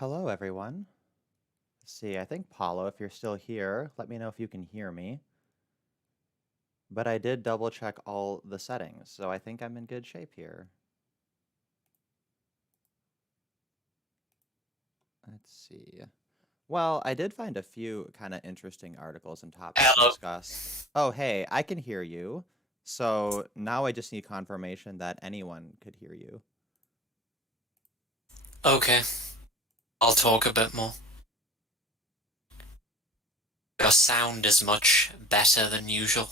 Hello, everyone. Let's see, I think Paulo, if you're still here, let me know if you can hear me. But I did double check all the settings, so I think I'm in good shape here. Let's see. Well, I did find a few kind of interesting articles and topics to Hello. discuss. Oh, hey, I can hear you. So now I just need confirmation that anyone could hear you. Okay, I'll talk a bit more. Your sound is much better than usual.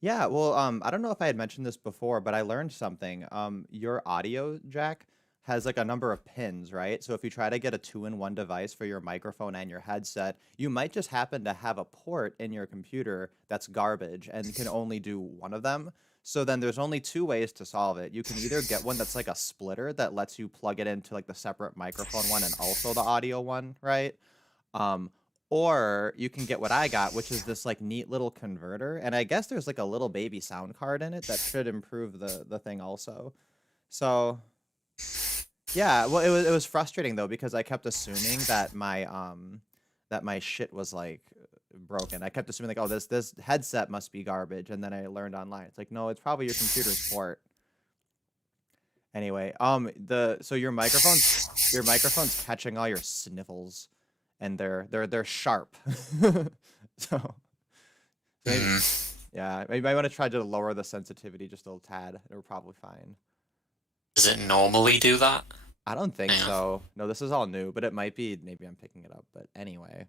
Yeah, well, I don't know if I had mentioned this before, but I learned something. Your audio jack has like a number of pins, right? So if you try to get a two-in-one device for your microphone and your headset, you might just happen to have a port in your computer that's garbage and can only do one of them. So then there's only two ways to solve it. You can either get one that's like a splitter that lets you plug it into like the separate microphone one and also the audio one, right? Um, or you can get what I got, which is this like neat little converter, and I guess there's like a little baby sound card in it that should improve the thing also. So yeah, well it was frustrating though because I kept assuming that my shit was like broken. I kept assuming like, oh, this headset must be garbage, and then I learned online it's like, no, it's probably your computer's port. Anyway, so your microphone's catching all your sniffles, and they're sharp. So maybe, yeah, maybe I want to try to lower the sensitivity just a little tad, and we're probably fine. Does it normally do that? I don't think Yeah. so. No, this is all new, but it might be. Maybe I'm picking it up. But anyway,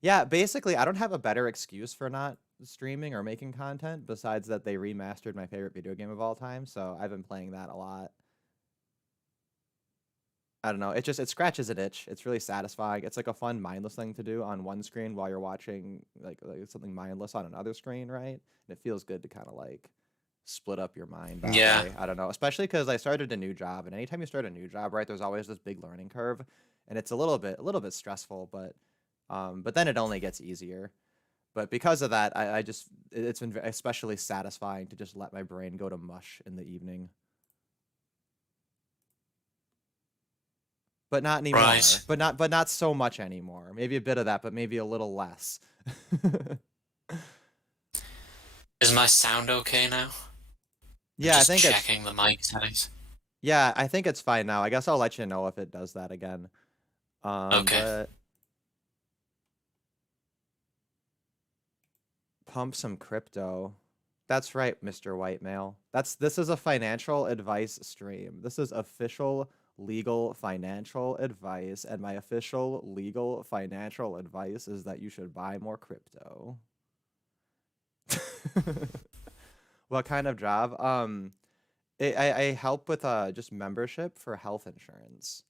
yeah, basically, I don't have a better excuse for not streaming or making content besides that they remastered my favorite video game of all time. So I've been playing that a lot. I don't know. It scratches an itch. It's really satisfying. It's like a fun mindless thing to do on one screen while you're watching like something mindless on another screen, right? And it feels good to kind of like split up your mind that Yeah. way. I don't know, especially because I started a new job, and anytime you start a new job, right, there's always this big learning curve, and it's a little bit stressful, but then it only gets easier. But because of that, I just it's been especially satisfying to just let my brain go to mush in the evening. But not Right. anymore. But not so much anymore. Maybe a bit of that, but maybe a little less. Is my sound okay now? I'm Yeah, I just think it's checking the mic settings. yeah, I think it's fine now. I guess I'll let you know if it does that again. Okay. But pump some crypto. That's right, Mr. White Male. This is a financial advice stream. This is official legal financial advice, and my official legal financial advice is that you should buy more crypto. What kind of job? I help with just membership for health insurance.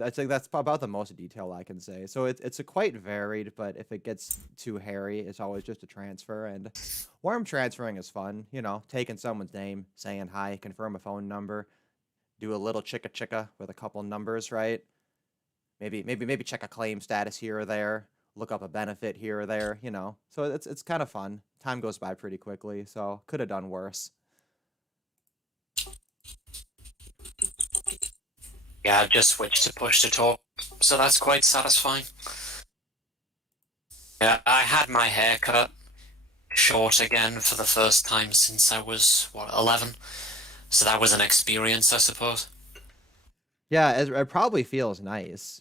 I think that's about the most detail I can say. So it's a quite varied, but if it gets too hairy, it's always just a transfer. And warm transferring is fun, taking someone's name, saying hi, confirm a phone number, do a little chicka chicka with a couple numbers, right? Maybe check a claim status here or there, look up a benefit here or there. So it's kind of fun. Time goes by pretty quickly, so could have done worse. Yeah, I've just switched to push to talk, so that's quite satisfying. Yeah, I had my hair cut short again for the first time since I was, 11? So that was an experience, I suppose. Yeah, it probably feels nice.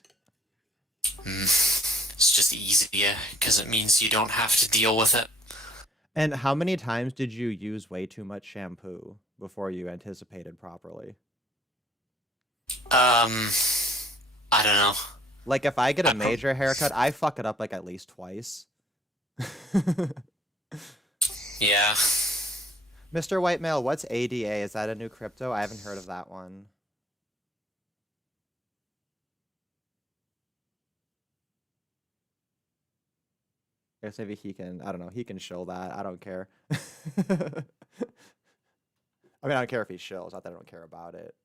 It's just easier, because it means you don't have to deal with it. And how many times did you use way too much shampoo before you anticipated properly? Um, I don't know. Like if I get a I pro major haircut, I fuck it up like at least twice. Yeah. Mr. White Male, what's ADA? Is that a new crypto? I haven't heard of that one. I guess maybe he can, I don't know, he can shill that. I don't care. I mean, I don't care if he shills, not that I don't care about it.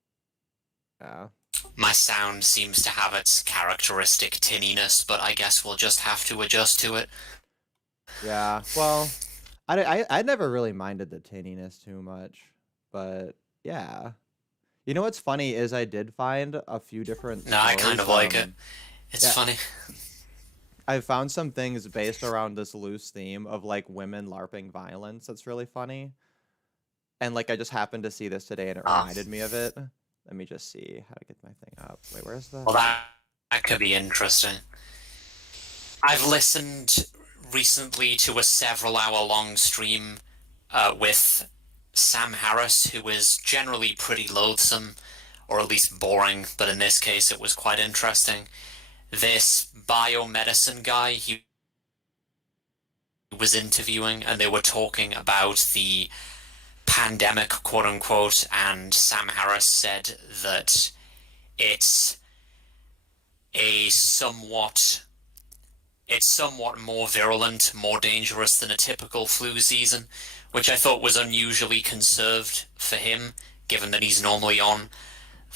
Yeah. My sound seems to have its characteristic tinniness, but I guess we'll just have to adjust to it. Yeah. Well, I never really minded the tinniness too much, but yeah. You know what's funny is I did find a few different No, I kind stories. of like it. It's Yeah, funny. I found some things based around this loose theme of like women LARPing violence. That's really funny. And like I just happened to see this today and it Ah, reminded me of it. Let me just see how to get my thing up. Wait, where's the well, that could be interesting. I've listened recently to a several-hour-long stream with Sam Harris, who is generally pretty loathsome, or at least boring, but in this case it was quite interesting. This biomedicine guy he was interviewing, and they were talking about the pandemic, quote unquote, and Sam Harris said that it's a somewhat it's somewhat more virulent, more dangerous than a typical flu season, which I thought was unusually conserved for him, given that he's normally on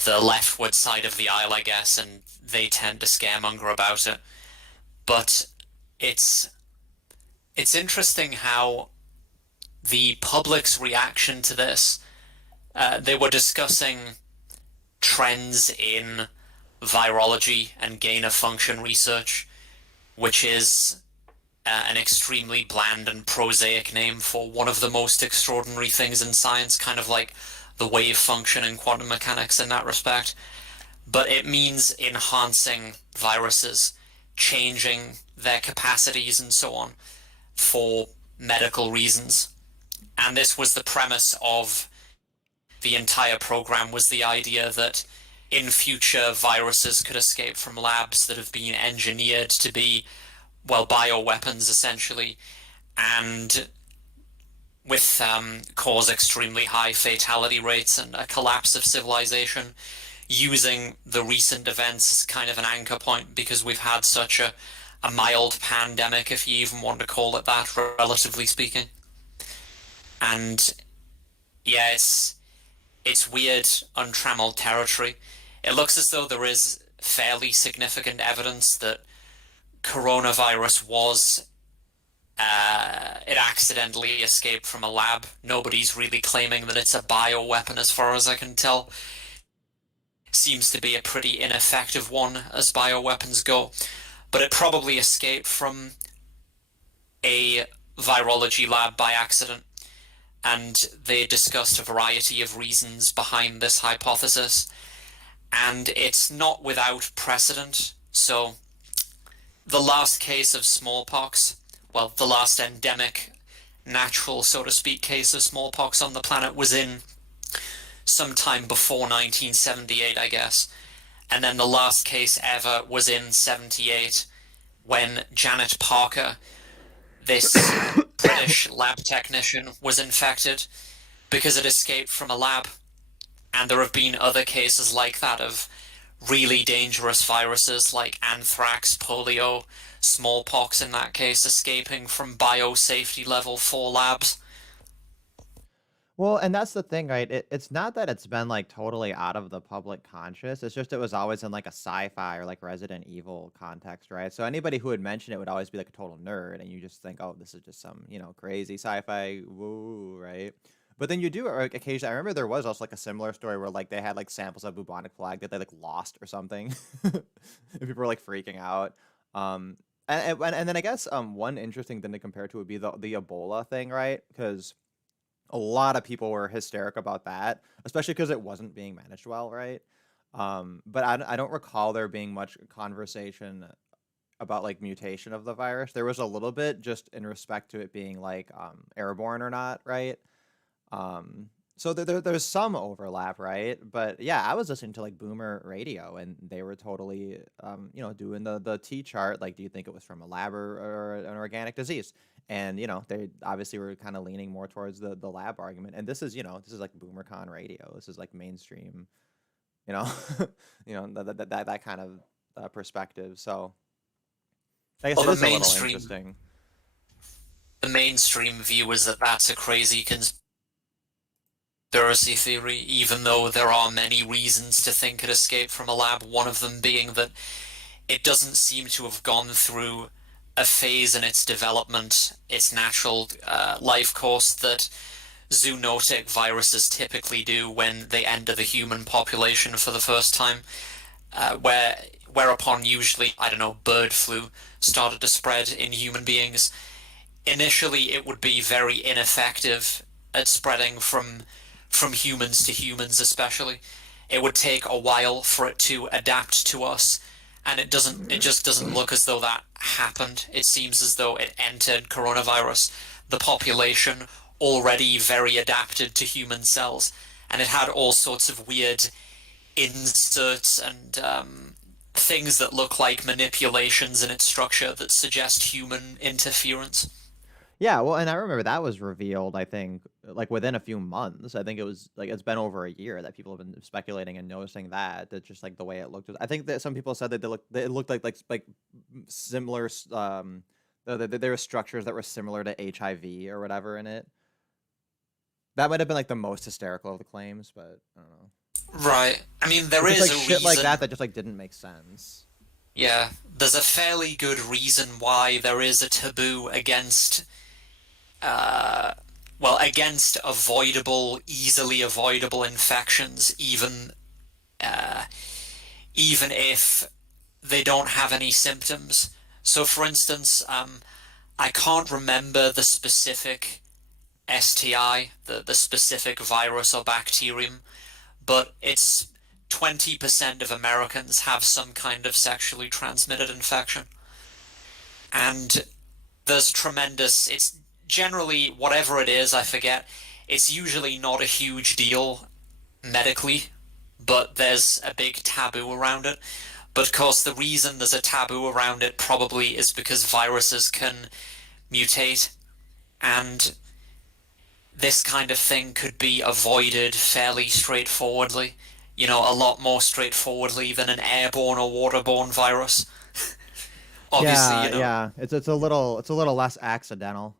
the leftward side of the aisle, I guess, and they tend to scaremonger about it. But it's it's interesting how the public's reaction to this, they were discussing trends in virology and gain of function research, which is an extremely bland and prosaic name for one of the most extraordinary things in science, kind of like the wave function in quantum mechanics in that respect. But it means enhancing viruses, changing their capacities and so on for medical reasons. And this was the premise of the entire program, was the idea that in future viruses could escape from labs that have been engineered to be, well, bioweapons essentially, and with cause extremely high fatality rates and a collapse of civilization, using the recent events as kind of an anchor point because we've had such a mild pandemic, if you even want to call it that, relatively speaking. And yeah, it's weird, untrammeled territory. It looks as though there is fairly significant evidence that coronavirus was it accidentally escaped from a lab. Nobody's really claiming that it's a bioweapon as far as I can tell. Seems to be a pretty ineffective one as bioweapons go. But it probably escaped from a virology lab by accident. And they discussed a variety of reasons behind this hypothesis. And it's not without precedent. So the last case of smallpox, well, the last endemic, natural, so to speak, case of smallpox on the planet was in sometime before 1978, I guess. And then the last case ever was in 78 when Janet Parker, this British lab technician, was infected because it escaped from a lab. And there have been other cases like that of really dangerous viruses like anthrax, polio, smallpox in that case, escaping from biosafety level 4 labs. Well, and that's the thing, right? It's not that it's been like totally out of the public conscious. It's just it was always in like a sci-fi or like Resident Evil context, right? So anybody who would mention it would always be like a total nerd, and you just think, oh, this is just some, crazy sci-fi woo, right? But then you do occasionally. I remember there was also like a similar story where like they had like samples of bubonic plague that they like lost or something, and people were like freaking out. And then I guess one interesting thing to compare to would be the Ebola thing, right? Because a lot of people were hysteric about that, especially because it wasn't being managed well, right? But I don't recall there being much conversation about like mutation of the virus. There was a little bit just in respect to it being like airborne or not, right? So there's some overlap, right? But yeah, I was listening to like Boomer Radio, and they were totally, doing the T chart. Like, do you think it was from a lab or an organic disease? And they obviously were kind of leaning more towards the lab argument. And this is like BoomerCon Radio. This is like mainstream, you know, that kind of perspective. So I guess Well, it is a little interesting. the mainstream view is that that's a crazy conspiracy theory, even though there are many reasons to think it escaped from a lab, one of them being that it doesn't seem to have gone through a phase in its development, its natural life course, that zoonotic viruses typically do when they enter the human population for the first time, whereupon usually, I don't know, bird flu started to spread in human beings. Initially, it would be very ineffective at spreading from humans to humans, especially. It would take a while for it to adapt to us, and it just doesn't look as though that happened. It seems as though it entered coronavirus, the population already very adapted to human cells, and it had all sorts of weird inserts and things that look like manipulations in its structure that suggest human interference. Yeah, well, and I remember that was revealed, I think, like within a few months. I think it was like it's been over a year that people have been speculating and noticing that just like the way it looked. I think that some people said that it looked like similar there were structures that were similar to HIV or whatever in it. That might have been like the most hysterical of the claims, but I don't know. Right. I mean, there It's just is like a shit like reason. that just like didn't make sense. Yeah, there's a fairly good reason why there is a taboo against, uh, well, against easily avoidable infections, uh, even if they don't have any symptoms. So, for instance, I can't remember the specific STI, the specific virus or bacterium, but it's 20% of Americans have some kind of sexually transmitted infection. And it's generally, whatever it is, I forget, it's usually not a huge deal medically, but there's a big taboo around it. But of course, the reason there's a taboo around it probably is because viruses can mutate, and this kind of thing could be avoided fairly straightforwardly. You know, a lot more straightforwardly than an airborne or waterborne virus. Obviously, Yeah, yeah. It's a little less accidental.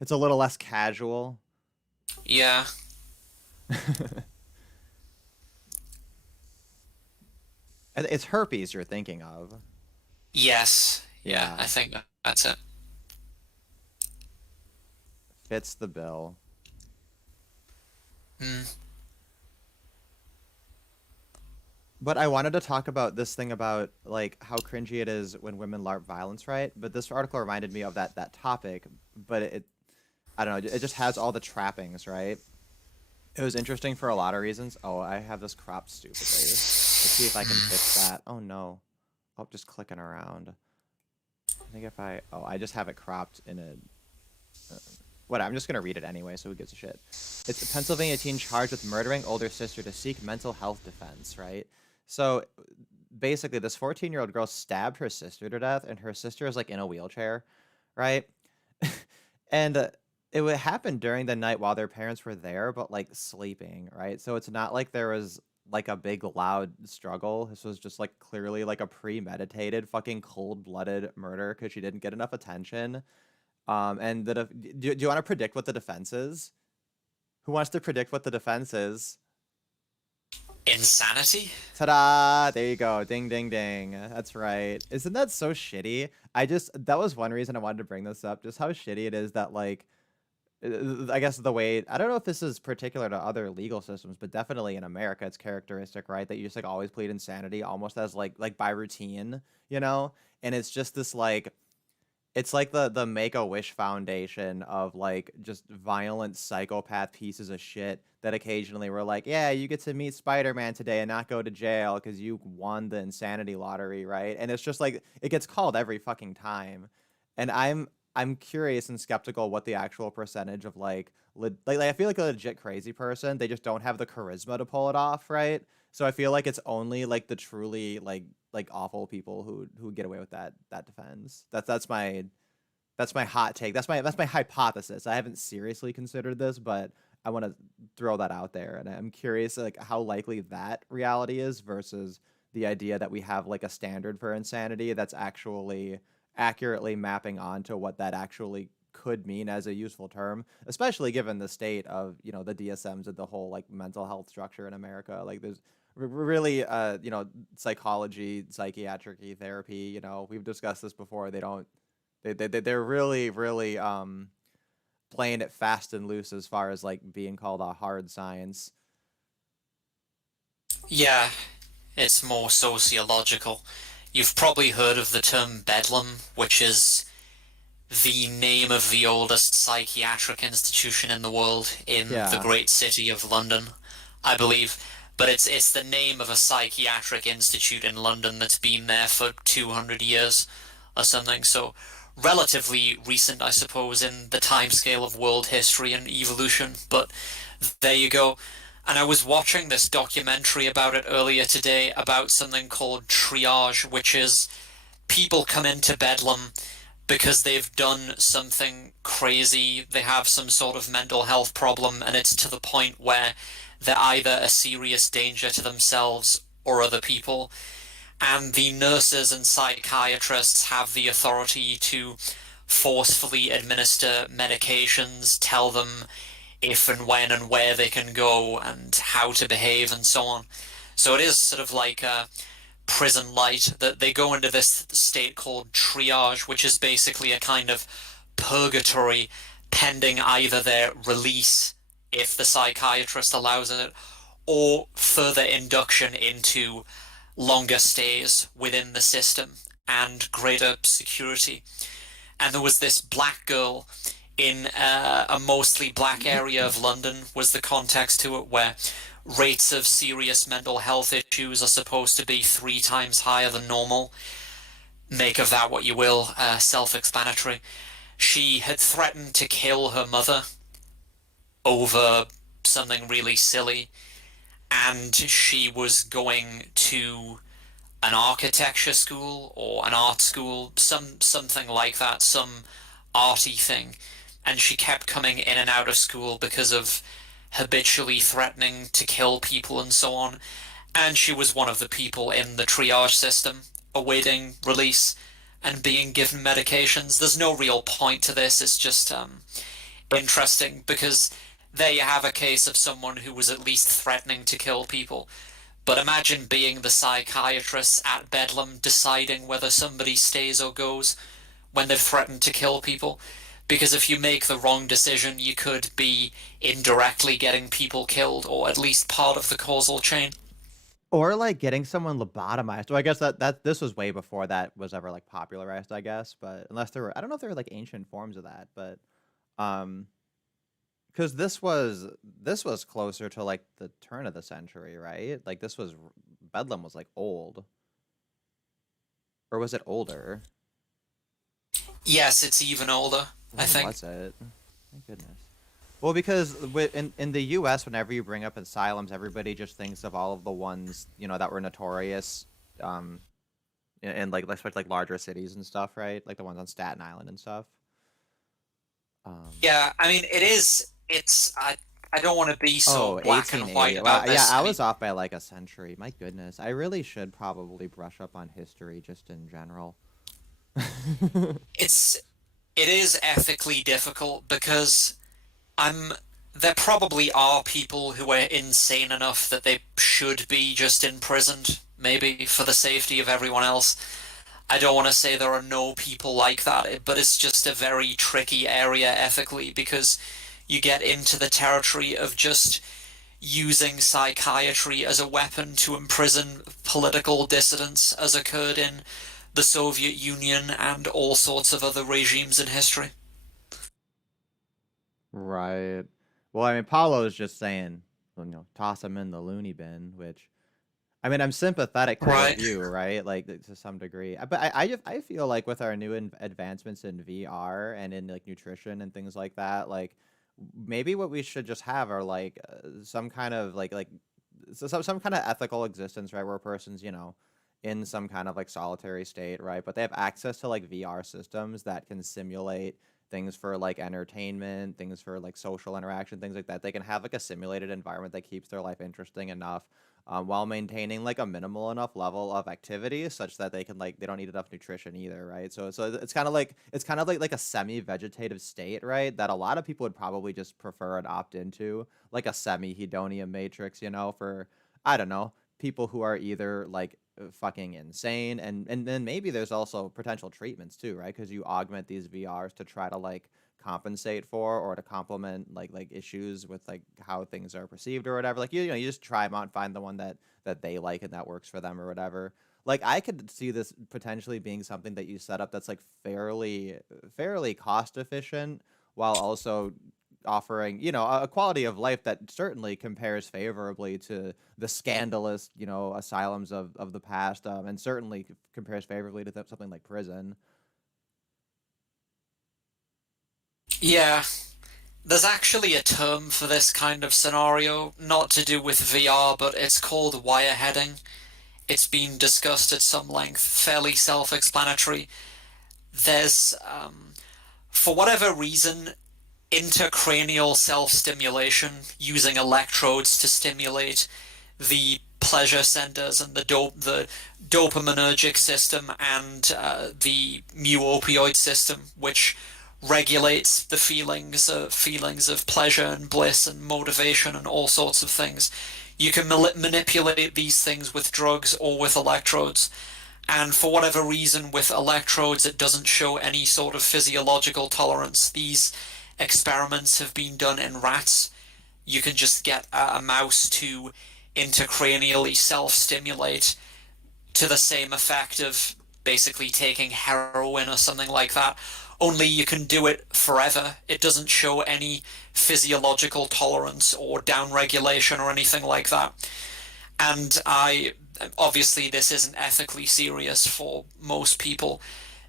It's a little less casual. yeah, And it's herpes you're thinking of. yes, yeah, Yeah, I think that's it. fits the bill. Mm, But I wanted to talk about this thing about like how cringy it is when women LARP violence, right? But this article reminded me of that topic, but I don't know, it just has all the trappings, right? It was interesting for a lot of reasons. Oh, I have this cropped stupidly. Let's see if I can fix that. Oh no. Oh, just clicking around. I think if I just have it cropped in a, what, I'm just gonna read it anyway, so who gives a shit? It's a Pennsylvania teen charged with murdering older sister to seek mental health defense, right? So basically, this 14-year-old girl stabbed her sister to death, and her sister is like in a wheelchair, right? And it would happen during the night while their parents were there, but like sleeping, right? So it's not like there was like a big loud struggle. This was just like clearly like a premeditated fucking cold-blooded murder because she didn't get enough attention. And do you want to predict what the defense is? Who wants to predict what the defense is? insanity? Ta-da! There you go. Ding, ding, ding. That's right. Isn't that so shitty? That was one reason I wanted to bring this up. Just how shitty it is that like, I guess the way, I don't know if this is particular to other legal systems, but definitely in America, it's characteristic, right? That you just like always plead insanity almost as like by routine, you know? And it's just this like, it's like the Make-A-Wish Foundation of like just violent psychopath pieces of shit that occasionally were like, yeah, you get to meet Spider-Man today and not go to jail because you won the insanity lottery, right? And it's just like it gets called every fucking time. And I'm curious and skeptical what the actual percentage of like I feel like a legit crazy person, they just don't have the charisma to pull it off, right? So I feel like it's only like the truly like awful people who get away with that defense. That's my hot take. That's my hypothesis. I haven't seriously considered this, but I want to throw that out there, and I'm curious like how likely that reality is versus the idea that we have like a standard for insanity that's actually accurately mapping onto what that actually could mean as a useful term, especially given the state of, you know, the DSMs and the whole like mental health structure in America. Like there's really you know, psychology, psychiatric therapy, you know, we've discussed this before. They're really playing it fast and loose as far as like being called a hard science. Yeah, it's more sociological. You've probably heard of the term Bedlam, which is the name of the oldest psychiatric institution in the world in the Yeah. great city of London, I believe. But it's the name of a psychiatric institute in London that's been there for 200 years or something. So relatively recent, I suppose, in the timescale of world history and evolution. But there you go. And I was watching this documentary about it earlier today about something called triage, which is people come into Bedlam because they've done something crazy, they have some sort of mental health problem, and it's to the point where they're either a serious danger to themselves or other people. And the nurses and psychiatrists have the authority to forcefully administer medications, tell them if and when and where they can go and how to behave and so on. So it is sort of like a prison light that they go into this state called triage, which is basically a kind of purgatory pending either their release, if the psychiatrist allows it, or further induction into longer stays within the system and greater security. And there was this black girl in a mostly black area of London, was the context to it, where rates of serious mental health issues are supposed to be 3 times higher than normal. Make of that what you will, self-explanatory. She had threatened to kill her mother over something really silly, and she was going to an architecture school or an art school, something like that, some arty thing, and she kept coming in and out of school because of habitually threatening to kill people and so on. And she was one of the people in the triage system awaiting release and being given medications. There's no real point to this. It's just interesting because there you have a case of someone who was at least threatening to kill people. But imagine being the psychiatrist at Bedlam deciding whether somebody stays or goes when they've threatened to kill people. Because if you make the wrong decision, you could be indirectly getting people killed, or at least part of the causal chain. Or like getting someone lobotomized. Well, I guess that this was way before that was ever like popularized, I guess. But unless there were, I don't know if there were like ancient forms of that, but um, because this was closer to like the turn of the century, right? Like this was Bedlam was like old, or was it older? Yes, it's even older, I When think. was it? My goodness. Well, because in the U.S., whenever you bring up asylums, everybody just thinks of all of the ones that were notorious, um, in like especially like larger cities and stuff, right? Like the ones on Staten Island and stuff. Um, Yeah, I mean, it is. I don't want to be so oh, black and white 1880. about Well, yeah, this. I I mean, was off by like a century. My goodness, I really should probably brush up on history just in general. it's it is ethically difficult because I'm there probably are people who are insane enough that they should be just imprisoned, maybe for the safety of everyone else. I don't want to say there are no people like that, but it's just a very tricky area ethically because you get into the territory of just using psychiatry as a weapon to imprison political dissidents, as occurred in the Soviet Union and all sorts of other regimes in history. Right. Well, I mean, Paulo is just saying, well, toss him in the loony bin, which I mean, I'm sympathetic to the Right. view, right? Like to some degree, but I feel like with our new advancements in VR and in like nutrition and things like that, like maybe what we should just have are like some kind of some kind of ethical existence, right? Where a person's in some kind of like solitary state, right? But they have access to like VR systems that can simulate things for like entertainment, things for like social interaction, things like that. They can have like a simulated environment that keeps their life interesting enough, while maintaining like a minimal enough level of activity such that they don't need enough nutrition either, right? So it's kind of like a semi-vegetative state, right? That a lot of people would probably just prefer and opt into, like a semi-hedonium matrix, for I don't know, people who are either like fucking insane. And then maybe there's also potential treatments too, right? Because you augment these VRs to try to like compensate for or to complement like issues with like how things are perceived or whatever. Like you know, you just try them out and find the one that they like and that works for them or whatever. Like I could see this potentially being something that you set up that's like fairly cost efficient while also offering, you know, a quality of life that certainly compares favorably to the scandalous, you know, asylums of the past, and certainly compares favorably to something like prison. Yeah, there's actually a term for this kind of scenario, not to do with VR, but it's called wireheading. It's been discussed at some length, fairly self-explanatory. There's, for whatever reason, intracranial self-stimulation using electrodes to stimulate the pleasure centers and the dopaminergic system and the mu-opioid system, which regulates the feelings of pleasure and bliss and motivation and all sorts of things. You can manipulate these things with drugs or with electrodes. And for whatever reason, with electrodes, it doesn't show any sort of physiological tolerance. These experiments have been done in rats. You can just get a mouse to intracranially self-stimulate to the same effect of basically taking heroin or something like that. Only you can do it forever. It doesn't show any physiological tolerance or downregulation or anything like that. And obviously this isn't ethically serious for most people.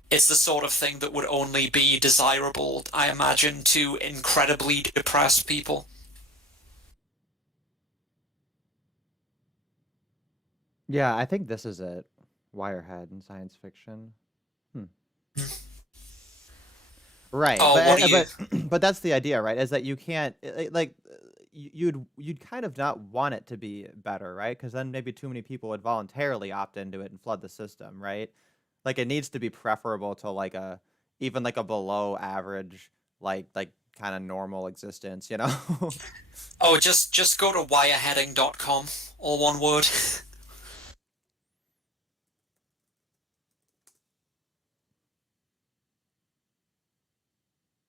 It's the sort of thing that would only be desirable, I imagine, to incredibly depressed people. Yeah, I think this is it. Wirehead in science fiction. Hmm. Right, Oh, what do you... but that's the idea, right? Is that you can't like you'd kind of not want it to be better, right? Because then maybe too many people would voluntarily opt into it and flood the system, right? Like it needs to be preferable to like a even like a below average like kind of normal existence, you know? Oh, just go to wireheading.com, all one word.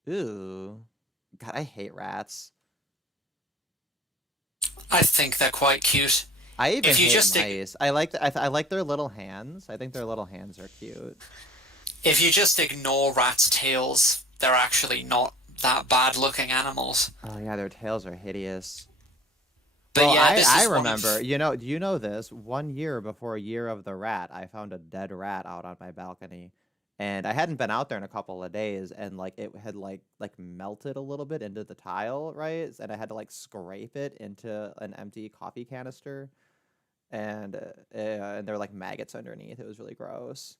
Ooh, God, I hate rats. I think they're quite cute. I even If you hate just mice. I like their little hands. I think their little hands are cute. if you just ignore rats' tails, they're actually not that bad looking animals. Oh yeah, their tails are hideous. But Well, yeah, this I is one remember, of... you know, do you know this? 1 year before Year of the Rat, I found a dead rat out on my balcony. And I hadn't been out there in a couple of days, and like it had like melted a little bit into the tile, right? And I had to like scrape it into an empty coffee canister, and there were like maggots underneath. It was really gross.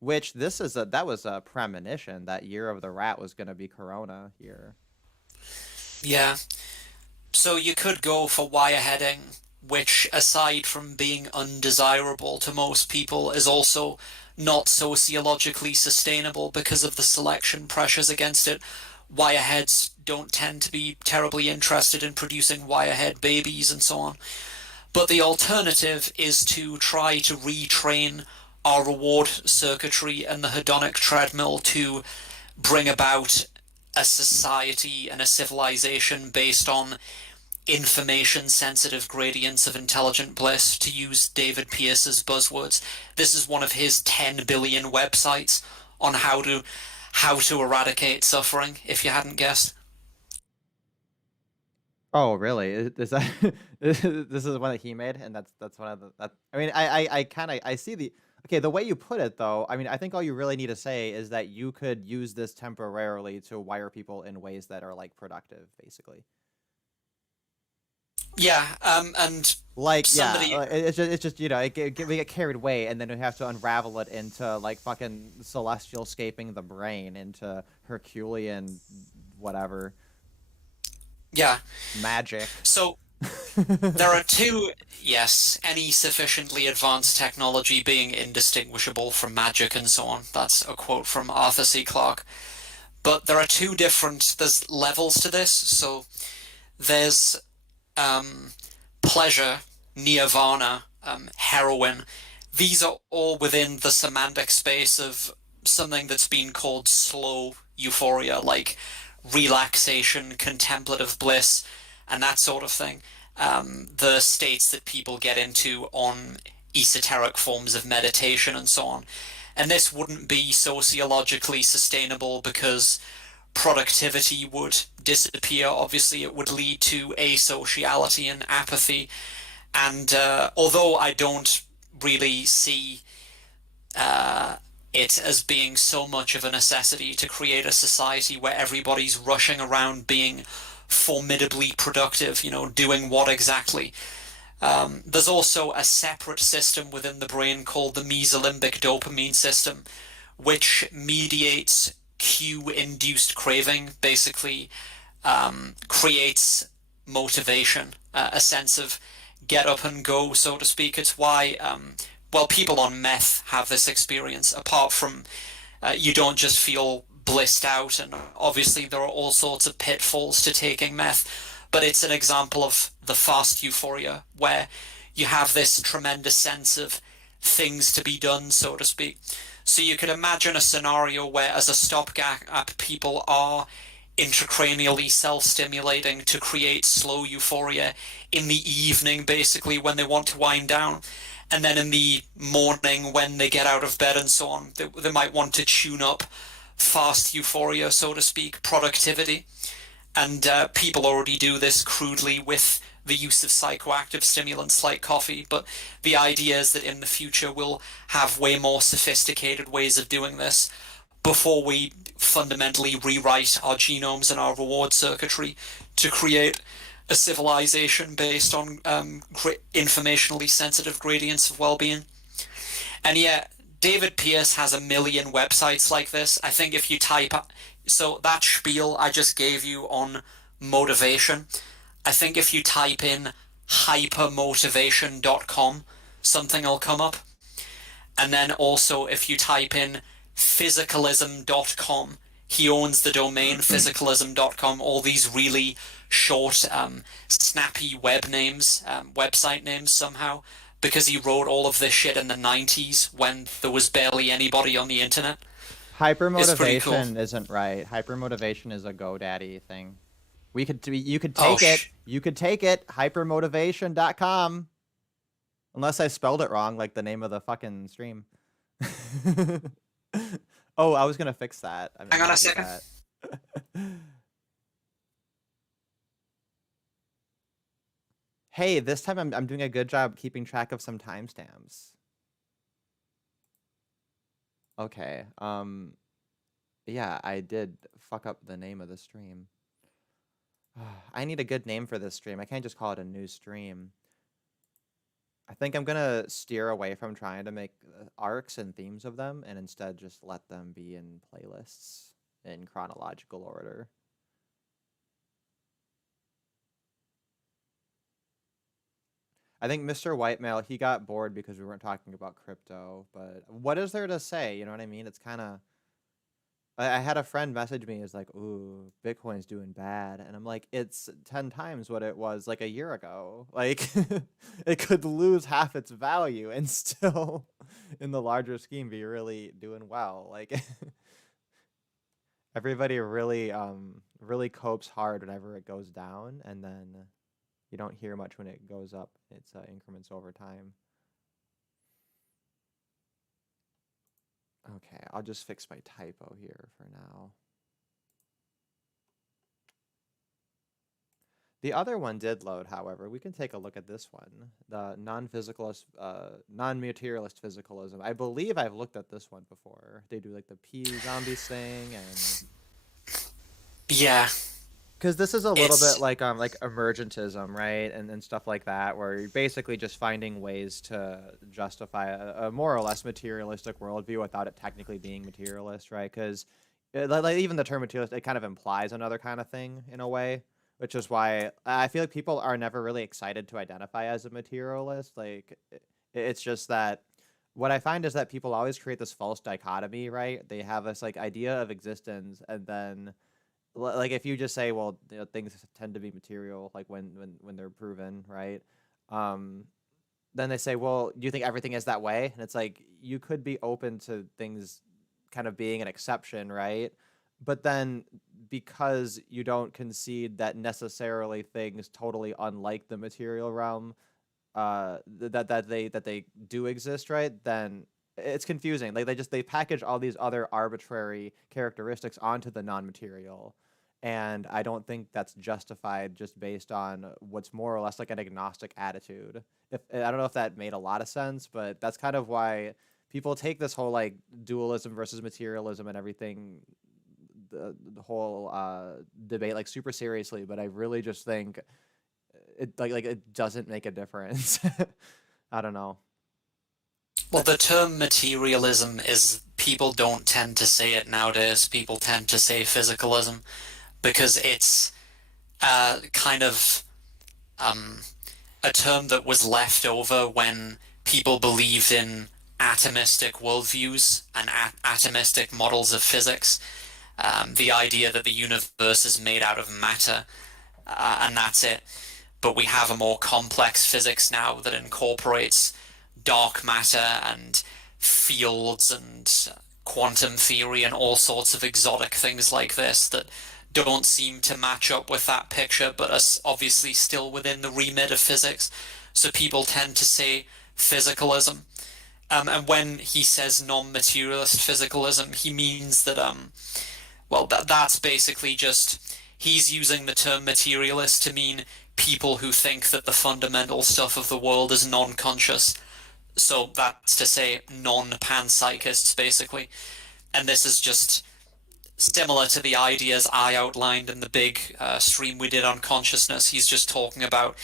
Which that was a premonition that Year of the Rat was gonna be Corona here. Yeah. So you could go for wireheading, which, aside from being undesirable to most people, is also not sociologically sustainable because of the selection pressures against it. Wireheads don't tend to be terribly interested in producing wirehead babies and so on. But the alternative is to try to retrain our reward circuitry and the hedonic treadmill to bring about a society and a civilization based on information sensitive gradients of intelligent bliss, to use David Pearce's buzzwords. This is one of his 10 billion websites on how to eradicate suffering, if you hadn't guessed. Oh, really? Is that this is one that he made, and that's one of the that I mean, I kind of I see the okay, the way you put it though. I mean, I think all you really need to say is that you could use this temporarily to wire people in ways that are like productive, basically. Yeah, and Like, yeah, somebody... it's just you know, we get carried away, and then we have to unravel it into like fucking celestial scaping the brain into Herculean whatever Yeah, magic. so there are two, yes, any sufficiently advanced technology being indistinguishable from magic and so on. That's a quote from Arthur C. Clarke. But there are there's levels to this. So there's pleasure, nirvana, heroin. These are all within the semantic space of something that's been called slow euphoria, like relaxation, contemplative bliss, and that sort of thing. The states that people get into on esoteric forms of meditation and so on. And this wouldn't be sociologically sustainable because productivity would disappear. Obviously, it would lead to asociality and apathy. And although I don't really see it as being so much of a necessity to create a society where everybody's rushing around being formidably productive, doing what exactly? There's also a separate system within the brain called the mesolimbic dopamine system, which mediates cue-induced craving, basically creates motivation, a sense of get up and go, so to speak. It's why, well, people on meth have this experience, apart from you don't just feel blissed out, and obviously there are all sorts of pitfalls to taking meth, but it's an example of the fast euphoria, where you have this tremendous sense of things to be done, so to speak. So you could imagine a scenario where, as a stopgap, people are intracranially self-stimulating to create slow euphoria in the evening, basically, when they want to wind down. And then in the morning, when they get out of bed and so on, they might want to tune up fast euphoria, so to speak, productivity. And people already do this crudely with the use of psychoactive stimulants like coffee, but the idea is that in the future we'll have way more sophisticated ways of doing this before we fundamentally rewrite our genomes and our reward circuitry to create a civilization based on informationally sensitive gradients of well-being. And yeah, David Pierce has a million websites like this. I think if you type, so that spiel I just gave you on motivation, I think if you type in hypermotivation.com, something will come up. And then also if you type in physicalism.com, he owns the domain physicalism.com, all these really short, snappy web names, website names somehow, because he wrote all of this shit in the 90s when there was barely anybody on the internet. Hypermotivation Cool. isn't right. Hypermotivation is a GoDaddy thing. You could Oh, take it. You could take it. Hypermotivation.com. Unless I spelled it wrong, like the name of the fucking stream. Oh, I was gonna fix that. hang on a second. Hey, this time I'm doing a good job keeping track of some timestamps. Okay. Yeah, I did fuck up the name of the stream. I need a good name for this stream. I can't just call it a new stream. I think I'm gonna steer away from trying to make arcs and themes of them, and instead just let them be in playlists in chronological order. I think Mr. Whitemale, he got bored because we weren't talking about crypto, but what is there to say? You know what I mean? It's kind of... I had a friend message me, is like, ooh, Bitcoin's doing bad. And I'm like, it's 10 times what it was like a year ago. Like, it could lose half its value and still, in the larger scheme, be really doing well. Like, everybody really, really copes hard whenever it goes down, and then you don't hear much when it goes up. It's increments over time. Okay, I'll just fix my typo here for now. The other one did load, however. We can take a look at this one. The non-physicalist, non-materialist physicalism. I believe I've looked at this one before. They do like the pea zombies thing, and... Yeah. Because this is a little bit like emergentism, right? And stuff like that, where you're basically just finding ways to justify a more or less materialistic worldview without it technically being materialist, right? Because like even the term materialist, it kind of implies another kind of thing in a way, which is why I feel like people are never really excited to identify as a materialist. Like, it's just that what I find is that people always create this false dichotomy, right? They have this like idea of existence, and then... like if you just say, well, things tend to be material, like when they're proven, right? then they say, well, do you think everything is that way? And it's like, you could be open to things kind of being an exception, right? But then because you don't concede that necessarily things totally unlike the material realm, that they do exist, right? Then it's confusing. Like they package all these other arbitrary characteristics onto the non-material, and I don't think that's justified just based on what's more or less like an agnostic attitude. If I don't know if that made a lot of sense, but that's kind of why people take this whole like dualism versus materialism and everything, the whole debate like super seriously. But I really just think like it doesn't make a difference. I don't know. Well, the term materialism is, people don't tend to say it nowadays. People tend to say physicalism because it's kind of um, a term that was left over when people believed in atomistic worldviews and atomistic models of physics. The idea that the universe is made out of matter, and that's it. But we have a more complex physics now that incorporates dark matter and fields and quantum theory and all sorts of exotic things like this that don't seem to match up with that picture, but are obviously still within the remit of physics. So people tend to say physicalism. And when he says non-materialist physicalism, he means that, well, that's basically just, he's using the term materialist to mean people who think that the fundamental stuff of the world is non-conscious. So that's to say non-panpsychists, basically. And this is just similar to the ideas I outlined in the big stream we did on consciousness. He's just talking about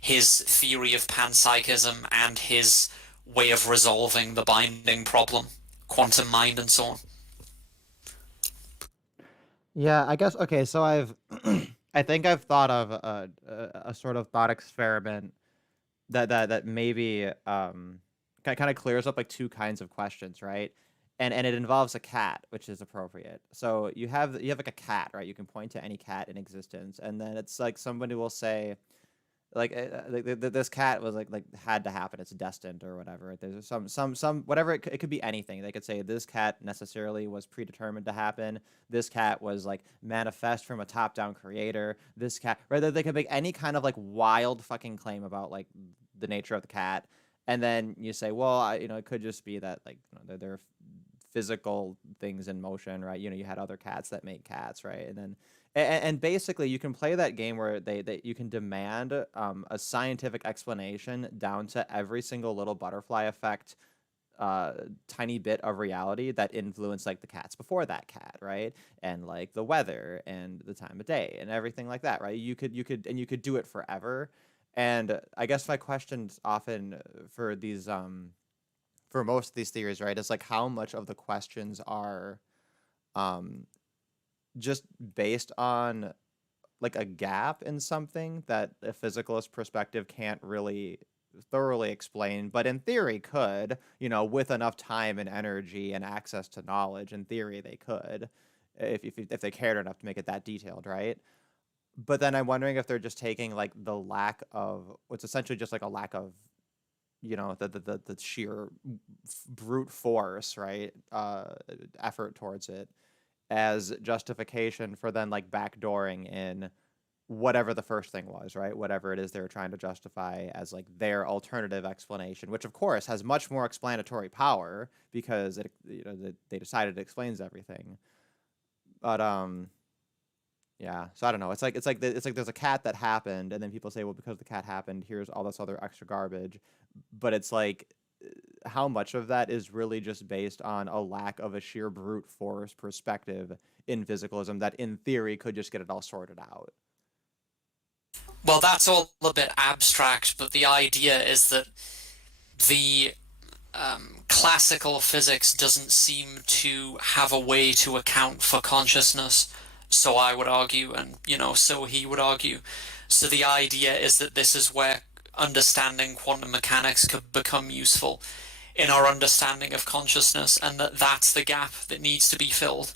his theory of panpsychism and his way of resolving the binding problem, quantum mind and so on. Yeah, I guess okay, so I've I think I've thought of a sort of thought experiment that maybe kind of clears up like two kinds of questions, right? And it involves a cat, which is appropriate. So you have like a cat, right? You can point to any cat in existence, and then it's like somebody will say, like this cat was like had to happen. It's destined or whatever. There's some whatever it could be anything. They could say this cat necessarily was predetermined to happen. This cat was like manifest from a top-down creator. This cat, right? They could make any kind of like wild fucking claim about like the nature of the cat, and then you say, well, it could just be that like there are physical things in motion, right? You had other cats that make cats, right? And then and basically you can play that game where you can demand a scientific explanation down to every single little butterfly effect tiny bit of reality that influenced like the cats before that cat, right? And like the weather and the time of day and everything like that, right? You could do it forever. And I guess my questions often for these for most of these theories, right, is like how much of the questions are um just based on like a gap in something that a physicalist perspective can't really thoroughly explain, but in theory could, with enough time and energy and access to knowledge. In theory, they could, if they cared enough to make it that detailed, right? But then I'm wondering if they're just taking like the lack of what's essentially just like a lack of the sheer brute force, right? Effort towards it as justification for then like backdooring in whatever the first thing was, right? Whatever it is they're trying to justify as like their alternative explanation, which of course has much more explanatory power because they decided it explains everything. But yeah, so I don't know. It's like there's a cat that happened, and then people say, well, because the cat happened, here's all this other extra garbage. But it's like, how much of that is really just based on a lack of a sheer brute force perspective in physicalism that, in theory, could just get it all sorted out? Well, that's all a bit abstract, but the idea is that the classical physics doesn't seem to have a way to account for consciousness, so I would argue, and so he would argue. So the idea is that this is where understanding quantum mechanics could become useful in our understanding of consciousness, and that's the gap that needs to be filled.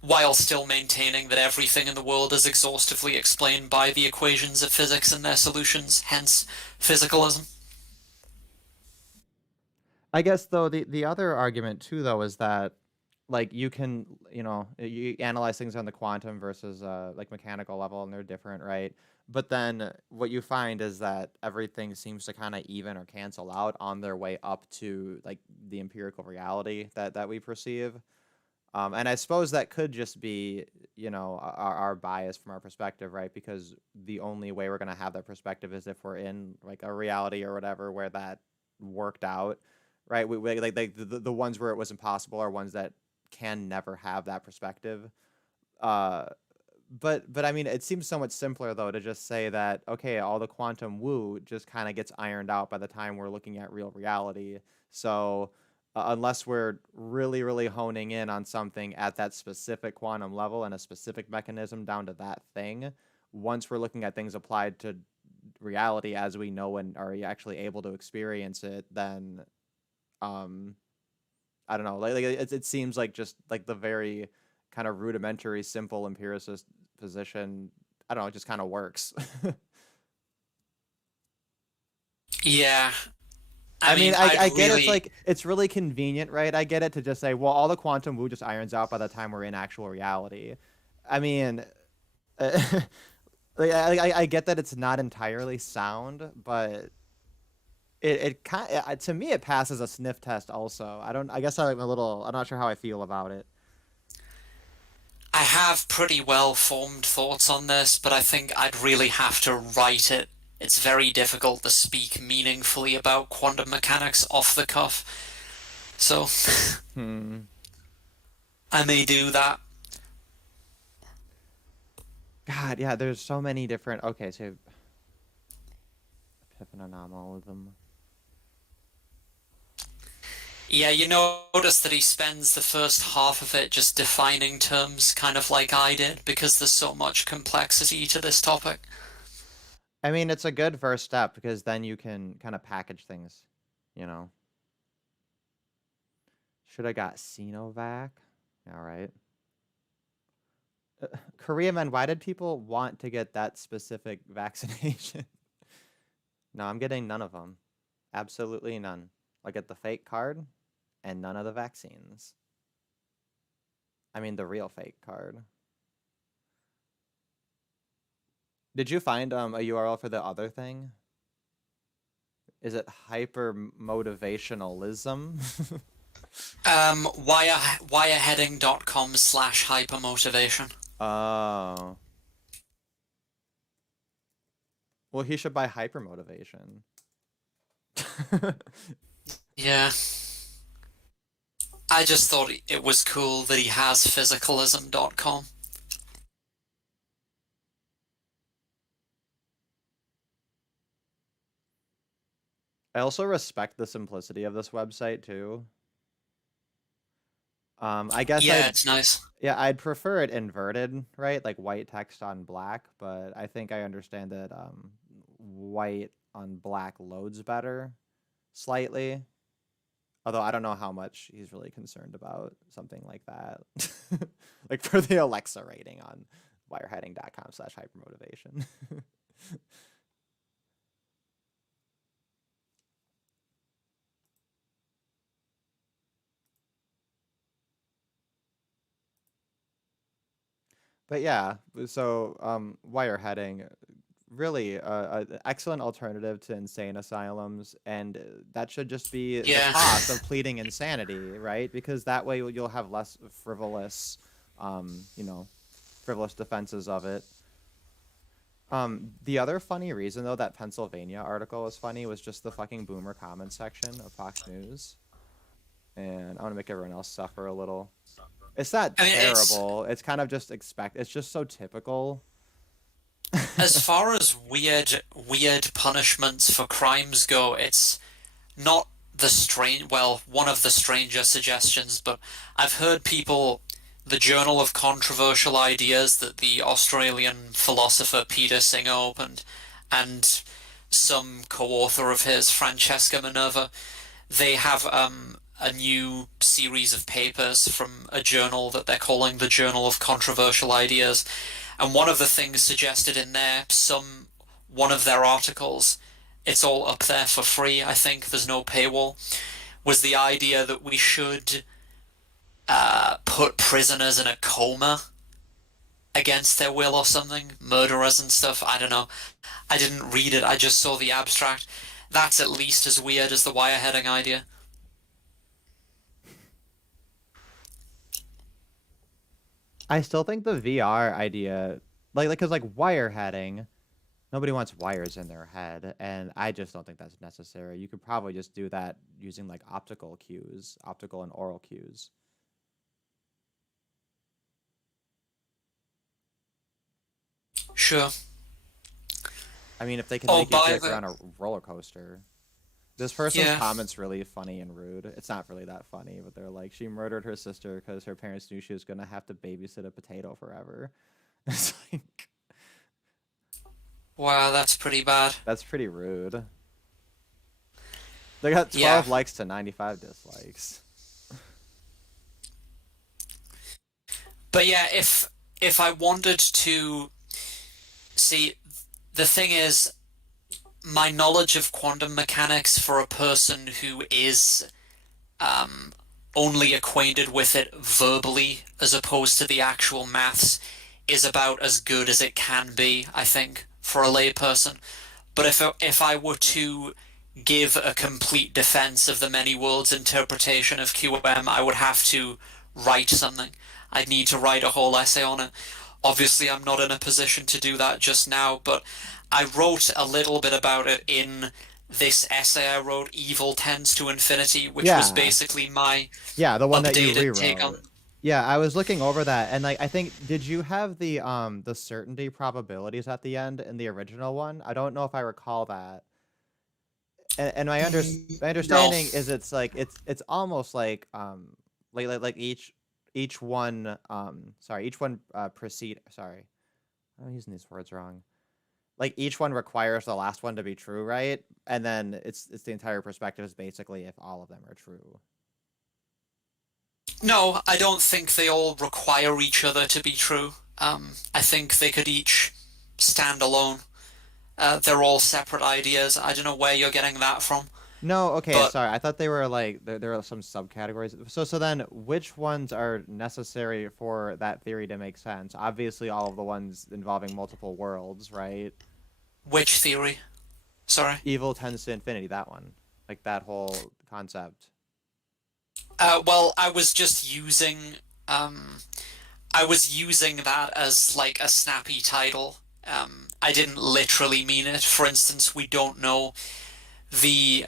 while still maintaining that everything in the world is exhaustively explained by the equations of physics and their solutions, hence physicalism. I guess though the other argument too though is that like you can you analyze things on the quantum versus like mechanical level and they're different, right? But then what you find is that everything seems to kind of even or cancel out on their way up to like the empirical reality that we perceive. And I suppose that could just be, our bias from our perspective, right? Because the only way we're going to have that perspective is if we're in like a reality or whatever where that worked out, right? Like the ones where it was impossible are ones that can never have that perspective. Uh, but I mean, it seems so much simpler though to just say that okay, all the quantum woo just kind of gets ironed out by the time we're looking at real reality. So unless we're really, really honing in on something at that specific quantum level and a specific mechanism down to that thing, once we're looking at things applied to reality as we know and are actually able to experience it, then um, I don't know, like it seems like just like the very kind of rudimentary, simple empiricist position. I don't know, it just kind of works. Yeah, I I mean, mean, I I'd get it's really. like it's really convenient, right? I get it to just say, well, all the quantum woo just irons out by the time we're in actual reality. I mean, like, I get that it's not entirely sound, but it kind to me it passes a sniff test. Also, I don't. I guess I'm a little. I'm not sure how I feel about it. I have pretty well formed thoughts on this, but I think I'd really have to write it. It's very difficult to speak meaningfully about quantum mechanics off the cuff, so Hmm. I may do that. God, yeah. There's so many different. Okay, so epiphenomalism. Yeah, you notice that he spends the first half of it just defining terms, kind of like I did, because there's so much complexity to this topic. I mean, it's a good first step because then you can kind of package things, you know. Should have got Sinovac. All right. Korea, man, why did people want to get that specific vaccination? No, I'm getting none of them. Absolutely none. I get the fake card and none of the vaccines. I mean, the real fake card. Did you find a URL for the other thing? Is it hyper motivationalism? Wireheading.com/hypermotivation. Oh. Well, he should buy hyper motivation. Yeah. I just thought it was cool that he has physicalism.com. I also respect the simplicity of this website too. I guess Yeah, it's nice. I'd prefer it inverted, right? Like white text on black, but I think I understand that white on black loads better slightly. Although I don't know how much he's really concerned about something like that. Like for the Alexa rating on wireheading.com/hypermotivation. But yeah, so wireheading really an excellent alternative to insane asylums, and that should just be the Yeah. cost of pleading insanity, right? Because that way you'll have less frivolous, frivolous defenses of it. The other funny reason though that Pennsylvania article was funny was just the fucking boomer comment section of Fox News, and I want to make everyone else suffer a little. It's not I mean, terrible. It's kind of just expect. It's just so typical. as far as weird punishments for crimes go, it's not one of the stranger suggestions, but I've heard people, the Journal of Controversial Ideas that the Australian philosopher Peter Singer opened, and some co-author of his, Francesca Minerva, they have a new series of papers from a journal that they're calling the Journal of Controversial Ideas. And one of the things suggested in there, one of their articles, it's all up there for free, I think, there's no paywall, was the idea that we should put prisoners in a coma against their will or something, murderers and stuff, I don't know. I didn't read it, I just saw the abstract. That's at least as weird as the wireheading idea. I still think the VR idea, because wireheading, nobody wants wires in their head, and I just don't think that's necessary. You could probably just do that using like optical cues, optical and oral cues. Sure. I mean, if they can Oh, make you feel by like you're the... on a roller coaster. This person's Yeah. comment's really funny and rude. It's not really that funny, but they're like, she murdered her sister because her parents knew she was gonna have to babysit a potato forever. It's like, Wow, that's pretty bad. that's pretty rude. They got Yeah. 12 likes to 95 dislikes. But yeah, if I wanted to see, the thing is, my knowledge of quantum mechanics for a person who is only acquainted with it verbally as opposed to the actual maths is about as good as it can be, I think, for a layperson. But if I were to give a complete defense of the many worlds interpretation of QM, I would have to write something. I'd need to write a whole essay on it. Obviously, I'm not in a position to do that just now, but I wrote a little bit about it in this essay I wrote, Evil Tends to Infinity, which was Yeah. basically my Yeah, the one that you updated take on... rewrote. Yeah, I was looking over that, and I think, did you have the certainty probabilities at the end in the original one? I don't know if I recall that. And my No. understanding is it's almost like each one proceed, sorry, I'm using these words wrong. Like each one requires the last one to be true, right? And then it's the entire perspective is basically if all of them are true. No, I don't think they all require each other to be true. I think they could each stand alone. They're all separate ideas. I don't know where you're getting that from. No, okay, But sorry. I thought they were like there are some subcategories. So then which ones are necessary for that theory to make sense? Obviously all of the ones involving multiple worlds, right? which theory? Sorry. Evil tends to infinity, that one. Like that whole concept. Well, I was just using I was using that as like a snappy title. I didn't literally mean it. For instance, we don't know the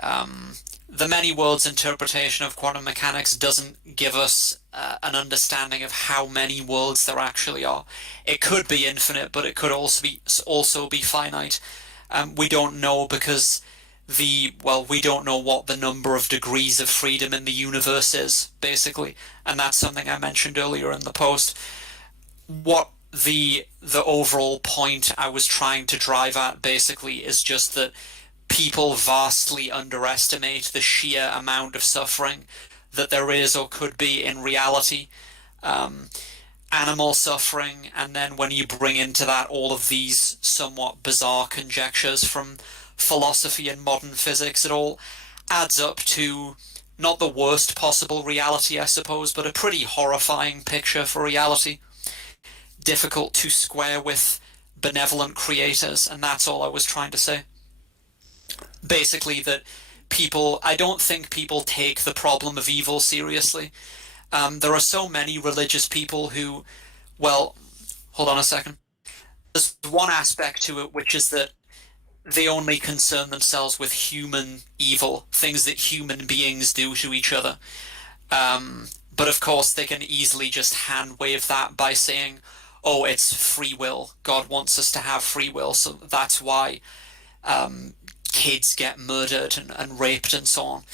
many worlds interpretation of quantum mechanics doesn't give us an understanding of how many worlds there actually are. It could be infinite, but it could also be finite. We don't know because we don't know what the number of degrees of freedom in the universe is, basically, and that's something I mentioned earlier in the post. What the overall point I was trying to drive at, basically, is just that people vastly underestimate the sheer amount of suffering that there is or could be in reality. Animal suffering, and then when you bring into that all of these somewhat bizarre conjectures from philosophy and modern physics, it all adds up to not the worst possible reality, I suppose, but a pretty horrifying picture for reality. Difficult to square with benevolent creators, and that's all I was trying to say. Basically, that I don't think people take the problem of evil seriously. There are so many religious people who, well, hold on a second. There's one aspect to it, which is that they only concern themselves with human evil, things that human beings do to each other. But of course, they can easily just hand wave that by saying, oh, it's free will. God wants us to have free will, so that's why kids get murdered and raped and so on.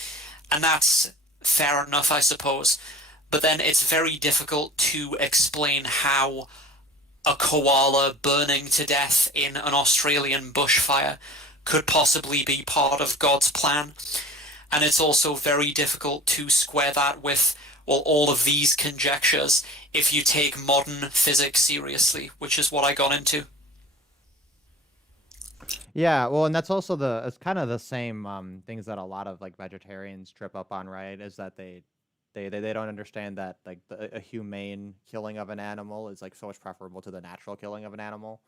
And that's fair enough, I suppose. But then it's very difficult to explain how a koala burning to death in an Australian bushfire could possibly be part of God's plan. And it's also very difficult to square that with, well, all of these conjectures if you take modern physics seriously, which is what I got into. Yeah, well, and that's also it's kind of the same things that a lot of like vegetarians trip up on, right? Is that they don't understand that like a humane killing of an animal is like so much preferable to the natural killing of an animal.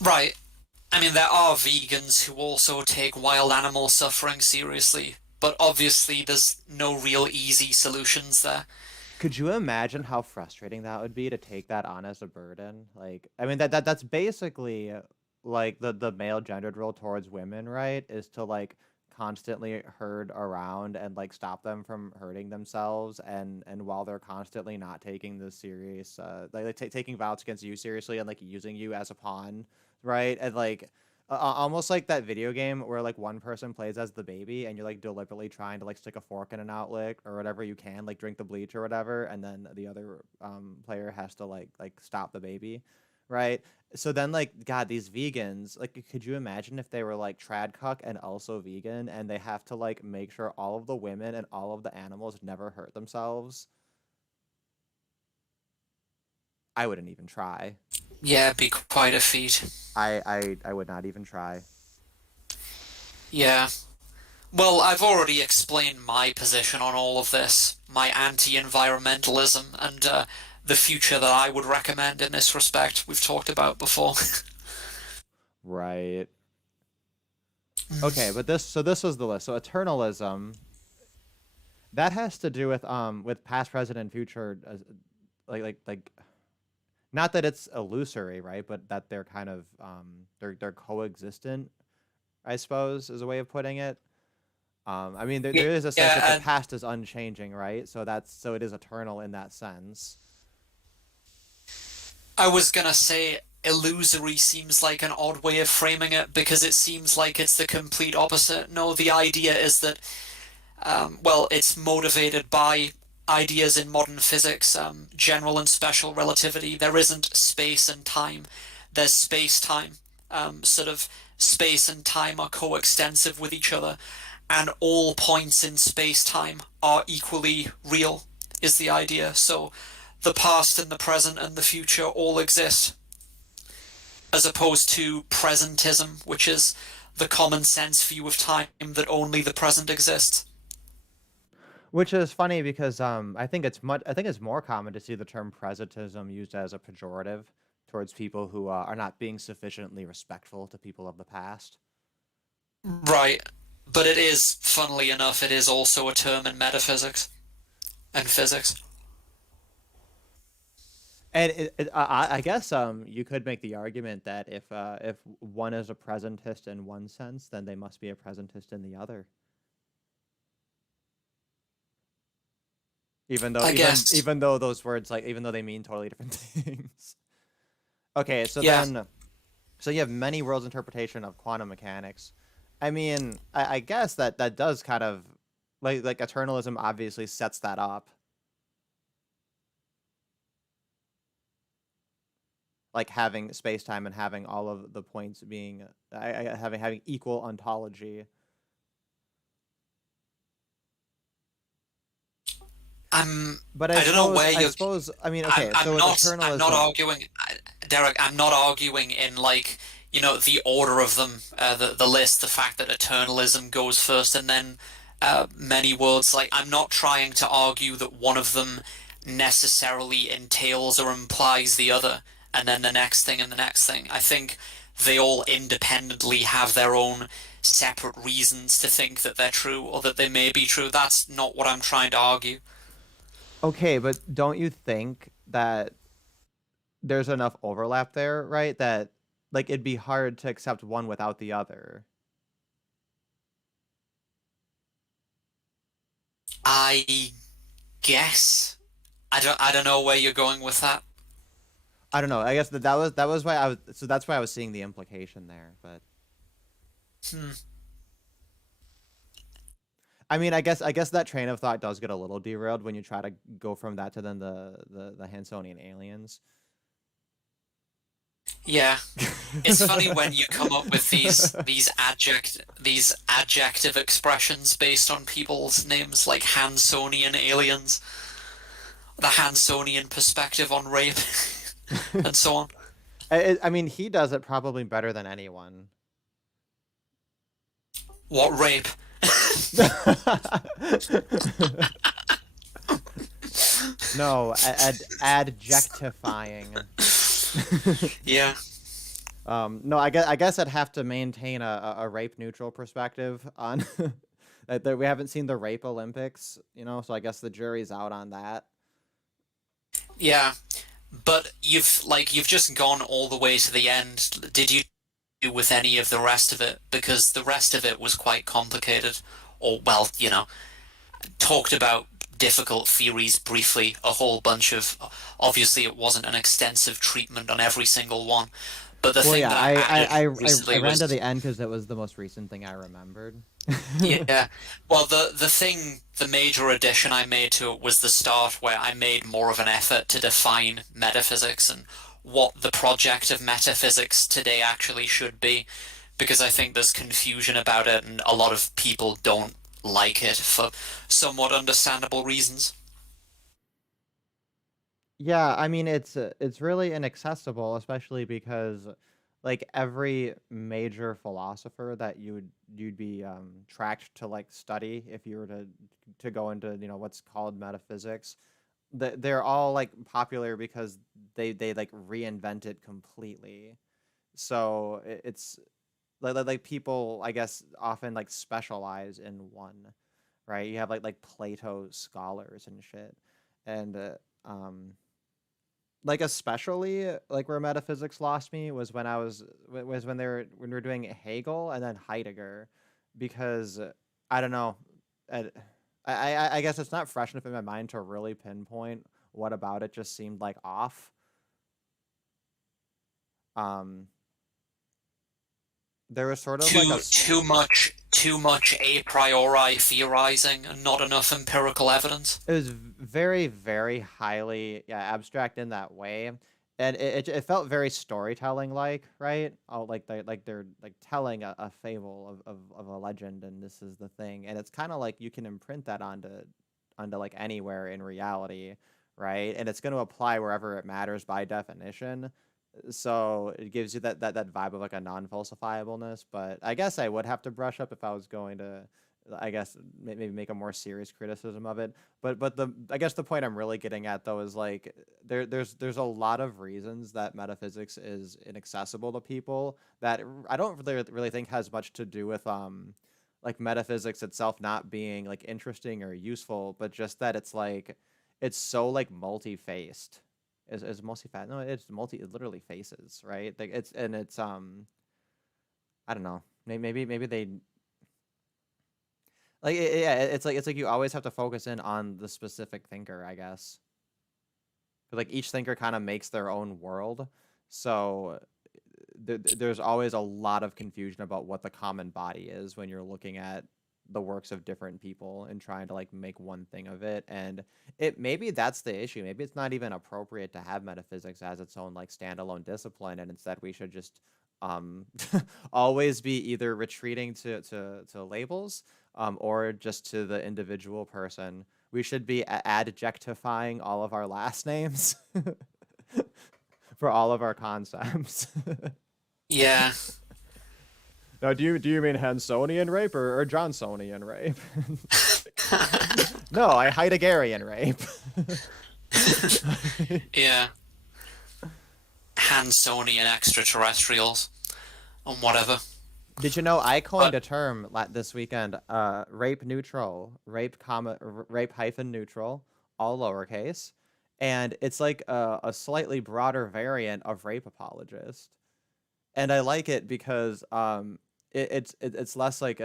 Right. I mean, there are vegans who also take wild animal suffering seriously, but obviously there's no real easy solutions there. Could you imagine how frustrating that would be to take that on as a burden? Like, I mean that's basically like the male gendered role towards women, right? Is to like constantly herd around and like stop them from hurting themselves, and while they're constantly not taking this serious like taking violence against you seriously and like using you as a pawn, right? And like almost like that video game where like one person plays as the baby and you're like deliberately trying to like stick a fork in an outlet or whatever you can, like drink the bleach or whatever, and then the other player has to like stop the baby, right? So then like God, these vegans, like could you imagine if they were like trad cuck and also vegan and they have to like make sure all of the women and all of the animals never hurt themselves? I wouldn't even try. Yeah, it'd be quite a feat. I would not even try. Yeah. Well, I've already explained my position on all of this, my anti-environmentalism, and the future that I would recommend in this respect, we've talked about before. Right. Okay, but this was the list. So eternalism, that has to do with past, present, and future, as like not that it's illusory, right? But that they're kind of they're coexistent, I suppose, is a way of putting it. I mean, there is a sense that the Yeah, and past is unchanging, right? So it is eternal in that sense. I was gonna say illusory seems like an odd way of framing it because it seems like it's the complete opposite. No, the idea is that, well, it's motivated by ideas in modern physics, general and special relativity. There isn't space and time, there's space time. Sort of space and time are coextensive with each other, and all points in space time are equally real, is the idea. So the past and the present and the future all exist, as opposed to presentism, which is the common sense view of time that only the present exists. Which is funny because I think it's more common to see the term presentism used as a pejorative towards people who are not being sufficiently respectful to people of the past. Right. But it is, funnily enough, it is also a term in metaphysics and physics. And I guess you could make the argument that if one is a presentist in one sense, then they must be a presentist in the other. Even though I guess. even though those words like even though they mean totally different things. Okay, so Yeah. then so you have many worlds interpretation of quantum mechanics. I mean, I guess that does kind of like eternalism obviously sets that up. Like having space time and having all of the points being having equal ontology. I'm. But I don't know where I you're. suppose I mean I'm. okay, so I'm with not. I'm not eternalism, arguing, Derek. I'm not arguing in like the order of them, the list, the fact that eternalism goes first, and then many worlds. Like I'm not trying to argue that one of them necessarily entails or implies the other, and then the next thing and the next thing. I think they all independently have their own separate reasons to think that they're true or that they may be true. That's not what I'm trying to argue. okay, but don't you think that there's enough overlap there, right? That like it'd be hard to accept one without the other. I guess. I don't know where you're going with that. I don't know. I guess that was why I was so that's why I was seeing the implication there. But Hmm. I mean, I guess that train of thought does get a little derailed when you try to go from that to then the Hansonian aliens. Yeah. It's funny when you come up with these adjective expressions based on people's names, like Hansonian aliens, the Hansonian perspective on rape, and so on. I mean, he does it probably better than anyone. What rape? No, adjectifying. Yeah. No, I guess I'd have to maintain a rape neutral perspective on that we haven't seen the rape Olympics, so I guess the jury's out on that. Yeah. But you've just gone all the way to the end. Did you do with any of the rest of it? Because the rest of it was quite complicated. Or, well, talked about difficult theories briefly, a whole bunch of. Obviously, it wasn't an extensive treatment on every single one. But the Well, thing yeah, that I added I recently ran to was. the end because it was the most recent thing I remembered. Yeah. Well, the major addition I made to it was the start where I made more of an effort to define metaphysics and what the project of metaphysics today actually should be, because I think there's confusion about it and a lot of people don't like it for somewhat understandable reasons. Yeah, I mean it's really inaccessible, especially because like every major philosopher that you'd be tracked to like study if you were to go into what's called metaphysics, they're all like popular because they like reinvent it completely. So it's like people I guess often like specialize in one, right? You have like Plato scholars and shit, and um like especially like where metaphysics lost me was when when we were doing Hegel and then Heidegger, because I don't know, I, I guess it's not fresh enough in my mind to really pinpoint what about it just seemed like off. Um, there was sort of like Too too much a priori theorizing and not enough empirical evidence. it was very very highly, yeah, abstract in that way, and it felt very storytelling like, right? Oh, like they're like telling a fable of a legend, and this is the thing, and it's kind of like you can imprint that onto like anywhere in reality, right? And it's going to apply wherever it matters by definition. So it gives you that vibe of like a non-falsifiableness. But I guess I would have to brush up if I was going to, I guess, maybe make a more serious criticism of it. But I guess the point I'm really getting at though is like there's a lot of reasons that metaphysics is inaccessible to people that I don't really think has much to do with like metaphysics itself not being like interesting or useful, but just that it's like it's so like multi-faced. Is multi-fat? No, it's it literally faces, right? Like it's I don't know. Maybe they like yeah. It's like you always have to focus in on the specific thinker, I guess. But like each thinker kind of makes their own world, so there's always a lot of confusion about what the common body is when you're looking at the works of different people and trying to like make one thing of it. And it maybe that's the issue. Maybe it's not even appropriate to have metaphysics as its own like standalone discipline, and instead we should just um always be either retreating to labels or just to the individual person. We should be adjectifying all of our last names for all of our concepts. Yeah. Now, do you mean Hansonian rape or Johnsonian rape? No, I Heideggerian rape. Yeah. Hansonian extraterrestrials and whatever. Did you know I coined But a term this weekend? Rape neutral, rape hyphen neutral, all lowercase, and it's like a slightly broader variant of rape apologist. And I like it because it's less like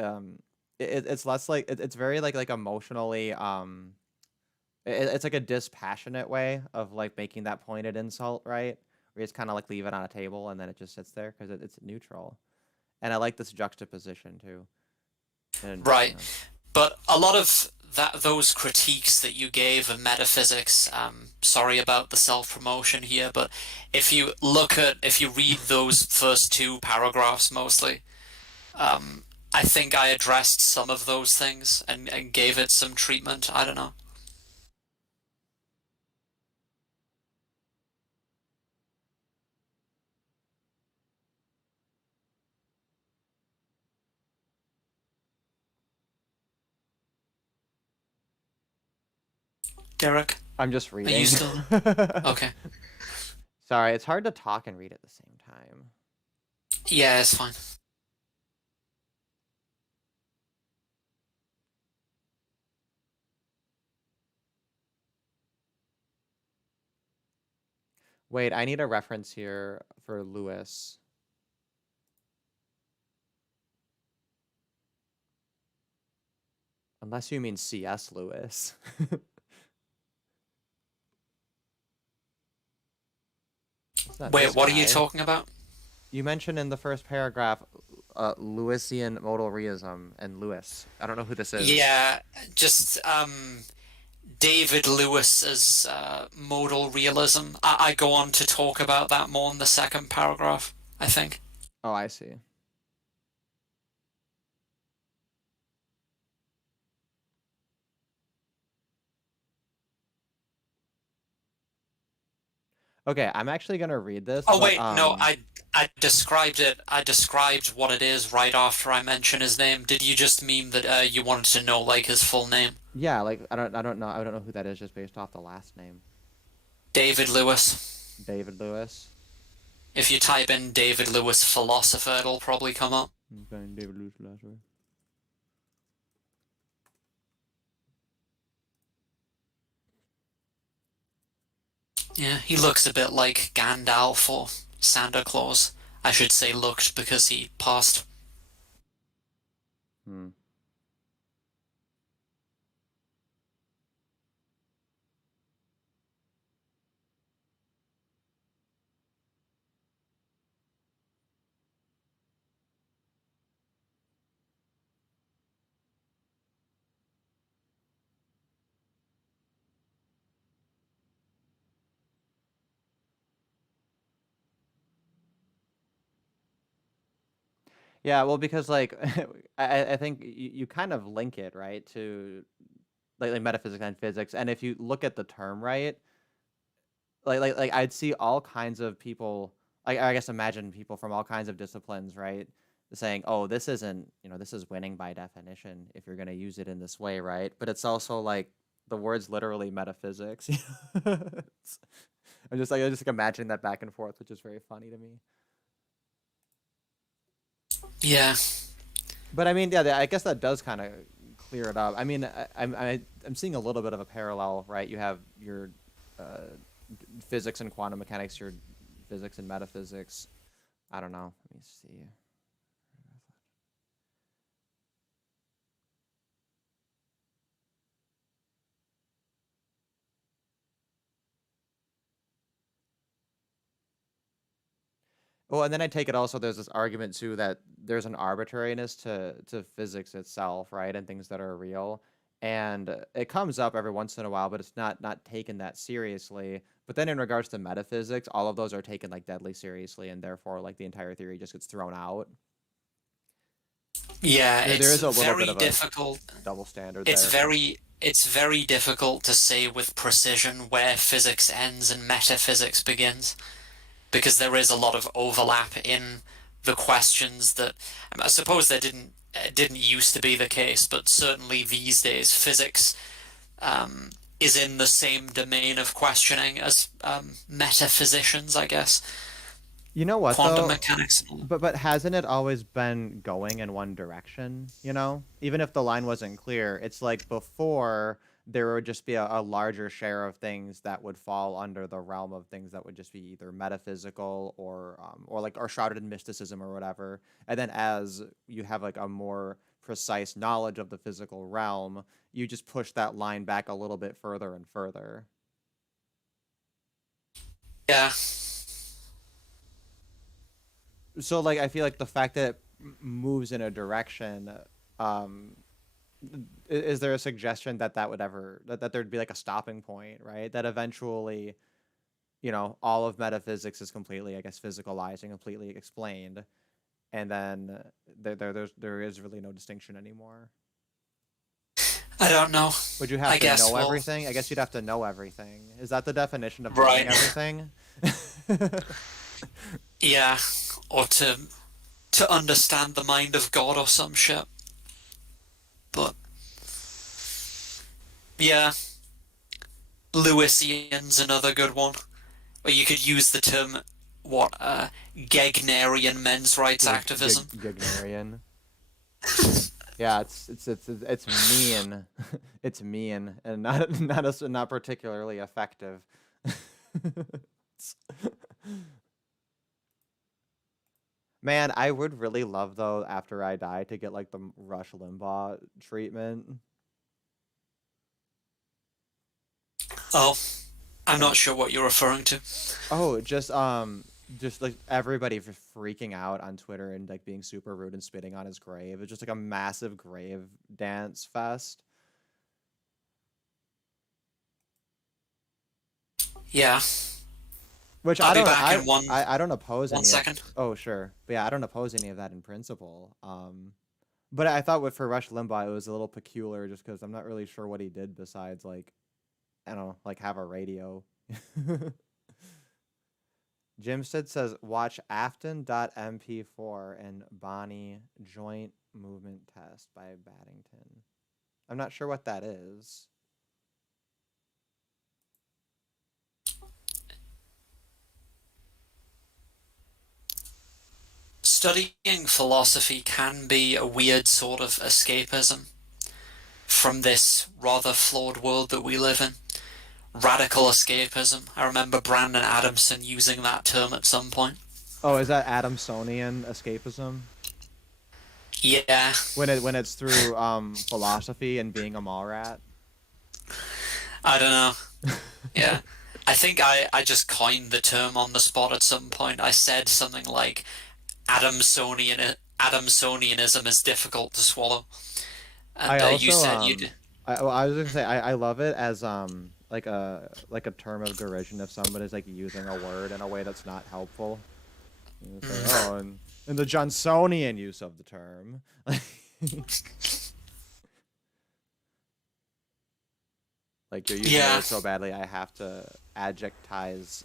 it's less like it's very like emotionally it's like a dispassionate way of like making that pointed insult, right? Where you just kind of like leave it on a table and then it just sits there because it's neutral. And I like this juxtaposition too. And right. But a lot of that those critiques that you gave of metaphysics, sorry about the self-promotion here, but if you read those first two paragraphs mostly, I think I addressed some of those things and gave it some treatment. I don't know. Derek, I'm just are you reading. still there? Okay. Sorry, it's hard to talk and read at the same time. Yeah, it's fine. Wait, I need a reference here for Lewis. Unless you mean C.S. Lewis. It's not this Wait, what are you guy. talking about? You mentioned in the first paragraph Lewisian modal realism and Lewis. I don't know who this is. Yeah, just David Lewis's modal realism. I go on to talk about that more in the second paragraph, I think. Oh, I see. Okay, I'm actually gonna read this, Oh but wait, no, I described it. I described what it is right after I mentioned his name. Did you just mean that you wanted to know like his full name? yeah, like I don't know who that is just based off the last name. David Lewis. David Lewis. If you type in David Lewis philosopher, it'll probably come up. Okay, David Lewis philosopher. Yeah, he looks a bit like Gandalf or Santa Claus. I should say looked because he passed. Hmm. Yeah, well, because like I think you kind of link it right to like metaphysics and physics, and if you look at the term right, like I'd see all kinds of people. Like I guess imagine people from all kinds of disciplines, right? Saying, "Oh, this isn't, this is winning by definition if you're going to use it in this way, right?" But it's also like the word's literally metaphysics. I'm just like imagining that back and forth, which is very funny to me. Yeah, But I mean, yeah, I guess that does kind of clear it up. I mean, I'm seeing a little bit of a parallel, right? You have your uh, physics and quantum mechanics, your physics and metaphysics. I don't know. Let me see. Well, and then I take it also there's this argument too that there's an arbitrariness to physics itself, right? And things that are real. And it comes up every once in a while, but it's not taken that seriously. But then in regards to metaphysics, all of those are taken like deadly seriously, and therefore like the entire theory just gets thrown out. yeah, There it's is a little bit very of a difficult. double standard It's there. very difficult to say with precision where physics ends and metaphysics begins, because there is a lot of overlap in the questions that I suppose there didn't used to be the case, but certainly these days physics is in the same domain of questioning as metaphysicians, I guess. You know what Quantum though? mechanics. But hasn't it always been going in one direction, Even if the line wasn't clear, it's like before there would just be a larger share of things that would fall under the realm of things that would just be either metaphysical or shrouded in mysticism or whatever. And then as you have like a more precise knowledge of the physical realm, you just push that line back a little bit further and further. Yeah, So like I feel like the fact that it moves in a direction, is there a suggestion that that would ever that there'd be like a stopping point, right? That eventually, all of metaphysics is completely, I guess, physicalized and completely explained, and then there is really no distinction anymore. I don't know. Would you have I to guess know we'll. everything? I guess you'd have to know everything. Is that the definition of knowing Right. everything? Yeah. Or to understand the mind of God or some shit. But yeah, Lewisian's another good one. Where you could use the term Gegnerian men's rights activism. Gignarian. Yeah, it's mean. It's mean and not particularly effective. Man, I would really love though after I die to get like the Rush Limbaugh treatment. Oh, I'm Like, not sure what you're referring to. oh, just like everybody freaking out on Twitter and like being super rude and spitting on his grave. It's just like a massive grave dance fest. Yeah, Which I'll I be don't back in I don't oppose one any of. second. Oh, sure. But yeah, I don't oppose any of that in principle. But I thought for Rush Limbaugh it was a little peculiar just because I'm not really sure what he did besides like I don't know, like have a radio. Jimstead says watch Afton.mp4 and Bonnie joint movement test by Baddington. I'm not sure what that is. Studying philosophy can be a weird sort of escapism from this rather flawed world that we live in. Radical escapism. I remember Brandon Adamson using that term at some point. Oh, is that Adamsonian escapism? Yeah, When it's through philosophy and being a mall rat? I don't know. Yeah. I think I just coined the term on the spot at some point. I said something like Adamsonianism is difficult to swallow. I And you also said you'd. I was gonna say I love it as like a term of derision if somebody's like using a word in a way that's not helpful. You say, oh, and in the Johnsonian use of the term. Like you're using Yeah, it so badly, I have to adjectivize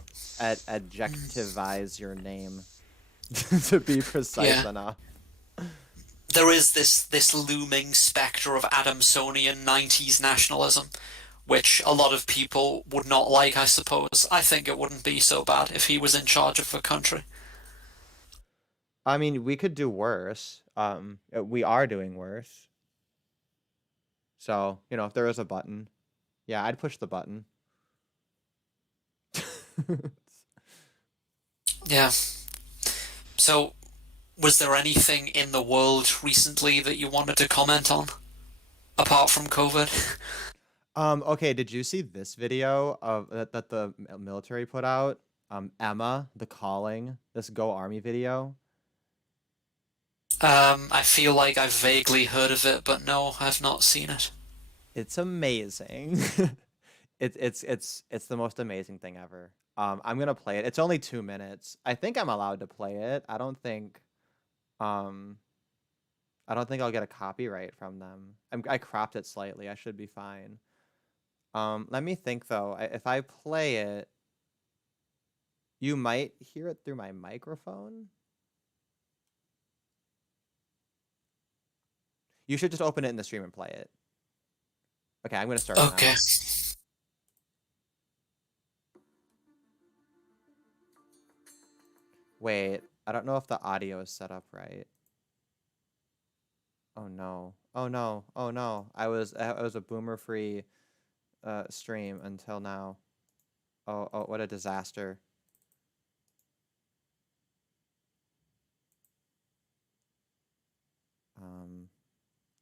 your name to be precise yeah. enough. There is this looming spectre of Adamsonian 90s nationalism, which a lot of people would not like, I suppose. I think it wouldn't be so bad if he was in charge of a country. I mean, we could do worse. We are doing worse. So, if there is a button, yeah, I'd push the button. Yeah. So, was there anything in the world recently that you wanted to comment on, apart from COVID? Okay, did you see this video of that the military put out? Emma, the calling, this Go Army video. I feel like I've vaguely heard of it, but no, I've not seen it. It's amazing. It's the most amazing thing ever. I'm gonna play it. It's only 2 minutes. I think I'm allowed to play it. Um I don't think I'll get a copyright from them. I cropped it slightly. I should be fine. Let me think though. If I play it, you might hear it through my microphone. You should just open it in the stream and play it. Okay, I'm gonna start it Okay. now. Wait, I don't know if the audio is set up right. Oh no. Oh no. Oh no. I was a boomer free stream until now. Oh, what a disaster.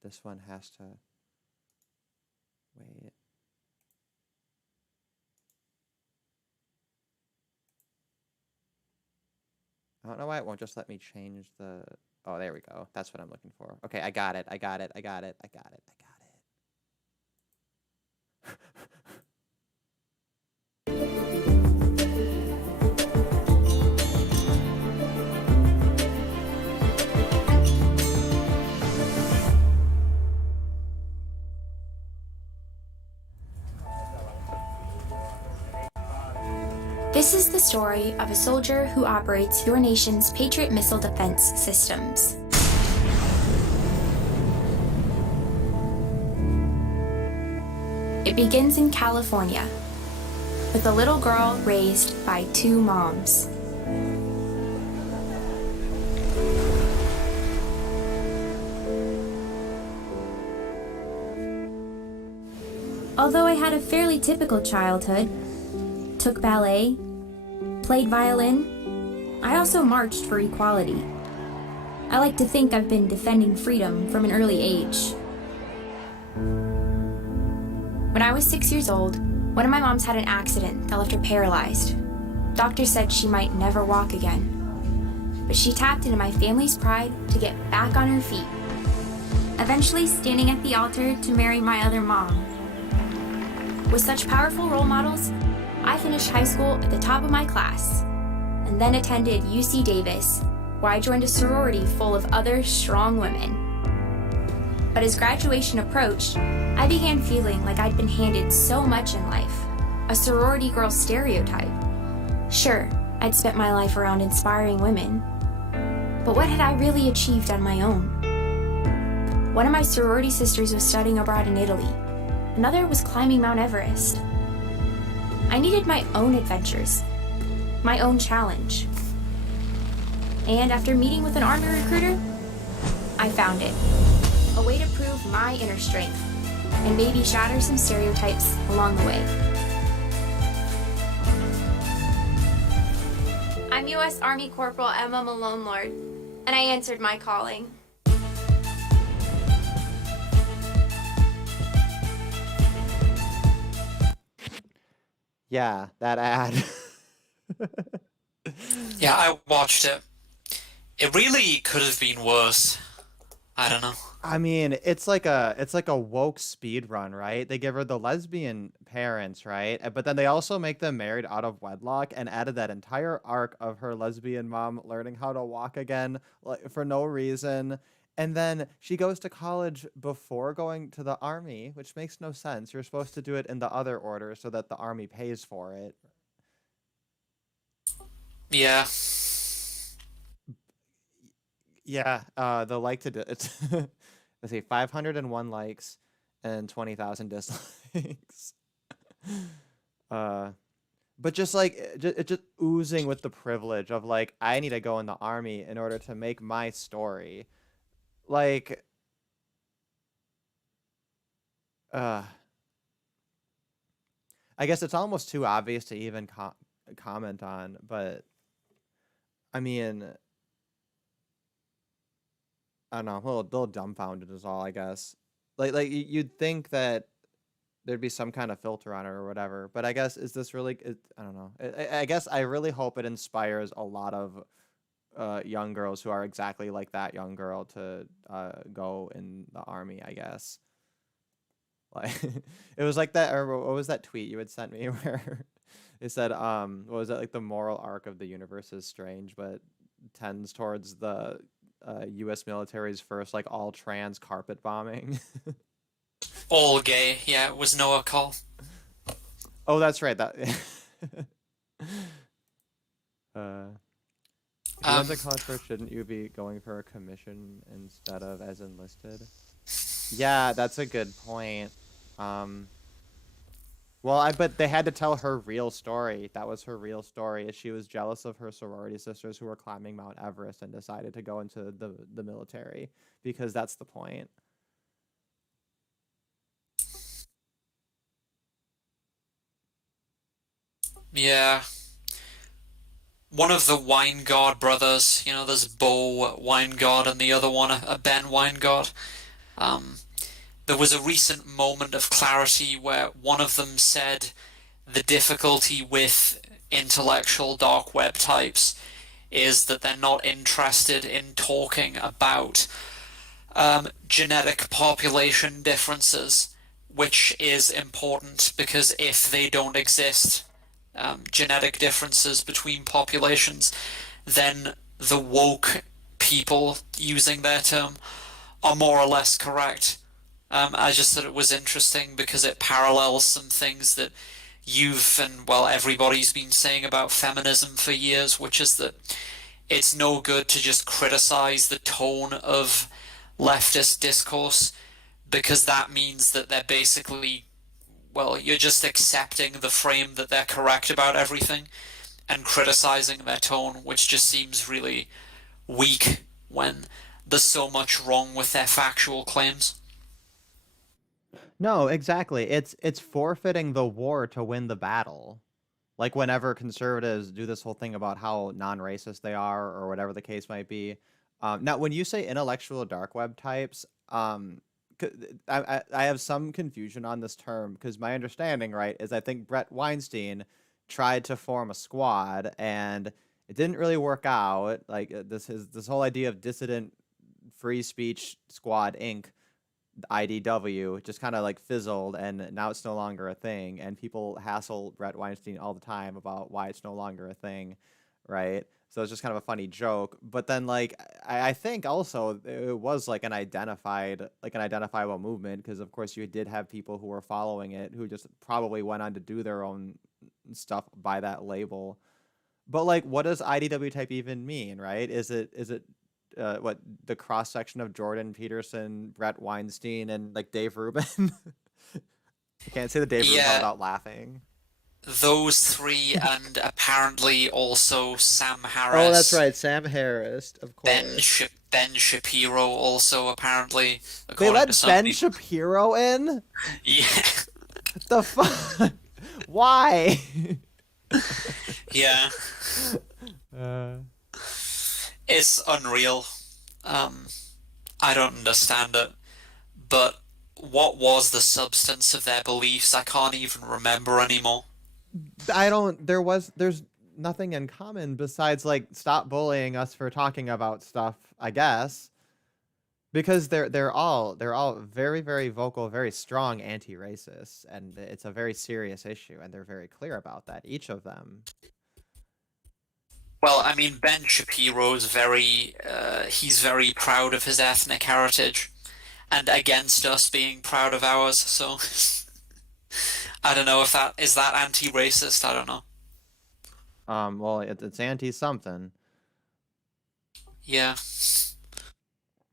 This one has to wait. I don't know why it won't just let me change the. Oh, there we go. That's what I'm looking for. Okay, I got it. I got it. I got it. I got it. I got it. This is the story of a soldier who operates your nation's Patriot missile defense systems. It begins in California, with a little girl raised by two moms. Although I had a fairly typical childhood, took ballet, played violin, I also marched for equality. I like to think I've been defending freedom from an early age. When I was 6 years old, one of my moms had an accident that left her paralyzed. Doctors said she might never walk again. But she tapped into my family's pride to get back on her feet, eventually standing at the altar to marry my other mom. With such powerful role models, I finished high school at the top of my class, and then attended UC Davis, where I joined a sorority full of other strong women. But as graduation approached, I began feeling like I'd been handed so much in life, a sorority girl stereotype. Sure, I'd spent my life around inspiring women, but what had I really achieved on my own? One of my sorority sisters was studying abroad in Italy. Another was climbing Mount Everest. I needed my own adventures, my own challenge. And after meeting with an Army recruiter, I found it. A way to prove my inner strength and maybe shatter some stereotypes along the way. I'm U.S. Army Corporal Emma Malone Lord, and I answered my calling. Yeah, that ad. Yeah, I watched it. It really could have been worse. I don't know. I mean, it's like a woke speed run, right? They give her the lesbian parents, right? But then they also make them married out of wedlock and added that entire arc of her lesbian mom learning how to walk again, like, for no reason. And then she goes to college before going to the army, which makes no sense. You're supposed to do it in the other order so that the army pays for it. Yeah. Yeah, the like to do it's let's see, 501 likes and 20,000 dislikes. But just like it just oozing with the privilege of like I need to go in the army in order to make my story. Like I guess it's almost too obvious to even comment on, but I mean, I don't know, a little dumbfounded is all, I guess. Like you'd think that there'd be some kind of filter on it or whatever, but I guess is this really? I don't know. I guess I really hope it inspires a lot of young girls who are exactly like that young girl to go in the army, I guess. Like it was like that, or what was that tweet you had sent me where it said, what was it, like the moral arc of the universe is strange, but tends towards the U.S. military's first like all trans carpet bombing. All gay, yeah, it was Noah Cole. Oh, that's right. That. If you went to college first, shouldn't you be going for a commission instead of as enlisted? Yeah, that's a good point. Well, but they had to tell her real story. That was her real story. Is she was jealous of her sorority sisters who were climbing Mount Everest and decided to go into the military because that's the point. Yeah. One of the Weingard brothers, there's Bo Weingard and the other one, Ben Weingard. There was a recent moment of clarity where one of them said the difficulty with intellectual dark web types is that they're not interested in talking about genetic population differences, which is important because if they don't exist, genetic differences between populations, then the woke people using their term are more or less correct. I just thought it was interesting because it parallels some things that you've and well everybody's been saying about feminism for years, which is that it's no good to just criticize the tone of leftist discourse because that means that they're basically, well, you're just accepting the frame that they're correct about everything and criticizing their tone, which just seems really weak when there's so much wrong with their factual claims. No, exactly. It's forfeiting the war to win the battle. Like whenever conservatives do this whole thing about how non-racist they are or whatever the case might be. Now, when you say intellectual dark web types, I have some confusion on this term because my understanding, right, is I think Brett Weinstein tried to form a squad and it didn't really work out. Like this whole idea of dissident free speech squad Inc. IDW just kind of like fizzled and now it's no longer a thing and people hassle Brett Weinstein all the time about why it's no longer a thing, right? So it's just kind of a funny joke. But then like I think also it was like an identifiable movement because of course you did have people who were following it who just probably went on to do their own stuff by that label. But like what does IDW type even mean, right? Is it what the cross section of Jordan Peterson, Brett Weinstein, and like Dave Rubin? I can't say the Dave Rubin Yeah, without laughing. those three, and apparently also Sam Oh, that's Harris, right, Sam Harris, of course. Ben Shapiro, also apparently, They according to let some Ben people. Shapiro in? Yeah, What the fuck? Why? yeah, uh, it's unreal. Um, I don't understand it, but what was the substance of their beliefs? I can't even remember anymore. I don't. There's nothing in common besides like stop bullying us for talking about stuff. I guess because they're all very very vocal, very strong anti-racists, and it's a very serious issue, and they're very clear about that. Each of them. Well, I mean, Ben Shapiro's he's very proud of his ethnic heritage and against us being proud of ours, so I don't know if that is that anti-racist, I don't know. Well, it's anti something. Yeah.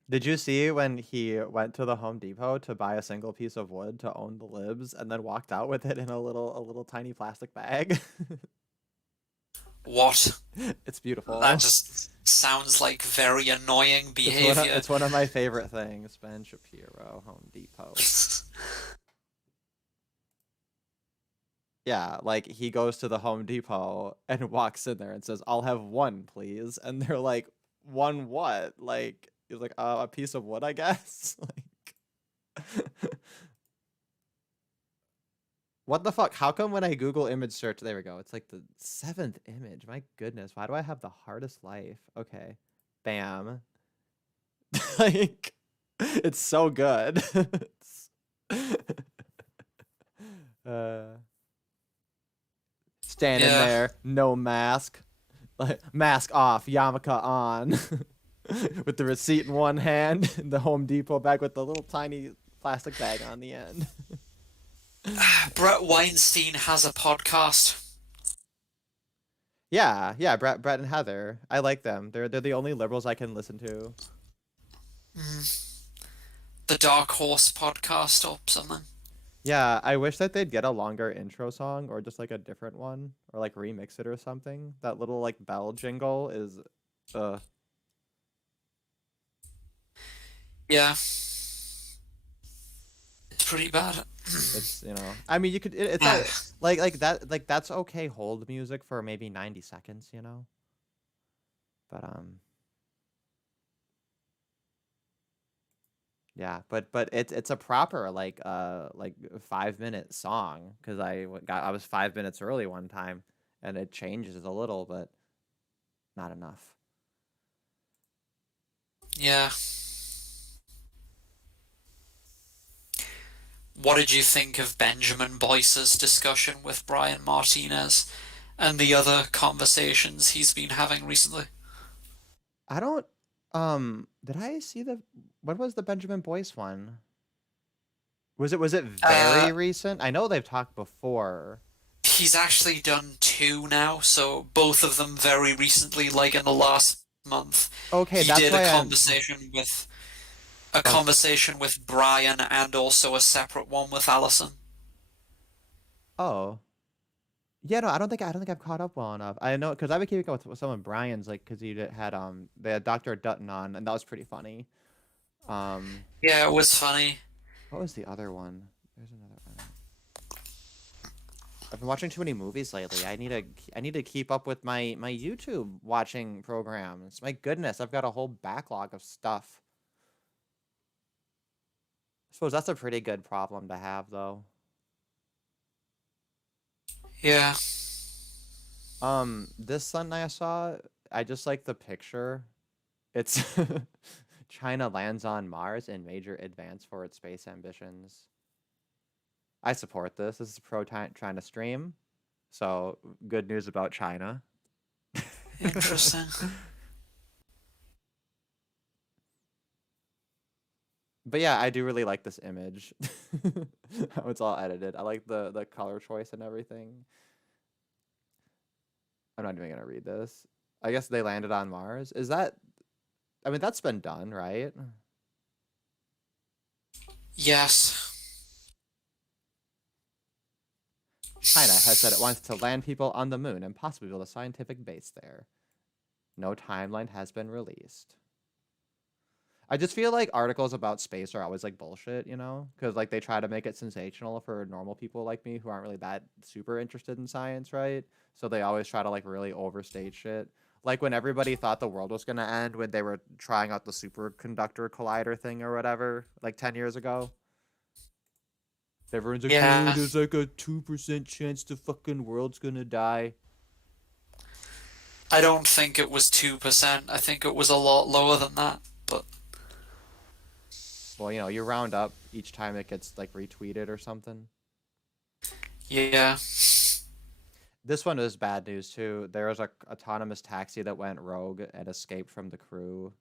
Did you see when he went to the Home Depot to buy a single piece of wood to own the libs and then walked out with it in a little tiny plastic bag? What? It's That beautiful. just sounds like very annoying behavior. It's one of my favorite things. Ben Shapiro, Home Depot. Yeah, like he goes to the Home Depot and walks in there and says, "I'll have one, please." And they're like, "One what?" Like he's like, a piece of wood, I guess." Like what the fuck? How come when I Google image search, there we go. It's like the seventh image. My goodness, why do I have the hardest life? Okay. Bam. Like it's so good. uh Standing Yeah. there, no mask. Like mask off, yarmulke on. With the receipt in one hand, and the Home Depot bag with the little tiny plastic bag on the end. Brett Weinstein has a podcast. Yeah, yeah, Brett and Heather. I like them. They're the only liberals I can listen to. The Dark Horse podcast or something. Yeah, I wish that they'd get a longer intro song or just like a different one or like remix it or something. That little like bell jingle is uh Yeah. It's pretty bad. it's I mean you could it's not like that like that's okay hold music for maybe 90 seconds, But yeah, but it's a proper like 5 minute song because I was 5 minutes early one time and it changes a little but not enough. Yeah. What did you think of Benjamin Boyce's discussion with Brian Martinez and the other conversations he's been having recently? I don't did I see what was the Benjamin Boyce one? Was it Uh, very recent? I know they've talked before. He's actually done two now, so both of them very recently, like in the last month. Okay, He that's did why I'm. a Oh, conversation with Brian and also a separate one with Allison. oh. Yeah, no, I don't think I've caught up well enough. I know because I've been keeping up with some of Brian's, like, because had they had Dr. Dutton on, and that was pretty funny. Um, Yeah, it was funny. what was the other one? There's another one. I've been watching too many movies lately. I need to keep up with my YouTube watching programs. My goodness, I've got a whole backlog of stuff. I suppose that's a pretty good problem to have, though. Yeah. This Sunday I saw, I just like the picture. It's China lands on Mars in major advance for its space ambitions. I support this. This is a pro-China stream, so good news about China. Interesting. But yeah, I do really like this image. How it's all edited. I like the color choice and everything. I'm not even gonna read this. I guess they landed on Mars. Is that? I mean, that's been done, right? Yes. China has said it wants to land people on the moon and possibly build a scientific base there. No timeline has been released. I just feel like articles about space are always like bullshit, you know? Because like they try to make it sensational for normal people like me who aren't really that super interested in science, right? So they always try to like really overstate shit. Like when everybody thought the world was gonna end when they were trying out the superconductor collider thing or whatever, like 10 years ago. Everyone's like, oh, Yeah. there's like a 2% chance the fucking world's gonna die. I don't think it was 2%. I think it was a lot lower than that. But Well, you round up each time it gets like retweeted or something. yeah. This one is bad news too. There was a autonomous taxi that went rogue and escaped from the crew.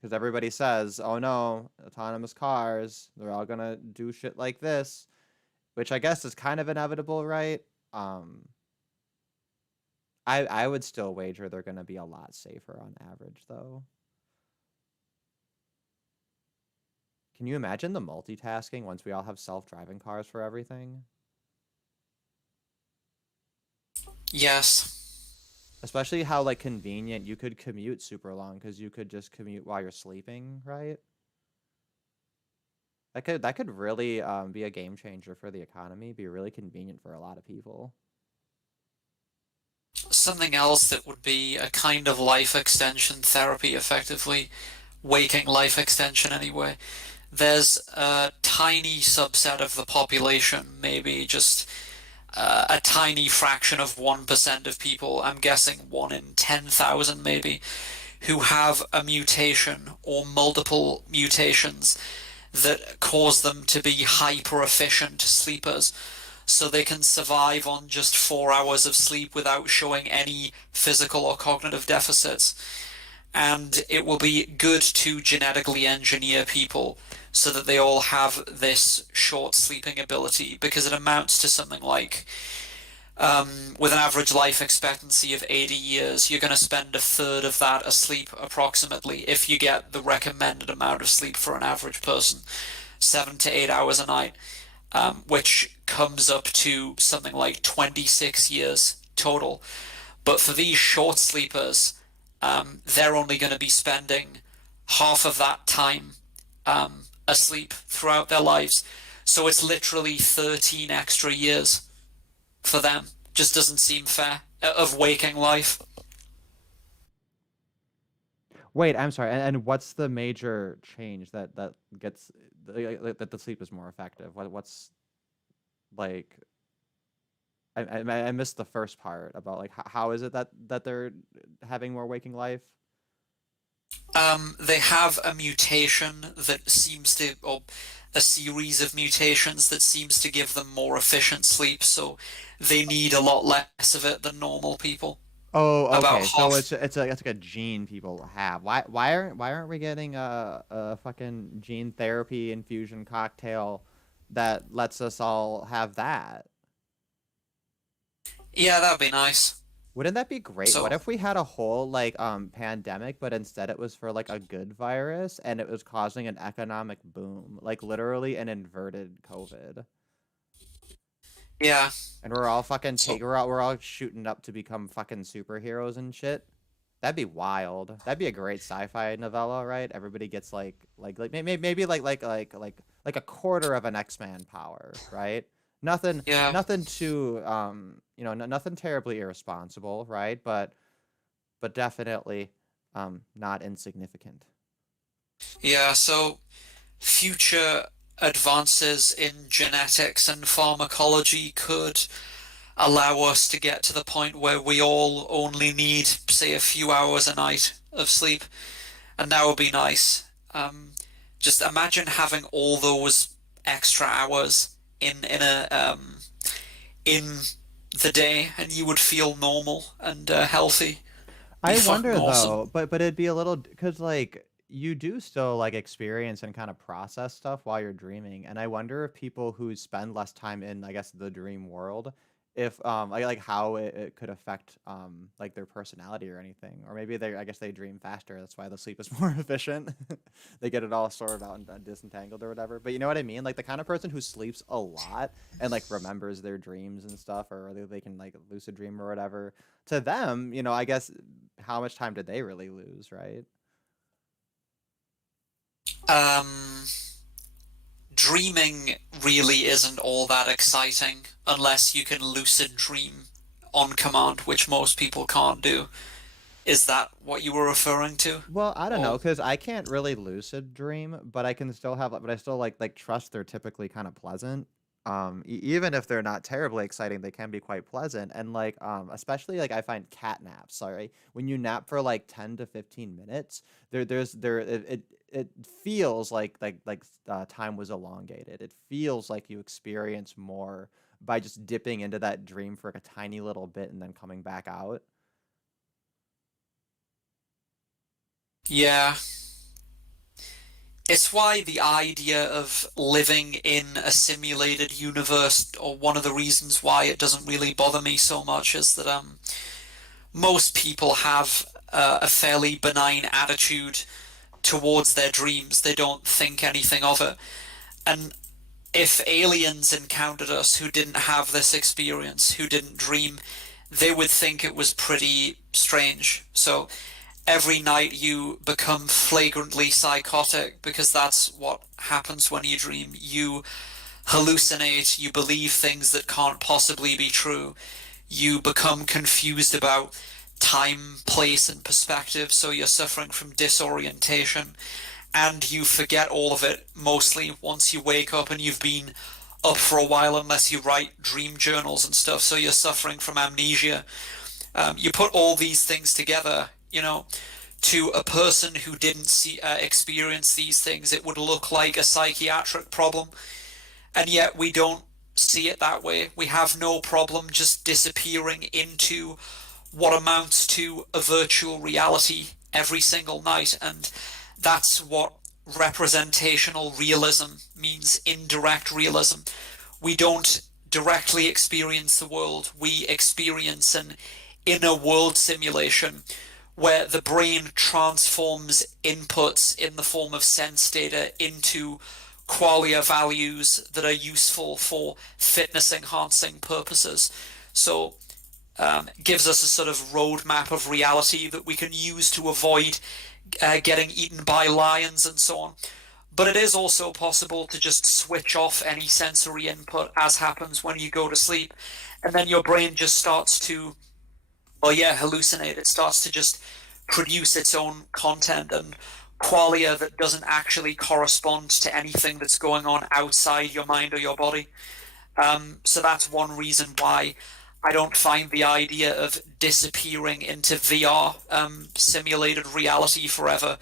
Because everybody says, "Oh no, autonomous cars, they're all gonna do shit like this," which I guess is kind of inevitable, right? Um, I would still wager they're gonna be a lot safer on average, though. Can you imagine the multitasking once we all have self-driving cars for everything? Yes. Especially how like convenient you could commute super long because you could just commute while you're sleeping, right? That could really be a game changer for the economy, be really convenient for a lot of people. Something else that would be a kind of life extension therapy, effectively. Waking life extension, anyway. There's a tiny subset of the population, maybe just a tiny fraction of 1% of people, I'm guessing 1 in 10,000 maybe, who have a mutation or multiple mutations that cause them to be hyper efficient sleepers. So they can survive on just 4 hours of sleep without showing any physical or cognitive deficits. And it will be good to genetically engineer people so that they all have this short sleeping ability, because it amounts to something like, with an average life expectancy of 80 years, you're going to spend a third of that asleep approximately if you get the recommended amount of sleep for an average person, 7 to 8 hours a night, which comes up to something like 26 years total. But for these short sleepers, they're only going to be spending half of that time asleep throughout their lives. So it's literally 13 extra years for them. Just doesn't seem fair of waking life. Wait, I'm sorry. And what's the major change that gets that the sleep is more effective? What's like? I missed the first part about like how is it that they're having more waking life? They have a mutation that seems to, or a series of mutations that seems to give them more efficient sleep, so they need a lot less of it than normal people. Oh, About okay. So half. it's like a gene people have. Why aren't we getting a fucking gene therapy infusion cocktail that lets us all have that? Yeah, that'd be nice. Wouldn't that be great? What So, if we had a whole like pandemic, but instead it was for like a good virus and it was causing an economic boom, like literally an inverted COVID. yeah. And we're all fucking So, we're all shooting up to become fucking superheroes and shit. That'd be wild. That'd be a great sci-fi novella, right? Everybody gets maybe like a quarter of an X-Man power, right? Nothing yeah. nothing too nothing terribly irresponsible, right? But definitely not insignificant. Yeah, so future advances in genetics and pharmacology could allow us to get to the point where we all only need, say, a few hours a night of sleep, and that would be nice. Um, just imagine having all those extra hours in the day, and you would feel normal and healthy. Be I fucking wonder awesome. though, but it'd be a little because like you do still like experience and kind of process stuff while you're dreaming, and I wonder if people who spend less time in, I guess, the dream world, if like how it could affect like their personality or anything, or maybe they I guess they dream faster. That's why the sleep is more efficient. They get it all sorted out and disentangled or whatever. But you know what I mean? Like the kind of person who sleeps a lot and like remembers their dreams and stuff, or they can like lucid dream or whatever to them, I guess how much time did they really lose, right? Um, Dreaming really isn't all that exciting unless you can lucid dream on command, which most people can't do. Is that what you were referring to? Well, I don't know, Or because I can't really lucid dream, but I can still have, but I still like trust they're typically kind of pleasant. Even if they're not terribly exciting, they can be quite pleasant. And like, especially like I find cat naps. Sorry, when you nap for like 10 to 15 minutes, it feels like time was elongated. It feels like you experience more by just dipping into that dream for like a tiny little bit and then coming back out. yeah, it's why the idea of living in a simulated universe, or one of the reasons why it doesn't really bother me so much, is that most people have a fairly benign attitude towards their dreams. They don't think anything of it. And if aliens encountered us who didn't have this experience, who didn't dream, they would think it was pretty strange. So every night you become flagrantly psychotic because that's what happens when you dream. You hallucinate, you believe things that can't possibly be true. You become confused about time, place, and perspective, so you're suffering from disorientation, and you forget all of it mostly once you wake up and you've been up for a while, unless you write dream journals and stuff, so you're suffering from amnesia. You put all these things together, to a person who didn't experience these things, it would look like a psychiatric problem, and yet we don't see it that way. We have no problem just disappearing into what amounts to a virtual reality every single night, and that's what representational realism means, indirect realism. We don't directly experience the world, we experience an inner world simulation where the brain transforms inputs in the form of sense data into qualia values that are useful for fitness enhancing purposes. So gives us a sort of roadmap of reality that we can use to avoid getting eaten by lions and so on. But it is also possible to just switch off any sensory input, as happens when you go to sleep, and then your brain just starts to, well, yeah, hallucinate. It starts to just produce its own content and qualia that doesn't actually correspond to anything that's going on outside your mind or your body. So that's one reason why I don't find the idea of disappearing into VR, simulated reality forever,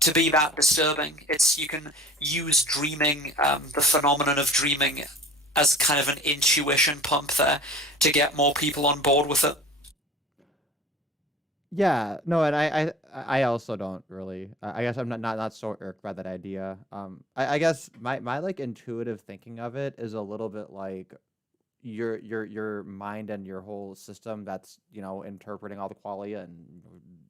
to be that disturbing. It's You can use dreaming, the phenomenon of dreaming, as kind of an intuition pump there to get more people on board with it. Yeah, no, and I also don't really. I guess I'm not so irked by that idea. I guess my like intuitive thinking of it is a little bit like your mind and your whole system that's, interpreting all the qualia and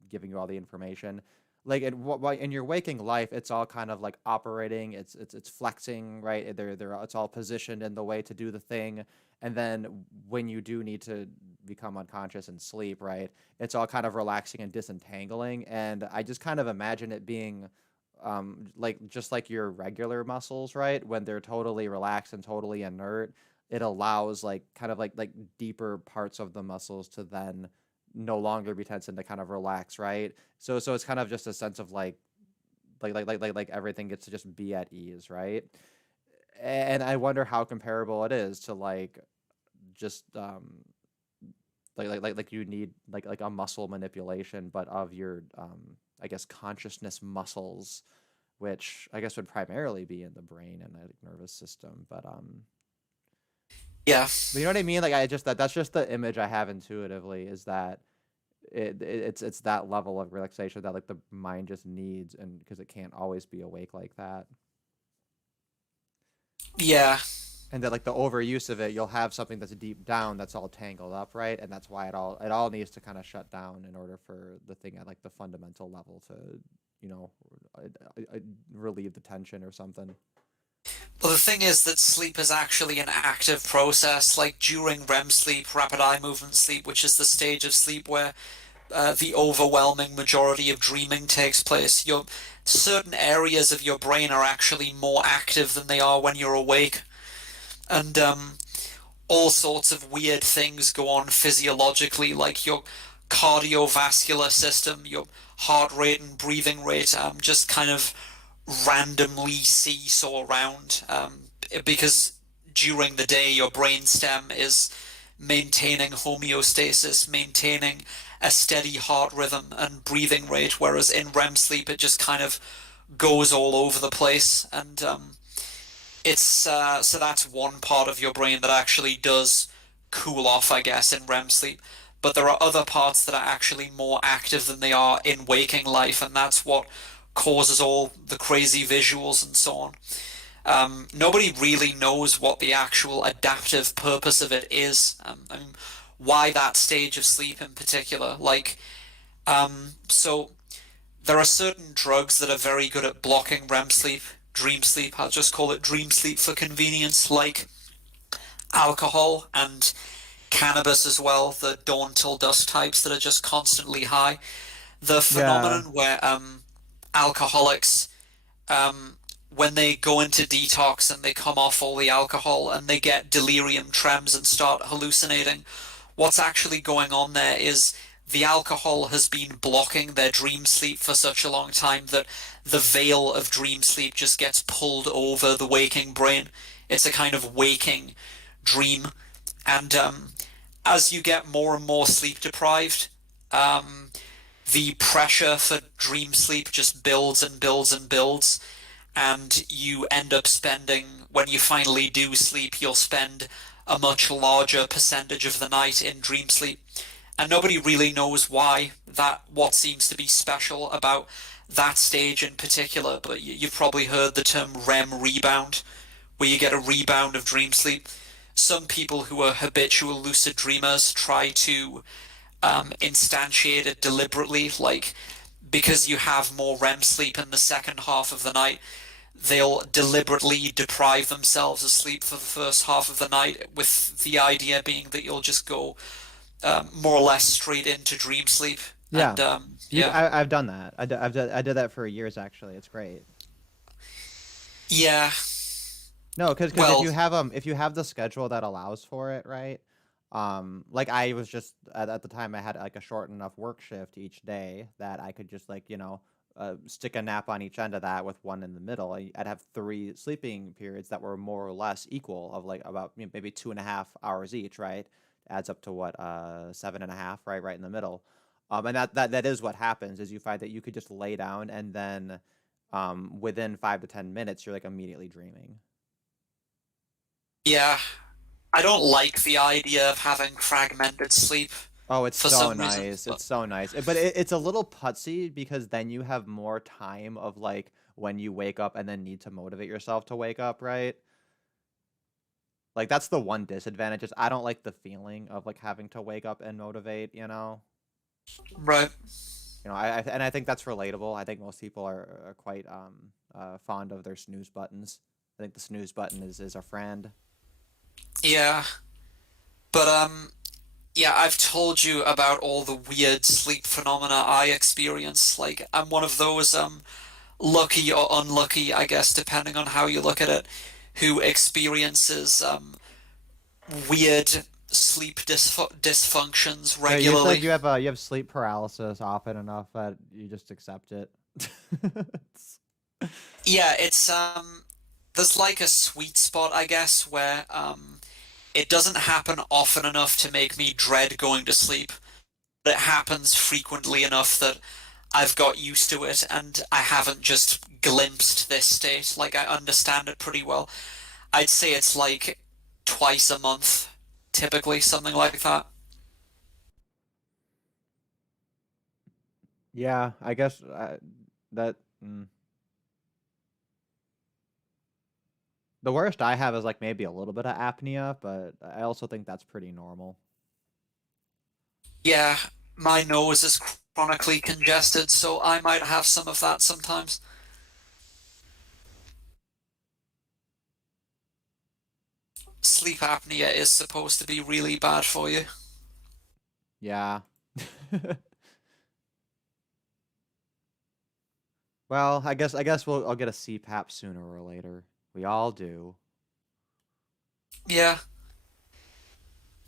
giving you all the information. Like in your waking life, it's all kind of like operating. It's flexing, right? It's all positioned in the way to do the thing. And then when you do need to become unconscious and sleep, right? It's all kind of relaxing and disentangling. And I just kind of imagine it being like just like your regular muscles, right? When they're totally relaxed and totally inert, it allows like kind of like deeper parts of the muscles to then no longer be tense and to kind of relax, right? So it's kind of just a sense of like everything gets to just be at ease, right? And I wonder how comparable it is to like just like you need like a muscle manipulation, but of your I guess consciousness muscles, which I guess would primarily be in the brain and the nervous system. Yeah. But you know what I mean? Like that's just the image I have intuitively, is that it's that level of relaxation that like the mind just needs, and because it can't always be awake like that. Yeah. And that like the overuse of it, you'll have something that's deep down that's all tangled up, right? And that's why it all needs to kind of shut down in order for the thing at like the fundamental level to, relieve the tension or something. Well, the thing is that sleep is actually an active process. Like during REM sleep, rapid eye movement sleep, which is the stage of sleep where the overwhelming majority of dreaming takes place, certain areas of your brain are actually more active than they are when you're awake. And all sorts of weird things go on physiologically, like your cardiovascular system, your heart rate and breathing rate just kind of randomly seesaw around, because during the day your brainstem is maintaining homeostasis, maintaining a steady heart rhythm and breathing rate, whereas in REM sleep it just kind of goes all over the place. And it's so that's one part of your brain that actually does cool off, I guess, in REM sleep. But there are other parts that are actually more active than they are in waking life, and that's what causes all the crazy visuals and so on. Nobody really knows what the actual adaptive purpose of it is. I mean, why that stage of sleep in particular? So there are certain drugs that are very good at blocking REM sleep, dream sleep. I'll just call it dream sleep for convenience, like alcohol and cannabis as well, the dawn till dusk types that are just constantly high. The phenomenon where alcoholics, when they go into detox and they come off all the alcohol and they get delirium tremens and start hallucinating, what's actually going on there is the alcohol has been blocking their dream sleep for such a long time that the veil of dream sleep just gets pulled over the waking brain. It's a kind of waking dream. And as you get more and more sleep deprived, the pressure for dream sleep just builds and builds and builds. And you end up spending, when you finally do sleep, you'll spend a much larger percentage of the night in dream sleep. And nobody really knows why, what seems to be special about that stage in particular, but you've probably heard the term REM rebound, where you get a rebound of dream sleep. Some people who are habitual lucid dreamers try to instantiate it deliberately, like because you have more REM sleep in the second half of the night, they'll deliberately deprive themselves of sleep for the first half of the night, with the idea being that you'll just go more or less straight into dream sleep. Yeah. And, I've done that. I did that for years, actually. It's great. Yeah. No, because Well, if you have the schedule that allows for it, right? Like I was just at the time I had like a short enough work shift each day that I could just like stick a nap on each end of that with one in the middle. I'd have 3 sleeping periods that were more or less equal, of like about maybe 2.5 hours each, right? Adds up to what 7.5, right in the middle. And that is what happens, is you find that you could just lay down and then within 5 to 10 minutes you're like immediately dreaming. yeah, I don't like the idea of having fragmented sleep Oh, it's for so some reason, nice. but It's so nice. But it's a little putsy because then you have more time of like when you wake up and then need to motivate yourself to wake up, right? Like that's the one disadvantage is I don't like the feeling of like having to wake up and motivate, you know? Right. You know, and I think that's relatable. I think most people are quite fond of their snooze buttons. I think the snooze button is a friend. Yeah. But yeah, I've told you about all the weird sleep phenomena I experience. Like I'm one of those lucky or unlucky, I guess, depending on how you look at it, who experiences weird sleep dysfunctions Yeah, you said regularly. you have sleep paralysis often enough that you just accept it. Yeah, it's there's like a sweet spot, I guess, where it doesn't happen often enough to make me dread going to sleep, but it happens frequently enough that I've got used to it and I haven't just glimpsed this state. Like I understand it pretty well. I'd say it's like twice a month, typically, something like that. Yeah, I guess that the worst I have is like maybe a little bit of apnea, but I also think that's pretty normal. Yeah, my nose is chronically congested, so I might have some of that sometimes. Sleep apnea is supposed to be really bad for you. Yeah. Well, I guess I'll get a CPAP sooner or later. We all do. Yeah.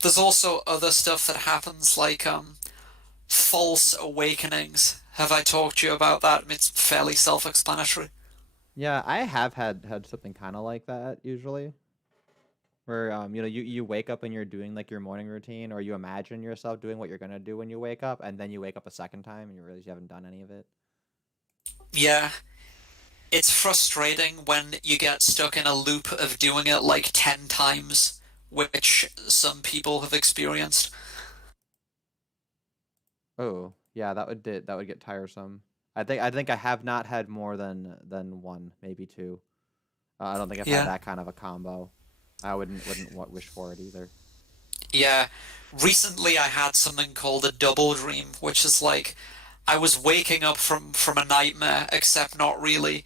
There's also other stuff that happens, like false awakenings. Have I talked to you about that? It's fairly self-explanatory. Yeah, I have had something kind of like that usually, where you know you wake up and you're doing like your morning routine, or you imagine yourself doing what you're gonna do when you wake up, and then you wake up a second time and you realize you haven't done any of it. Yeah, it's frustrating when you get stuck in a loop of doing it like 10 times, which some people have experienced. Oh, yeah, that would get tiresome. I think I have not had more than one, maybe two. I don't think I've had Yeah. that kind of a combo. I wouldn't wish for it either. Yeah. Recently I had something called a double dream, which is like I was waking up from a nightmare, except not really,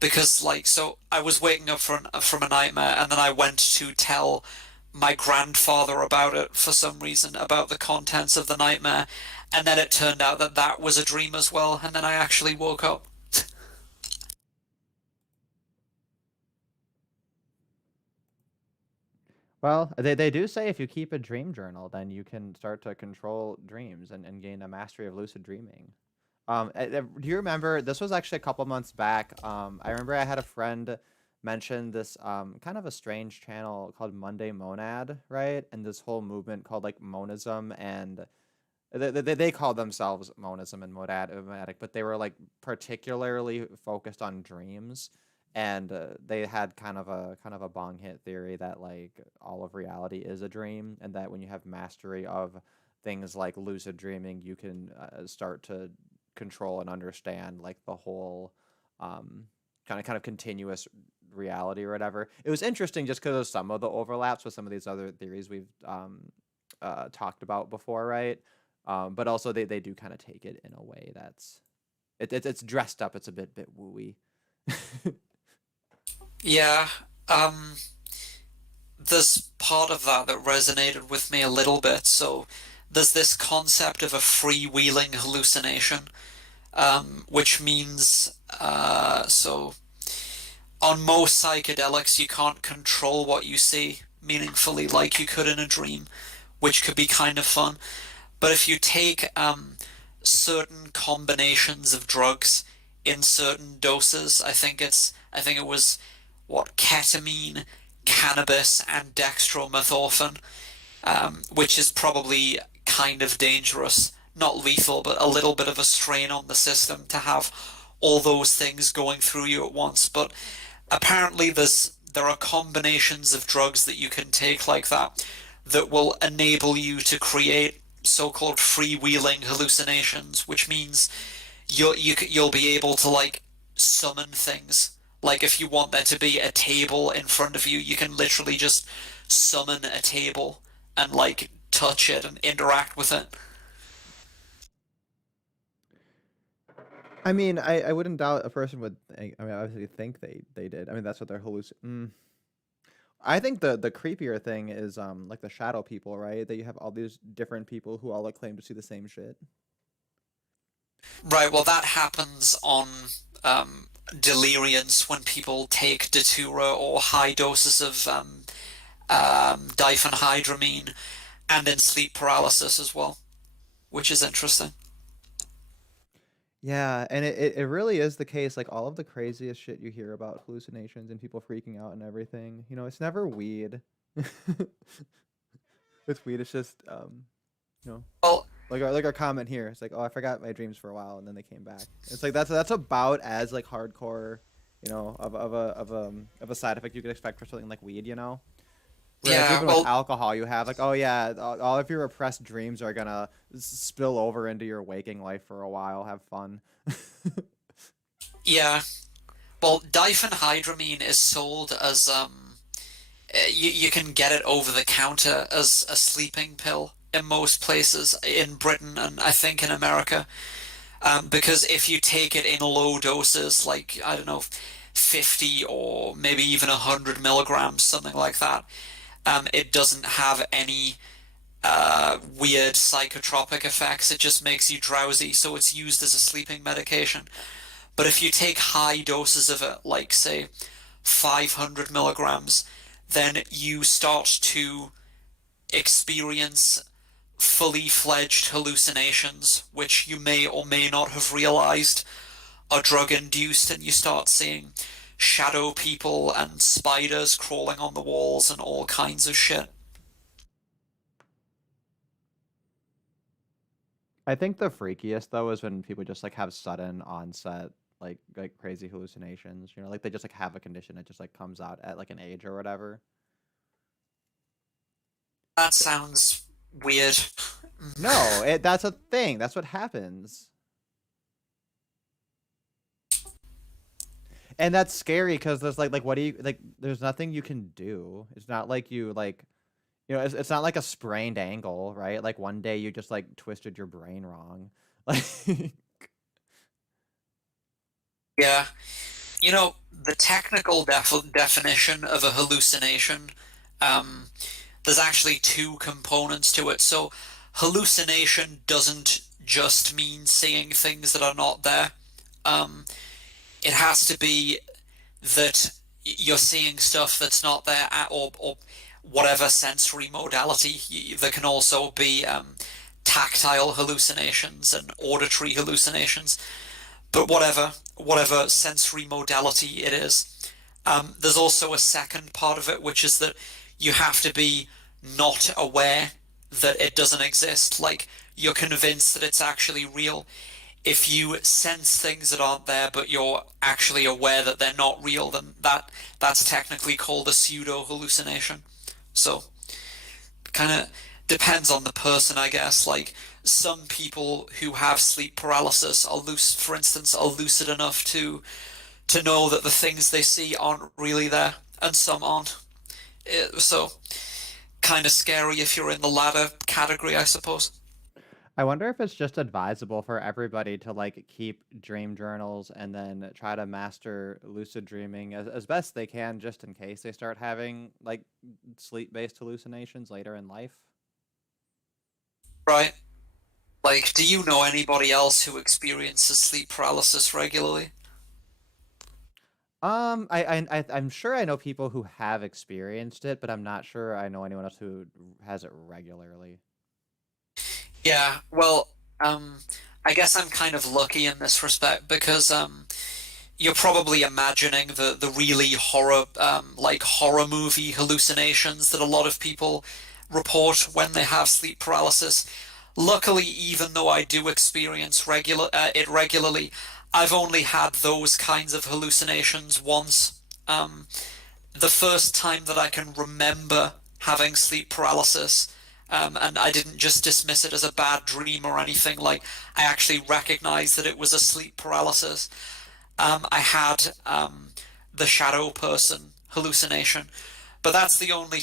because like so I was waking up from a nightmare and then I went to tell my grandfather about it for some reason, about the contents of the nightmare, and then it turned out that that was a dream as well, and then I actually woke up. Well, they do say if you keep a dream journal, then you can start to control dreams and gain a mastery of lucid dreaming. Do you remember this was actually a couple months back? I remember I had a friend mention this kind of a strange channel called Monday Monad, right? And this whole movement called like monism, and they call themselves monism and monadic, but they were like particularly focused on dreams, and they had kind of a bong hit theory that like all of reality is a dream, and that when you have mastery of things like lucid dreaming, you can start to control and understand like the whole um, kind of continuous reality or whatever. It was interesting just because of some of the overlaps with some of these other theories we've talked about before, right? But also they do kind of take it in a way that's it's dressed up. It's a bit wooey. Yeah, there's part of that that resonated with me a little bit. So there's this concept of a freewheeling hallucination, which means so on most psychedelics you can't control what you see meaningfully like you could in a dream, which could be kind of fun. But if you take certain combinations of drugs in certain doses, I think it was what ketamine, cannabis, and dextromethorphan, which is probably kind of dangerous, not lethal, but a little bit of a strain on the system to have all those things going through you at once. But apparently there are combinations of drugs that you can take like that that will enable you to create so-called freewheeling hallucinations, which means you'll be able to like summon things. Like if you want there to be a table in front of you, you can literally just summon a table and like touch it and interact with it. I mean, I wouldn't doubt a person would I mean, obviously think they did. I mean, that's what they're I think the creepier thing is like the shadow people, right? That you have all these different people who all like claim to see the same shit. Right, well, that happens on deliriums when people take datura or high doses of diphenhydramine, and in sleep paralysis as well, which is interesting. Yeah, and it really is the case. Like all of the craziest shit you hear about hallucinations and people freaking out and everything, it's never weed. With weed, it's just you know, Well, like our comment here. It's like, oh, I forgot my dreams for a while, and then they came back. It's like that's about as like hardcore, of a side effect you could expect for something like weed. Whereas yeah, even with well, alcohol, you have like, oh yeah, all of your repressed dreams are gonna spill over into your waking life for a while. Have fun. yeah, well, diphenhydramine is sold as you can get it over the counter as a sleeping pill in most places in Britain and I think in America. Because if you take it in low doses, like, I don't know, 50 or maybe even 100 milligrams, something like that, it doesn't have any weird psychotropic effects. It just makes you drowsy, so it's used as a sleeping medication. But if you take high doses of it, like, say, 500 milligrams, then you start to experience fully fledged hallucinations, which you may or may not have realized are drug induced, and you start seeing shadow people and spiders crawling on the walls and all kinds of shit. I think the freakiest though is when people just like have sudden onset like crazy hallucinations. Like they just like have a condition that just like comes out at like an age or whatever. That sounds weird. No, that's a thing. That's what happens. And that's scary because there's like what do you like there's nothing you can do. It's not like you like it's not like a sprained ankle, right? Like one day you just like twisted your brain wrong. Like Yeah. The technical definition of a hallucination, um, there's actually two components to it. So, hallucination doesn't just mean seeing things that are not there. Um, it has to be that you're seeing stuff that's not there, or whatever sensory modality. There can also be tactile hallucinations and auditory hallucinations. But whatever sensory modality it is. There's also a second part of it, which is that you have to be not aware that it doesn't exist. Like, you're convinced that it's actually real. If you sense things that aren't there, but you're actually aware that they're not real, then that's technically called a pseudo hallucination. So, kind of depends on the person, I guess. Like, some people who have sleep paralysis are lucid, for instance, are lucid enough to know that the things they see aren't really there, and some aren't. So, kind of scary if you're in the latter category, I suppose. I wonder if it's just advisable for everybody to like keep dream journals and then try to master lucid dreaming as best they can just in case they start having like sleep-based hallucinations later in life. Right. Like, do you know anybody else who experiences sleep paralysis regularly? I'm sure I know people who have experienced it, but I'm not sure I know anyone else who has it regularly. Yeah, well, I guess I'm kind of lucky in this respect because you're probably imagining the really like horror movie hallucinations that a lot of people report when they have sleep paralysis. Luckily, even though I do experience it regularly, I've only had those kinds of hallucinations once. The first time that I can remember having sleep paralysis, and I didn't just dismiss it as a bad dream or anything, like, I actually recognized that it was a sleep paralysis. I had the shadow person hallucination, but that's the only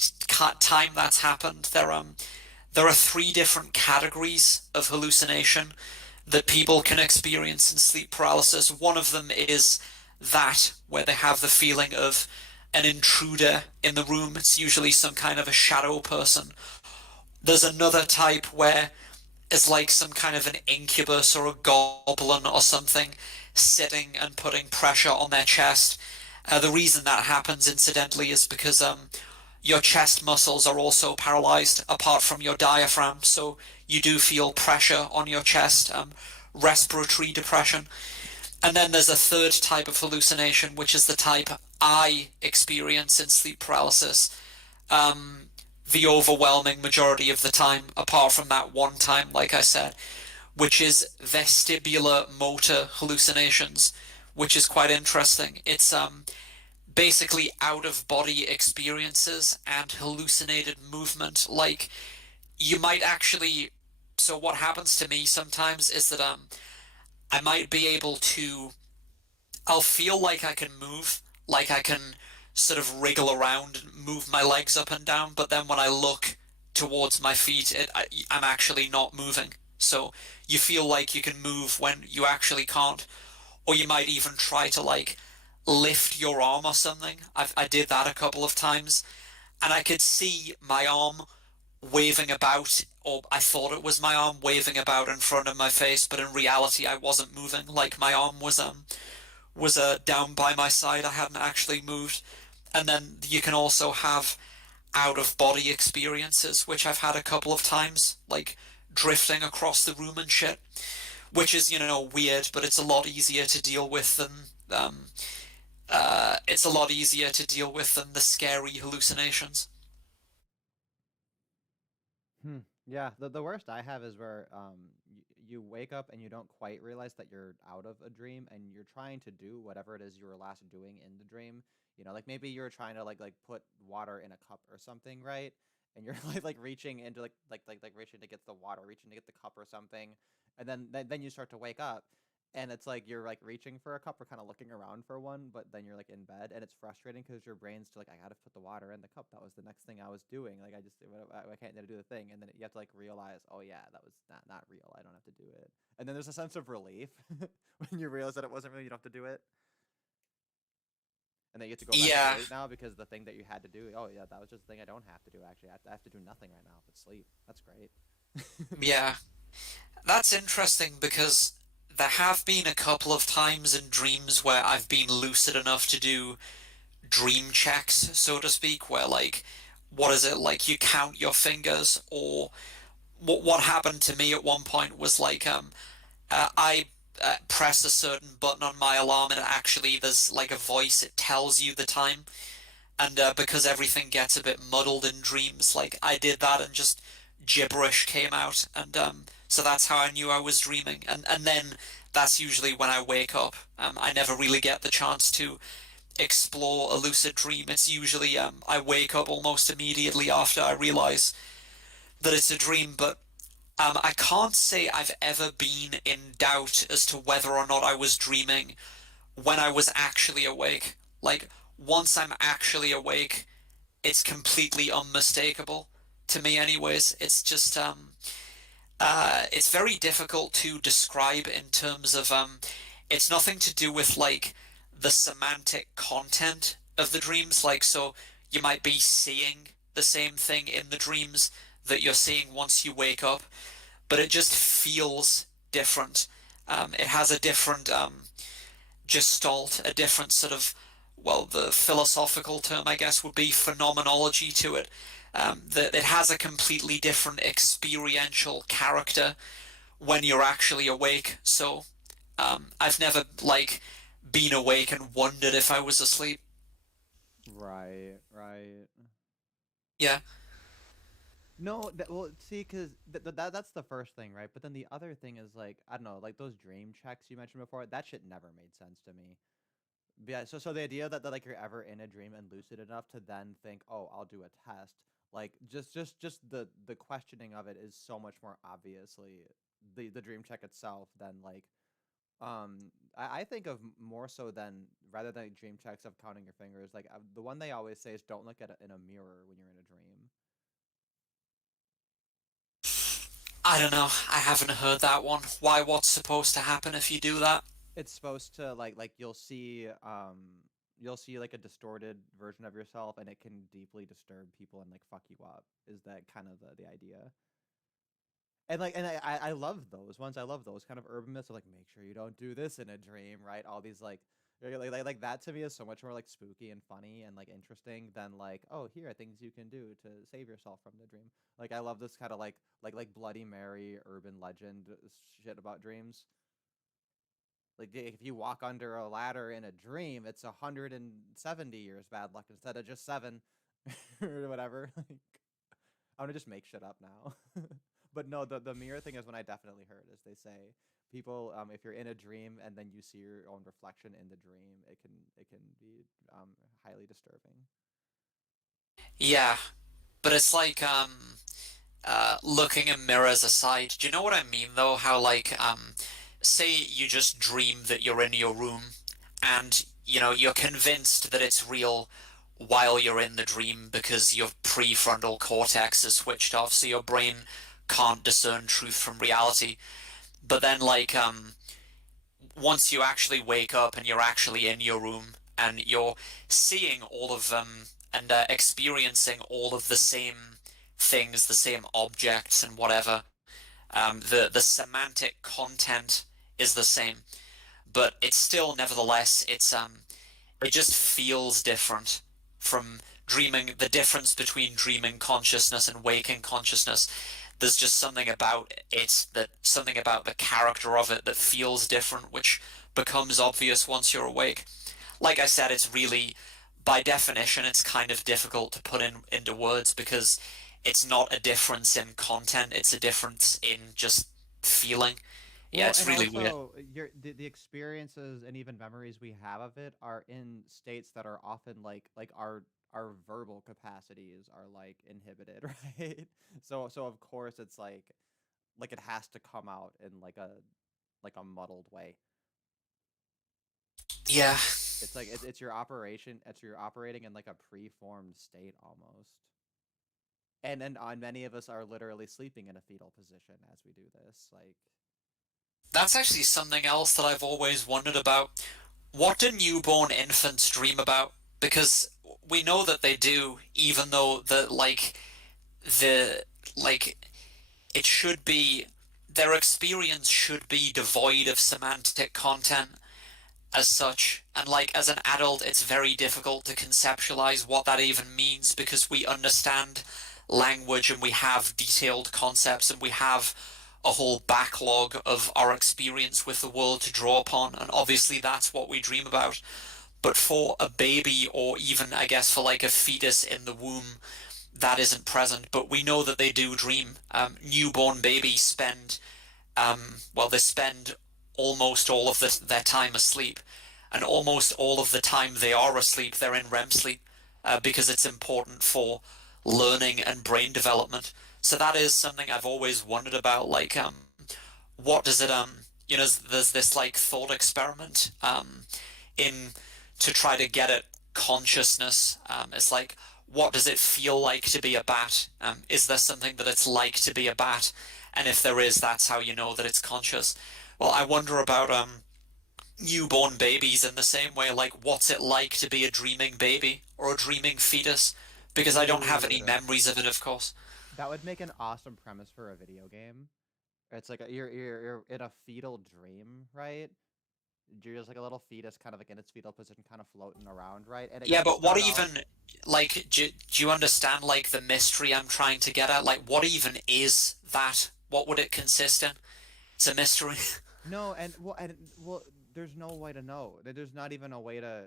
time that's happened. There are three different categories of hallucination that people can experience in sleep paralysis. One of them is that where they have the feeling of an intruder in the room. It's usually some kind of a shadow person. There's another type where it's like some kind of an incubus or a goblin or something sitting and putting pressure on their chest. The reason that happens, incidentally, is because your chest muscles are also paralyzed apart from your diaphragm, so you do feel pressure on your chest, respiratory depression. And then there's a third type of hallucination, which is the type I experience in sleep paralysis. The overwhelming majority of the time, apart from that one time, like I said, which is vestibular motor hallucinations, which is quite interesting. It's basically out of body experiences and hallucinated movement. Like you might actually. So what happens to me sometimes is that I might be able to. I'll feel like I can move, like I can sort of wriggle around and move my legs up and down, but then when I look towards my feet, I'm actually not moving. So you feel like you can move when you actually can't, or you might even try to like lift your arm or something. I did that a couple of times, and I could see my arm waving about, or I thought it was my arm waving about in front of my face, but in reality I wasn't moving. Like my arm was down by my side. I hadn't actually moved. And then you can also have out of body experiences, which I've had a couple of times, like drifting across the room and shit, which is, weird, but it's a lot easier to deal with than the scary hallucinations. Yeah, the worst I have is where you wake up and you don't quite realize that you're out of a dream and you're trying to do whatever it is you were last doing in the dream. Like maybe you're trying to like put water in a cup or something, right? And you're like reaching into like reaching to get the water, reaching to get the cup or something, and then you start to wake up, and it's like you're like reaching for a cup or kind of looking around for one, but then you're like in bed, and it's frustrating because your brain's still like, I gotta put the water in the cup. That was the next thing I was doing. Like I can't do the thing, and then you have to like realize, oh yeah, that was not real. I don't have to do it. And then there's a sense of relief when you realize that it wasn't real. You don't have to do it, and then you get to go back to Yeah, sleep now because the thing that you had to do. Oh yeah, that was just the thing I don't have to do. Actually, I have to do nothing right now but sleep. That's great. yeah. That's interesting because there have been a couple of times in dreams where I've been lucid enough to do dream checks, so to speak, where like, what is it like? You count your fingers, or what happened to me at one point was like, I press a certain button on my alarm, and actually there's like a voice. It tells you the time, and because everything gets a bit muddled in dreams, like I did that, and just gibberish came out, and so that's how I knew I was dreaming, and then that's usually when I wake up. I never really get the chance to explore a lucid dream. It's usually I wake up almost immediately after I realize that it's a dream, but I can't say I've ever been in doubt as to whether or not I was dreaming when I was actually awake. Like, once I'm actually awake, it's completely unmistakable to me, anyways. It's just, it's very difficult to describe in terms of, it's nothing to do with, like, the semantic content of the dreams. Like, so you might be seeing the same thing in the dreams that you're seeing once you wake up, but it just feels different. It has a different gestalt, a different sort of, well, the philosophical term, I guess, would be phenomenology to it. That it has a completely different experiential character when you're actually awake. So I've never like been awake and wondered if I was asleep. Right, right. Yeah, No, well, see, because that's the first thing, right? But then the other thing is like, I don't know, like those dream checks you mentioned before. That shit never made sense to me. Yeah, so the idea that like you're ever in a dream and lucid enough to then think, oh, I'll do a test, like just the questioning of it is so much more obviously the dream check itself than like I think of more so than rather than dream checks of counting your fingers. Like the one they always say is don't look at it in a mirror when you're in a dream. I don't know. I haven't heard that one. Why? What's supposed to happen if you do that? It's supposed to like you'll see like a distorted version of yourself, and it can deeply disturb people and like fuck you up. Is that kind of the idea? And like, and I love those ones. I love those kind of urban myths of like, make sure you don't do this in a dream, right? All these like that to me is so much more like spooky and funny and like interesting than like, oh, here are things you can do to save yourself from the dream. Like I love this kind of like Bloody Mary urban legend shit about dreams. Like if you walk under a ladder in a dream, it's 170 years bad luck instead of just 7 or whatever. Like I'm gonna just make shit up now. But no, the mirror thing is one I definitely heard. As they say, people, if you're in a dream and then you see your own reflection in the dream, it can be highly disturbing. Yeah, but it's like looking in mirrors aside. Do you know what I mean though? How like say you just dream that you're in your room and you're convinced that it's real while you're in the dream because your prefrontal cortex is switched off, so your brain can't discern truth from reality. But then like once you actually wake up and you're actually in your room and you're seeing all of them and experiencing all of the same things, the same objects and whatever, the semantic content is the same, but it's still nevertheless it just feels different from dreaming. The difference between dreaming consciousness and waking consciousness, there's just something about it, that something about the character of it that feels different, which becomes obvious once you're awake. Like I said, it's really, by definition, it's kind of difficult to put into words because it's not a difference in content, it's a difference in just feeling. Yeah, Well, it's and really weird. also the experiences and even memories we have of it are in states that are often like our verbal capacities are like inhibited, right? So of course it's like it has to come out in like a muddled way. Yeah. It's like it's your operation. It's your operating in like a preformed state almost. And many of us are literally sleeping in a fetal position as we do this. Like That's actually something else that I've always wondered about. What do newborn infants dream about? Because we know that they do, even though the like it should be, their experience should be devoid of semantic content as such. And like as an adult, it's very difficult to conceptualize what that even means because we understand language and we have detailed concepts and we have a whole backlog of our experience with the world to draw upon, and obviously that's what we dream about. But for a baby, or even I guess for like a fetus in the womb, that isn't present. But we know that they do dream. Newborn babies spend they spend almost all of their time asleep, and almost all of the time they are asleep, they're in REM sleep because it's important for learning and brain development. So that is something I've always wondered about. Like, what does it there's this like thought experiment in to try to get at consciousness. It's like, what does it feel like to be a bat? Is there something that it's like to be a bat? And if there is, that's how you know that it's conscious. Well, I wonder about newborn babies in the same way. Like, what's it like to be a dreaming baby or a dreaming fetus? Because I don't have any dude, memories of it, of course. that would make an awesome premise for a video game. It's like you're in a fetal dream, right? You're just like a little fetus, kind of like in its fetal position, kind of floating around, right? And it Yeah, can but what start off. even, like, do you understand, like, the mystery I'm trying to get at? Like, what even is that? What would it consist in? It's a mystery. No, and there's no way to know. There's not even a way to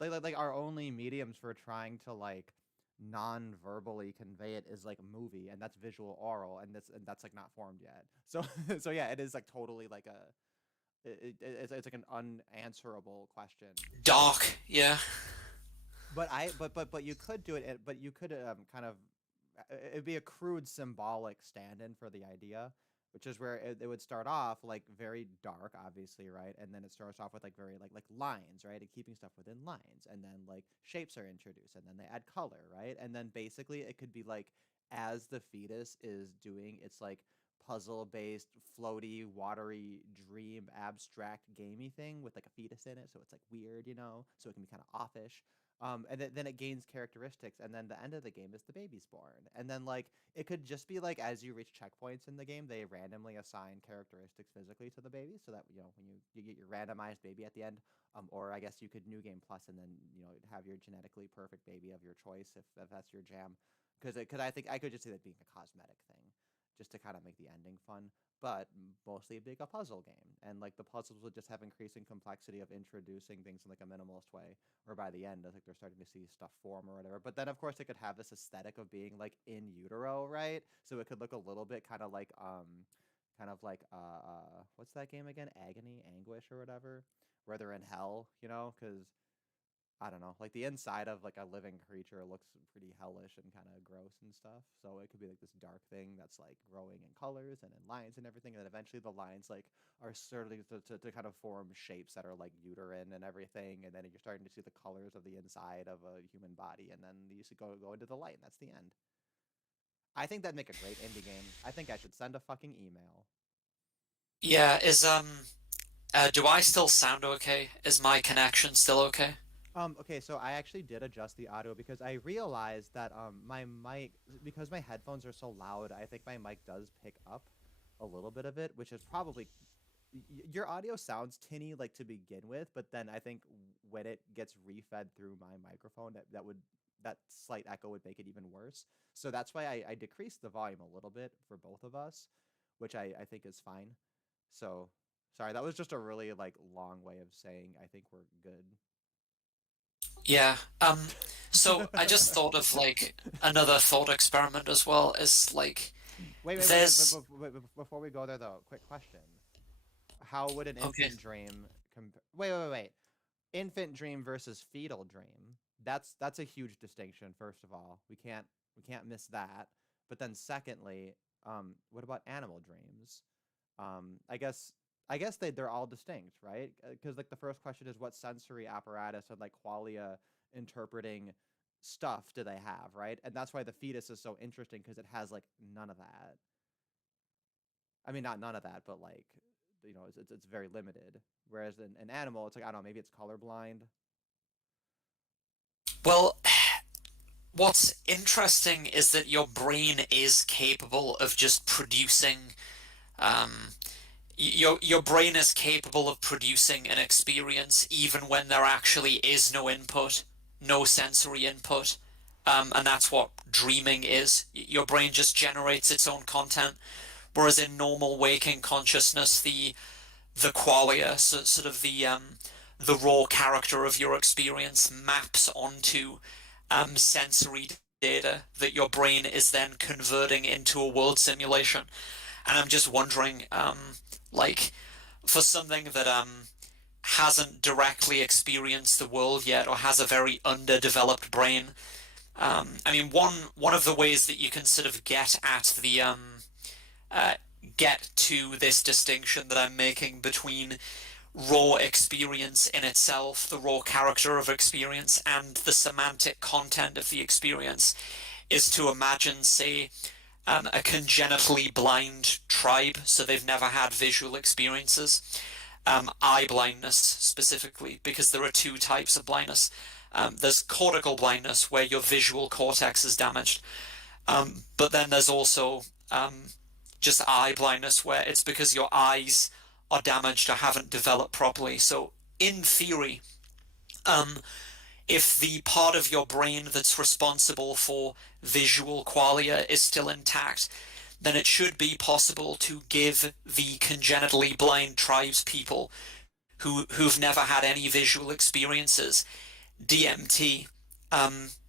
like our only mediums for trying to like non-verbally convey it is like a movie, and that's visual oral, and that's like not formed yet. So so yeah, it is like totally like it's like an unanswerable question. Dark, yeah. But but you could do it. But you could kind of it'd be a crude symbolic stand-in for the idea. which is where it would start off like very dark, obviously, right? And then it starts off with like very like lines, right? And keeping stuff within lines, and then like shapes are introduced, and then they add color, right? And then basically it could be like as the fetus is doing its like puzzle based floaty watery dream abstract gamey thing with like a fetus in it, so it's like weird, so it can be kind of offish. And then it gains characteristics, and then the end of the game is the baby's born. And then like it could just be like as you reach checkpoints in the game, they randomly assign characteristics physically to the baby, so that when you get your randomized baby at the end, or I guess you could New Game Plus and then have your genetically perfect baby of your choice if that's your jam. Because I think I could just see that being a cosmetic thing, just to kind of make the ending fun, but mostly being a puzzle game. And like the puzzles would just have increasing complexity of introducing things in like a minimalist way, or by the end, I think they're starting to see stuff form or whatever. But then of course it could have this aesthetic of being like in utero, right? So it could look a little bit kind of like what's that game again? Agony, Anguish, or whatever, where they're in hell, because I don't know, like the inside of like a living creature looks pretty hellish and kind of gross and stuff. So it could be like this dark thing that's like growing in colors and in lines and everything. And then eventually the lines like are starting to kind of form shapes that are like uterine and everything. And then you're starting to see the colors of the inside of a human body. And then you should go into the light, and that's the end. I think that'd make a great indie game. I think I should send a fucking email. Yeah, do I still sound okay? Is my connection still okay? Okay, so I actually did adjust the audio because I realized that my mic, because my headphones are so loud, I think my mic does pick up a little bit of it, which is probably your audio sounds tinny like to begin with, but then I think when it gets refed through my microphone, that slight echo would make it even worse. So that's why I decreased the volume a little bit for both of us, which I think is fine. So sorry, that was just a really like long way of saying I think we're good. Yeah. So I just thought of like another thought experiment as well. Is like Wait, there's before we go there though, quick question. How would an okay. infant dream compare? Wait. Infant dream versus fetal dream. That's a huge distinction, first of all. We can't miss that. But then secondly, what about animal dreams? I guess they're all distinct, right? Because like the first question is what sensory apparatus and like qualia interpreting stuff do they have, right? And that's why the fetus is so interesting, because it has like none of that. I mean, not none of that, but like it's very limited. Whereas an animal, it's like I don't know, maybe it's colorblind. Well, what's interesting is that your brain is capable of just producing um, your brain is capable of producing an experience even when there actually is no input, no sensory input. And that's what dreaming is. Your brain just generates its own content, whereas in normal waking consciousness, the qualia, so sort of the raw character of your experience maps onto sensory data that your brain is then converting into a world simulation. And I'm just wondering, like, for something that hasn't directly experienced the world yet, or has a very underdeveloped brain, I mean, one of the ways that you can sort of get at the get to this distinction that I'm making between raw experience in itself, the raw character of experience, and the semantic content of the experience, is to imagine, say, a congenitally blind tribe, so they've never had visual experiences. Eye blindness specifically, because there are two types of blindness. There's cortical blindness, where your visual cortex is damaged, but then there's also just eye blindness, where it's because your eyes are damaged or haven't developed properly. So in theory, if the part of your brain that's responsible for visual qualia is still intact, then it should be possible to give the congenitally blind tribes people who've never had any visual experiences DMT,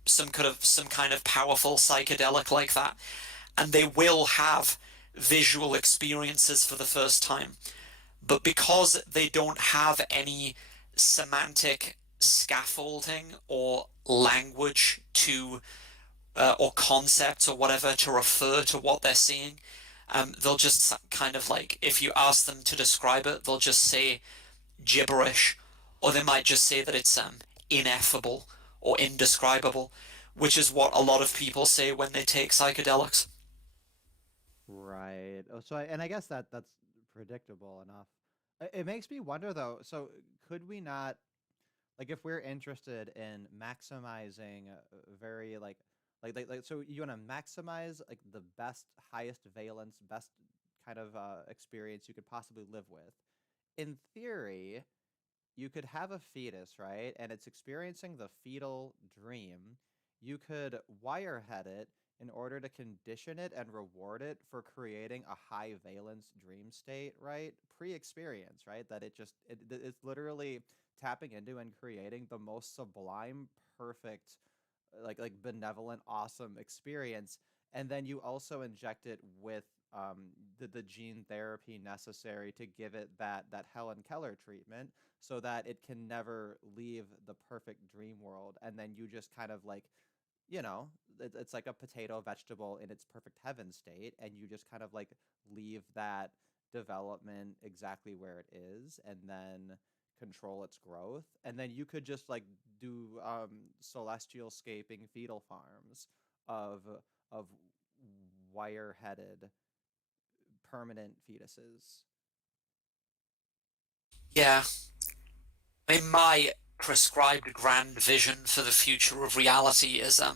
some kind of powerful psychedelic like that, and they will have visual experiences for the first time. But because they don't have any semantic scaffolding or language to or concepts or whatever to refer to what they're seeing, They'll just kind of like, if you ask them to describe it, they'll just say gibberish, or they might just say that it's ineffable or indescribable, which is what a lot of people say when they take psychedelics. Right. Oh, so and I guess that's predictable enough. It makes me wonder though. So could we not, like, if we're interested in maximizing very so you want to maximize like the best, highest valence, best kind of experience you could possibly live with. In theory, you could have a fetus, right? And it's experiencing the fetal dream. You could wirehead it in order to condition it and reward it for creating a high valence dream state, right? Pre-experience, right? That it's literally tapping into and creating the most sublime, perfect, like benevolent, awesome experience. And then you also inject it with the gene therapy necessary to give it that Helen Keller treatment so that it can never leave the perfect dream world. And then you just kind of like, you know, it's like a potato vegetable in its perfect heaven state, and you just kind of like leave that development exactly where it is, and then control its growth. And then you could just like do celestial scaping fetal farms of of wire-headed permanent fetuses. Yeah, I mean, my prescribed grand vision for the future of reality is, I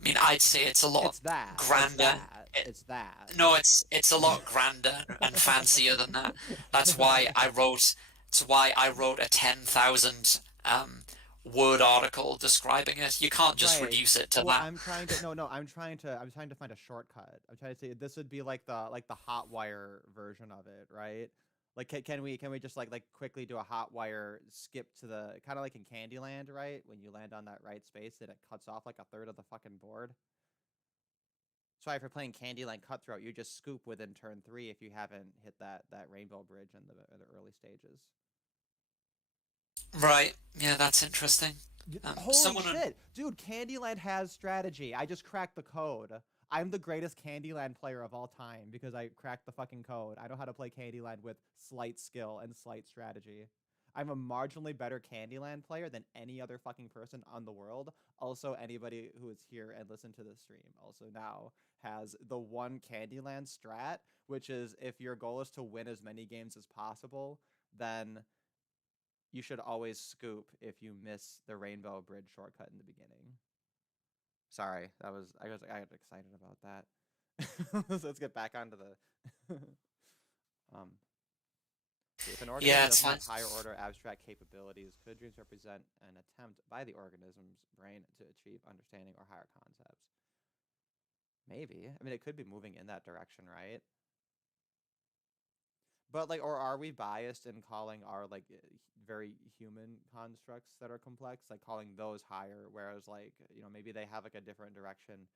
mean, I'd say it's a lot It's that. It's grander. that. It, It's that. no, it's a lot grander and fancier than that. That's why I wrote. That's why I wrote a 10,000 word article describing it. You can't just Right. reduce it to Well, that. I'm trying to no, I'm trying to find a shortcut. I'm trying to say this would be like the hot wire version of it, right? Like can we just like quickly do a hot wire skip to the kind of like in Candyland, right? When you land on that right space, then it cuts off like a third of the fucking board. So if you're playing Candyland Cutthroat, you just scoop within turn 3 if you haven't hit that rainbow bridge in the early stages. Right. Yeah, that's interesting. Holy Someone. shit, dude! Candyland has strategy. I just cracked the code. I'm the greatest Candyland player of all time because I cracked the fucking code. I know how to play Candyland with slight skill and slight strategy. I'm a marginally better Candyland player than any other fucking person on the world. Also, anybody who is here and listen to this stream also now has the one Candyland strat, which is if your goal is to win as many games as possible, then you should always scoop if you miss the Rainbow Bridge shortcut in the beginning. Sorry, I got excited about that. So let's get back onto the um if an Yeah, organism it's doesn't fine. have higher order abstract capabilities, could dreams represent an attempt by the organism's brain to achieve understanding or higher concepts? Maybe. I mean, it could be moving in that direction, right? But like, or are we biased in calling our like very human constructs that are complex, like calling those higher, whereas like, you know, maybe they have like a different direction.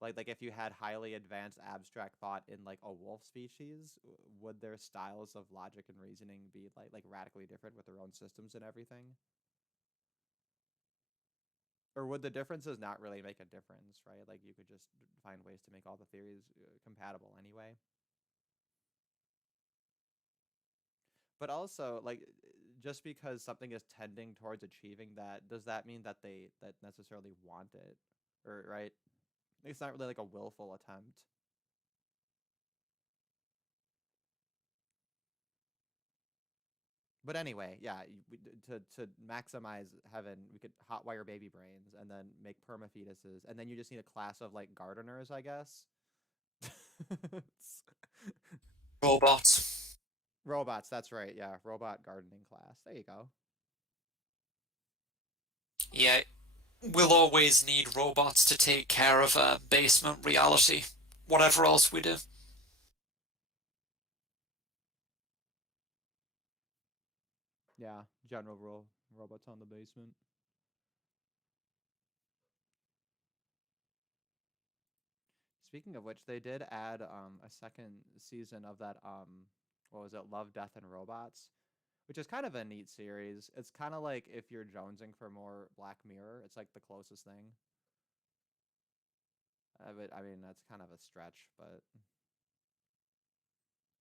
Like if you had highly advanced abstract thought in like a wolf species, would their styles of logic and reasoning be like radically different with their own systems and everything? Or would the differences not really make a difference, right? Like you could just find ways to make all the theories compatible anyway. But also, like, just because something is tending towards achieving that, does that mean that they that necessarily want it? Or right? It's not really like a willful attempt. But anyway, yeah, to maximize heaven, we could hotwire baby brains and then make perma fetuses, and then you just need a class of like gardeners, I guess. Robots. Robots, that's right. Yeah, robot gardening class. There you go. Yeah, we'll always need robots to take care of basement reality, whatever else we do. Yeah, general rule. Robots on the basement. Speaking of which, they did add a second season of that what was it, Love, Death, and Robots, which is kind of a neat series. It's kind of like if you're jonesing for more Black Mirror, it's like the closest thing. But I mean that's kind of a stretch, but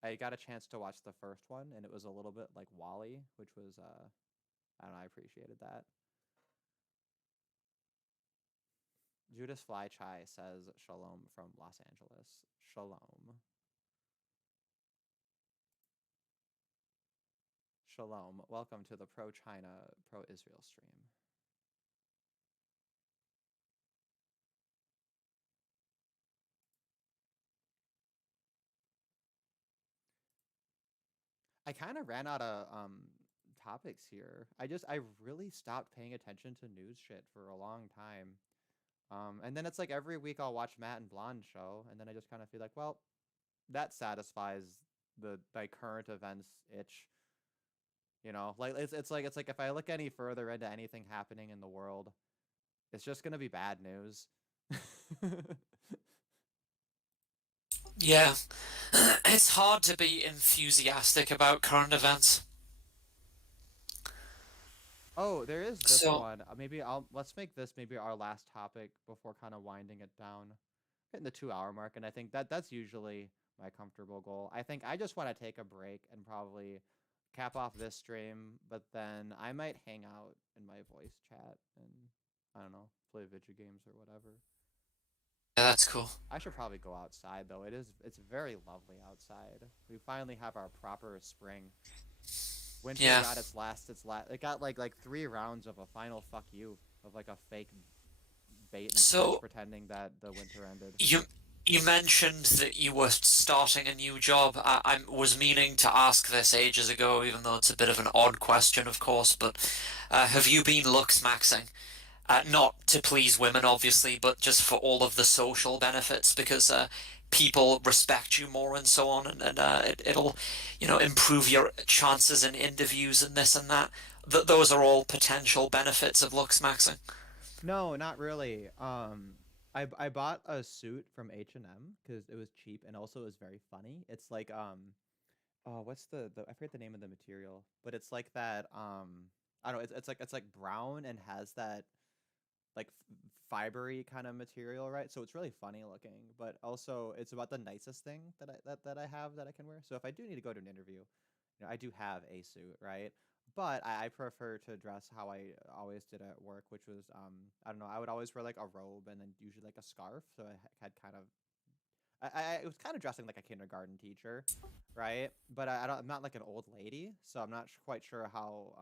I got a chance to watch the first one, and it was a little bit like Wall-E, which was I don't know, I appreciated that. Judas Flychai says shalom from Los Angeles. Shalom. Shalom. Welcome to the pro-China, pro-Israel stream. I kind of ran out of topics here. I really stopped paying attention to news shit for a long time. And then it's like every week I'll watch Matt and Blonde show, and then I just kind of feel like, well, that satisfies the like current events itch. You know, like it's like if I look any further into anything happening in the world, it's just gonna be bad news. Yeah. It's hard to be enthusiastic about current events. Oh, there is this So, one. Maybe let's make this maybe our last topic before kind of winding it down, hitting the 2 hour mark, and I think that's usually my comfortable goal. I think I just want to take a break and probably cap off this stream, but then I might hang out in my voice chat and I don't know, play video games or whatever. yeah, that's cool. I should probably go outside though. It's very lovely outside. We finally have our proper spring. Winter Yeah. got its last. It got like 3 rounds of a final fuck you of like a fake bait and switch So, pretending that the winter ended. you mentioned that you were starting a new job. I was meaning to ask this ages ago, even though it's a bit of an odd question, of course, but have you been looksmaxing? Not to please women, obviously, but just for all of the social benefits, because people respect you more and so on, and it'll, improve your chances in interviews and this and that. Those are all potential benefits of looksmaxing. No, not really. I bought a suit from H&M because it was cheap and also it was very funny. It's like oh, what's the I forget the name of the material, but it's like that I don't know, it's like brown and has that like fibery kind of material, right? So it's really funny looking, but also it's about the nicest thing that I have that I can wear. So if I do need to go to an interview, I do have a suit, right? But I prefer to dress how I always did at work, which was I don't know, I would always wear like a robe and then usually like a scarf, so I had kind of I was kind of dressing like a kindergarten teacher, right? But I'm not like an old lady, so I'm not quite sure how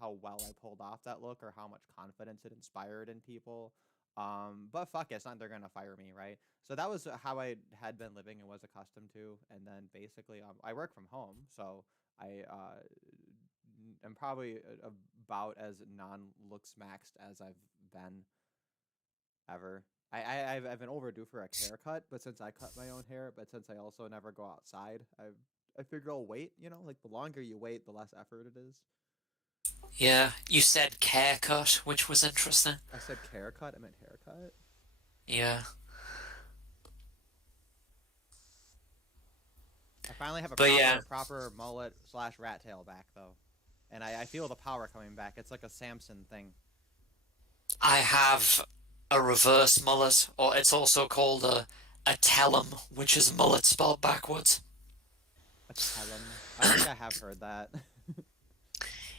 well I pulled off that look or how much confidence it inspired in people. But fuck it, it's not they're gonna fire me, right? So that was how I had been living and was accustomed to, and then basically I work from home, so I am probably about as non-looks maxed as I've been ever. I've been overdue for a haircut, but since I cut my own hair, but since I also never go outside, I figure I'll wait. Like the longer you wait, the less effort it is. Yeah, you said care cut, which was interesting. I said haircut, I meant haircut. Yeah. I finally have a But yeah, proper mullet / rat tail back though, and I feel the power coming back. It's like a Samson thing. I have a reverse mullet, or it's also called a tellum, which is mullet spelled backwards. A tellum. I think I have heard that.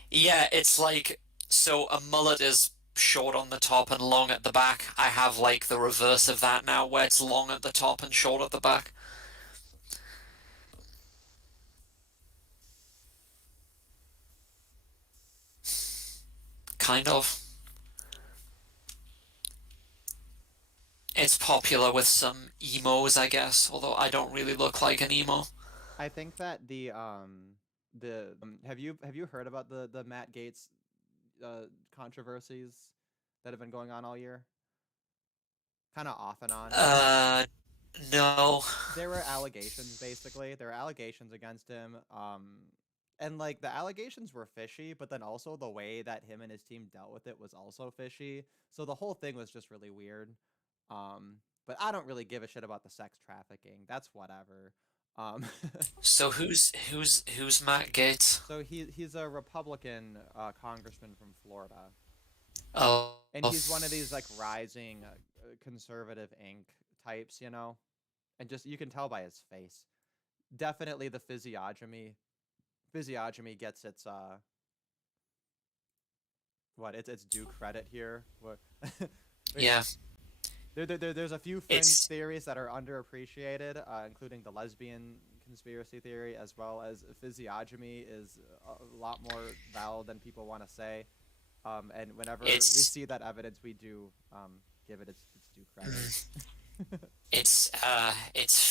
Yeah, it's like, so a mullet is short on the top and long at the back. I have like the reverse of that now, where it's long at the top and short at the back. Kind of. It's popular with some emos, I guess, although I don't really look like an emo. I think that the have you heard about the Matt Gaetz controversies that have been going on all year? Kind of off and on. Uh, no. There were allegations, basically. There were allegations against him. And like the allegations were fishy, but then also the way that him and his team dealt with it was also fishy. So the whole thing was just really weird. But I don't really give a shit about the sex trafficking. That's whatever. Um, So who's Matt Gaetz? so he's a Republican congressman from Florida. Oh, And he's one of these like rising conservative ink types, and just you can tell by his face. definitely the physiognomy gets its its due credit here. What Yeah, there's a few fringe it's theories that are underappreciated, including the lesbian conspiracy theory, as well as physiognomy is a lot more valid than people want to say. And whenever we it's see that evidence, we do give it its due credit. it's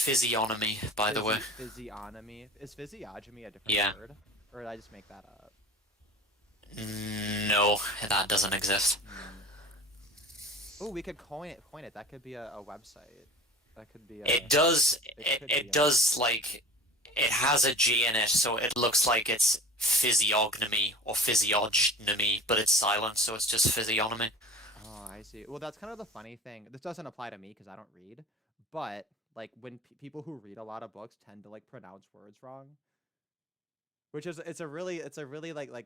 physiognomy, by the way. Physiognomy is physiognomy a different Yeah. word, or did I just make that up? No, that doesn't exist. Oh, we could coin it. Coin it. That could be a website. That could be a. It does. It could be It does like it has a G in it, so it looks like it's physiognomy or physiognomy, but it's silent, so it's just physiognomy. Oh, I see. Well, that's kind of the funny thing. This doesn't apply to me because I don't read, but like when people who read a lot of books tend to like pronounce words wrong, which is it's a really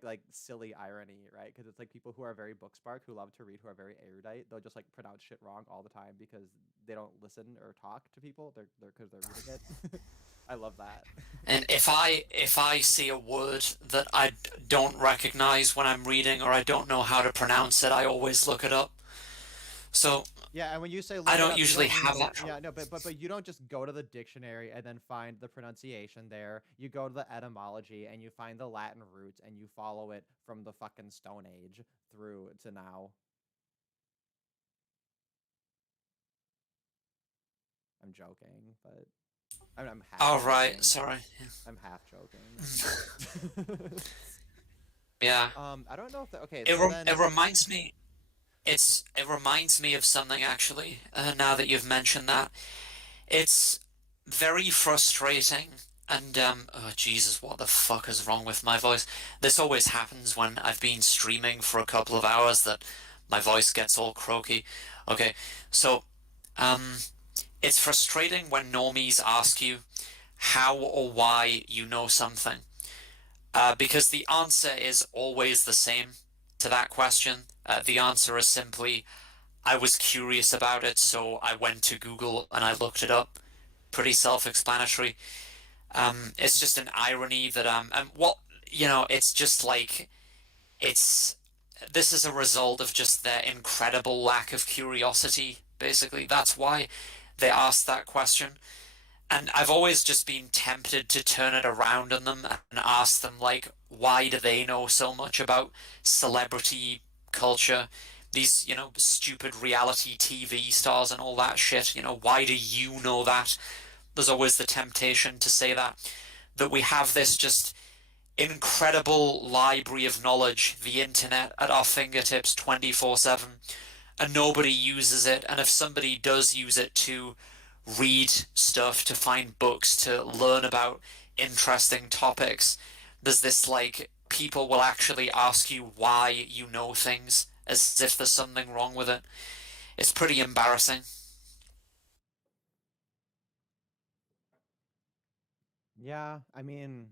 like silly irony, right? Because it's like people who are very book smart, who love to read, who are very erudite, they'll just like pronounce shit wrong all the time because they don't listen or talk to people. They're because they're reading it. I love that. And if I see a word that I don't recognize when I'm reading or I don't know how to pronounce it, I always look it up. So Yeah, and when you say look I it don't up, you usually don't mean have that. yeah, no, but you don't just go to the dictionary and then find the pronunciation there. You go to the etymology and you find the Latin roots and you follow it from the fucking Stone Age through to now. I'm joking, but I'm half Oh joking. right, sorry. I'm half joking. Yeah. I don't know if okay. It So then, it reminds me. It reminds me of something actually. Now that you've mentioned that, it's very frustrating. And oh Jesus, what the fuck is wrong with my voice? This always happens when I've been streaming for a couple of hours that my voice gets all croaky. Okay, so um, it's frustrating when normies ask you how or why you know something. Because the answer is always the same to that question. The answer is simply, I was curious about it, so I went to Google and I looked it up. Pretty self-explanatory. It's just an irony that and what it's just like it's this is a result of just their incredible lack of curiosity. Basically, that's why they asked that question. And I've always just been tempted to turn it around on them and ask them, like, why do they know so much about celebrity culture? These, stupid reality TV stars and all that shit. Why do you know that? There's always the temptation to say that we have this just incredible library of knowledge, the internet at our fingertips 24/7, and nobody uses it. And if somebody does use it to read stuff, to find books, to learn about interesting topics, there's this like people will actually ask you why you know things as if there's something wrong with it. It's pretty embarrassing. yeah, I mean,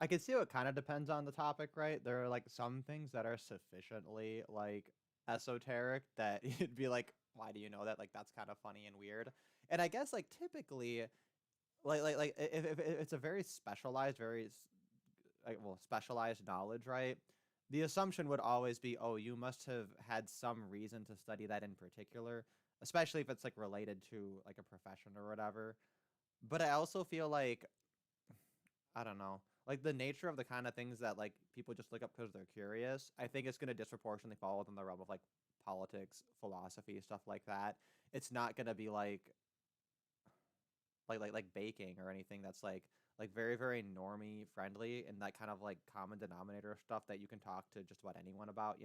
I can see it kind of depends on the topic, right? There are like some things that are sufficiently like esoteric that you'd be like, why do you know that? Like that's kind of funny and weird. And I guess like typically, if it's a very specialized, specialized knowledge, right? The assumption would always be, oh, you must have had some reason to study that in particular, especially if it's like related to like a profession or whatever. But I also feel like I don't know. Like the nature of the kind of things that like people just look up because they're curious, I think it's going to disproportionately fall within the realm of like politics, philosophy, stuff like that. It's not going to be like baking or anything that's like very very normie friendly and that kind of like common denominator of stuff that you can talk to just about anyone about,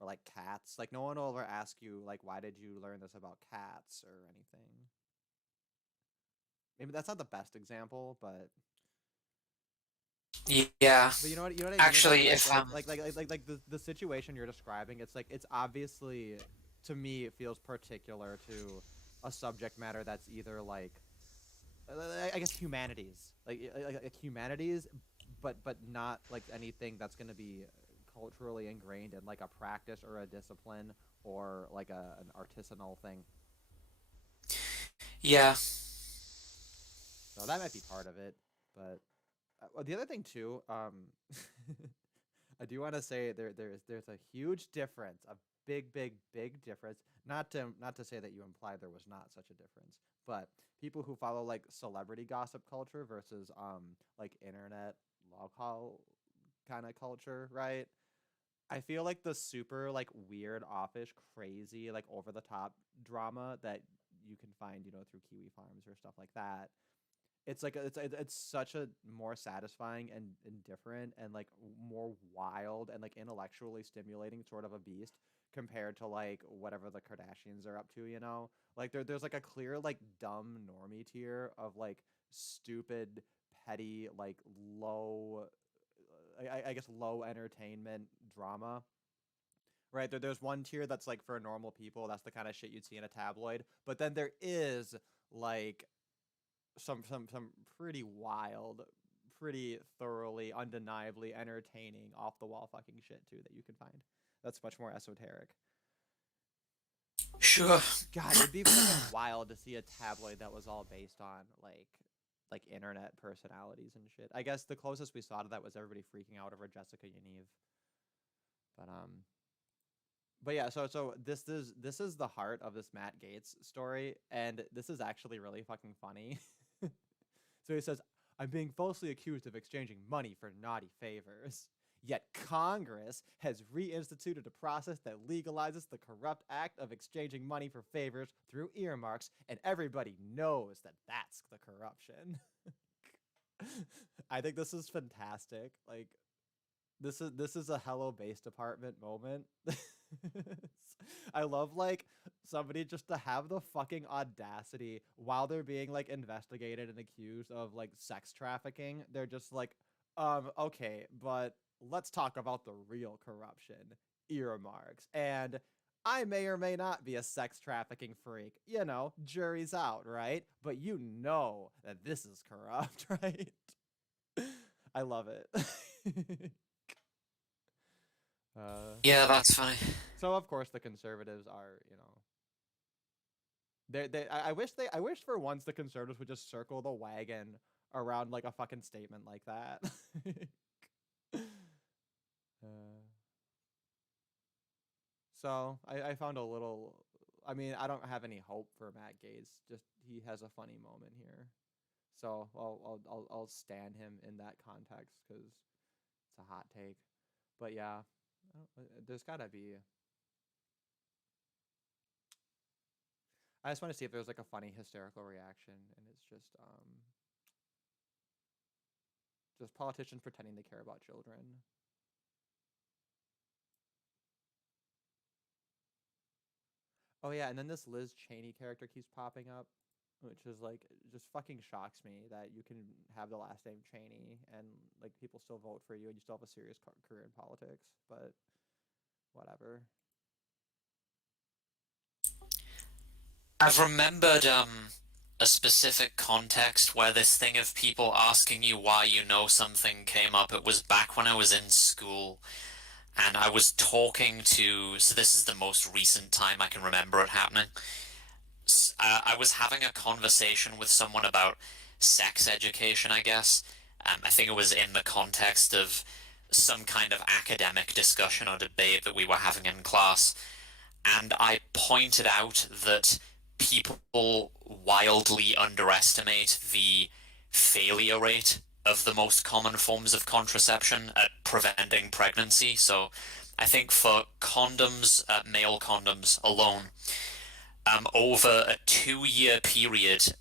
or like cats. Like no one will ever ask you like why did you learn this about cats or anything. Maybe that's not the best example, but Yeah. you know what I mean? Actually, if The situation you're describing, it's like it's obviously to me it feels particular to a subject matter that's either like I guess humanities, like humanities, but not like anything that's gonna be culturally ingrained in like a practice or a discipline or like an artisanal thing. Yeah. So that might be part of it. But the other thing too, I do want to say there's a huge difference, a big difference. Not to say that you implied there was not such a difference, but people who follow like celebrity gossip culture versus like internet local kind of culture, right? I feel like the super like weird, offish, crazy, like over the top drama that you can find, through Kiwi Farms or stuff like that. It's like it's such a more satisfying and different and like more wild and like intellectually stimulating sort of a beast compared to like whatever the Kardashians are up to. Like there's like a clear like dumb normie tier of like stupid, petty, like low I guess low entertainment drama, right? There's one tier that's like for normal people. That's the kind of shit you'd see in a tabloid. But then there is like some pretty wild, pretty thoroughly, undeniably entertaining, off the wall fucking shit too that you can find. That's much more esoteric. Sure. God, it'd be fucking wild to see a tabloid that was all based on like internet personalities and shit. I guess the closest we saw to that was everybody freaking out over Jessica Yaniv. But yeah, so this is the heart of this Matt Gaetz story, and this is actually really fucking funny. So he says, "I'm being falsely accused of exchanging money for naughty favors. Yet Congress has reinstituted a process that legalizes the corrupt act of exchanging money for favors through earmarks, and everybody knows that that's the corruption." I think this is fantastic. Like, this is a Hello Base Department moment. I love like somebody just to have the fucking audacity while they're being like investigated and accused of like sex trafficking. They're just like, okay, but let's talk about the real corruption, earmarks. And I may or may not be a sex trafficking freak. Jury's out, right? But you know that this is corrupt, right? I love it. Yeah, that's funny. So of course the conservatives are, I wish for once the conservatives would just circle the wagon around like a fucking statement like that. So I found a little. I mean, I don't have any hope for Matt Gaetz. Just he has a funny moment here, so I'll stand him in that context because it's a hot take. But yeah, there's gotta be. I just want to see if there's like a funny hysterical reaction, and it's just politicians pretending they care about children. Oh yeah, and then this Liz Cheney character keeps popping up, which is like just fucking shocks me that you can have the last name Cheney and like people still vote for you and you still have a serious career in politics, but whatever. I've remembered a specific context where this thing of people asking you why you know something came up. It was back when I was in school, and I was talking to, so this is the most recent time I can remember it happening. I was having a conversation with someone about sex education, I guess. I think it was in the context of some kind of academic discussion or debate that we were having in class. And I pointed out that people wildly underestimate the failure rate of the most common forms of contraception at preventing pregnancy. So I think for condoms, male condoms alone, over a 2-year period,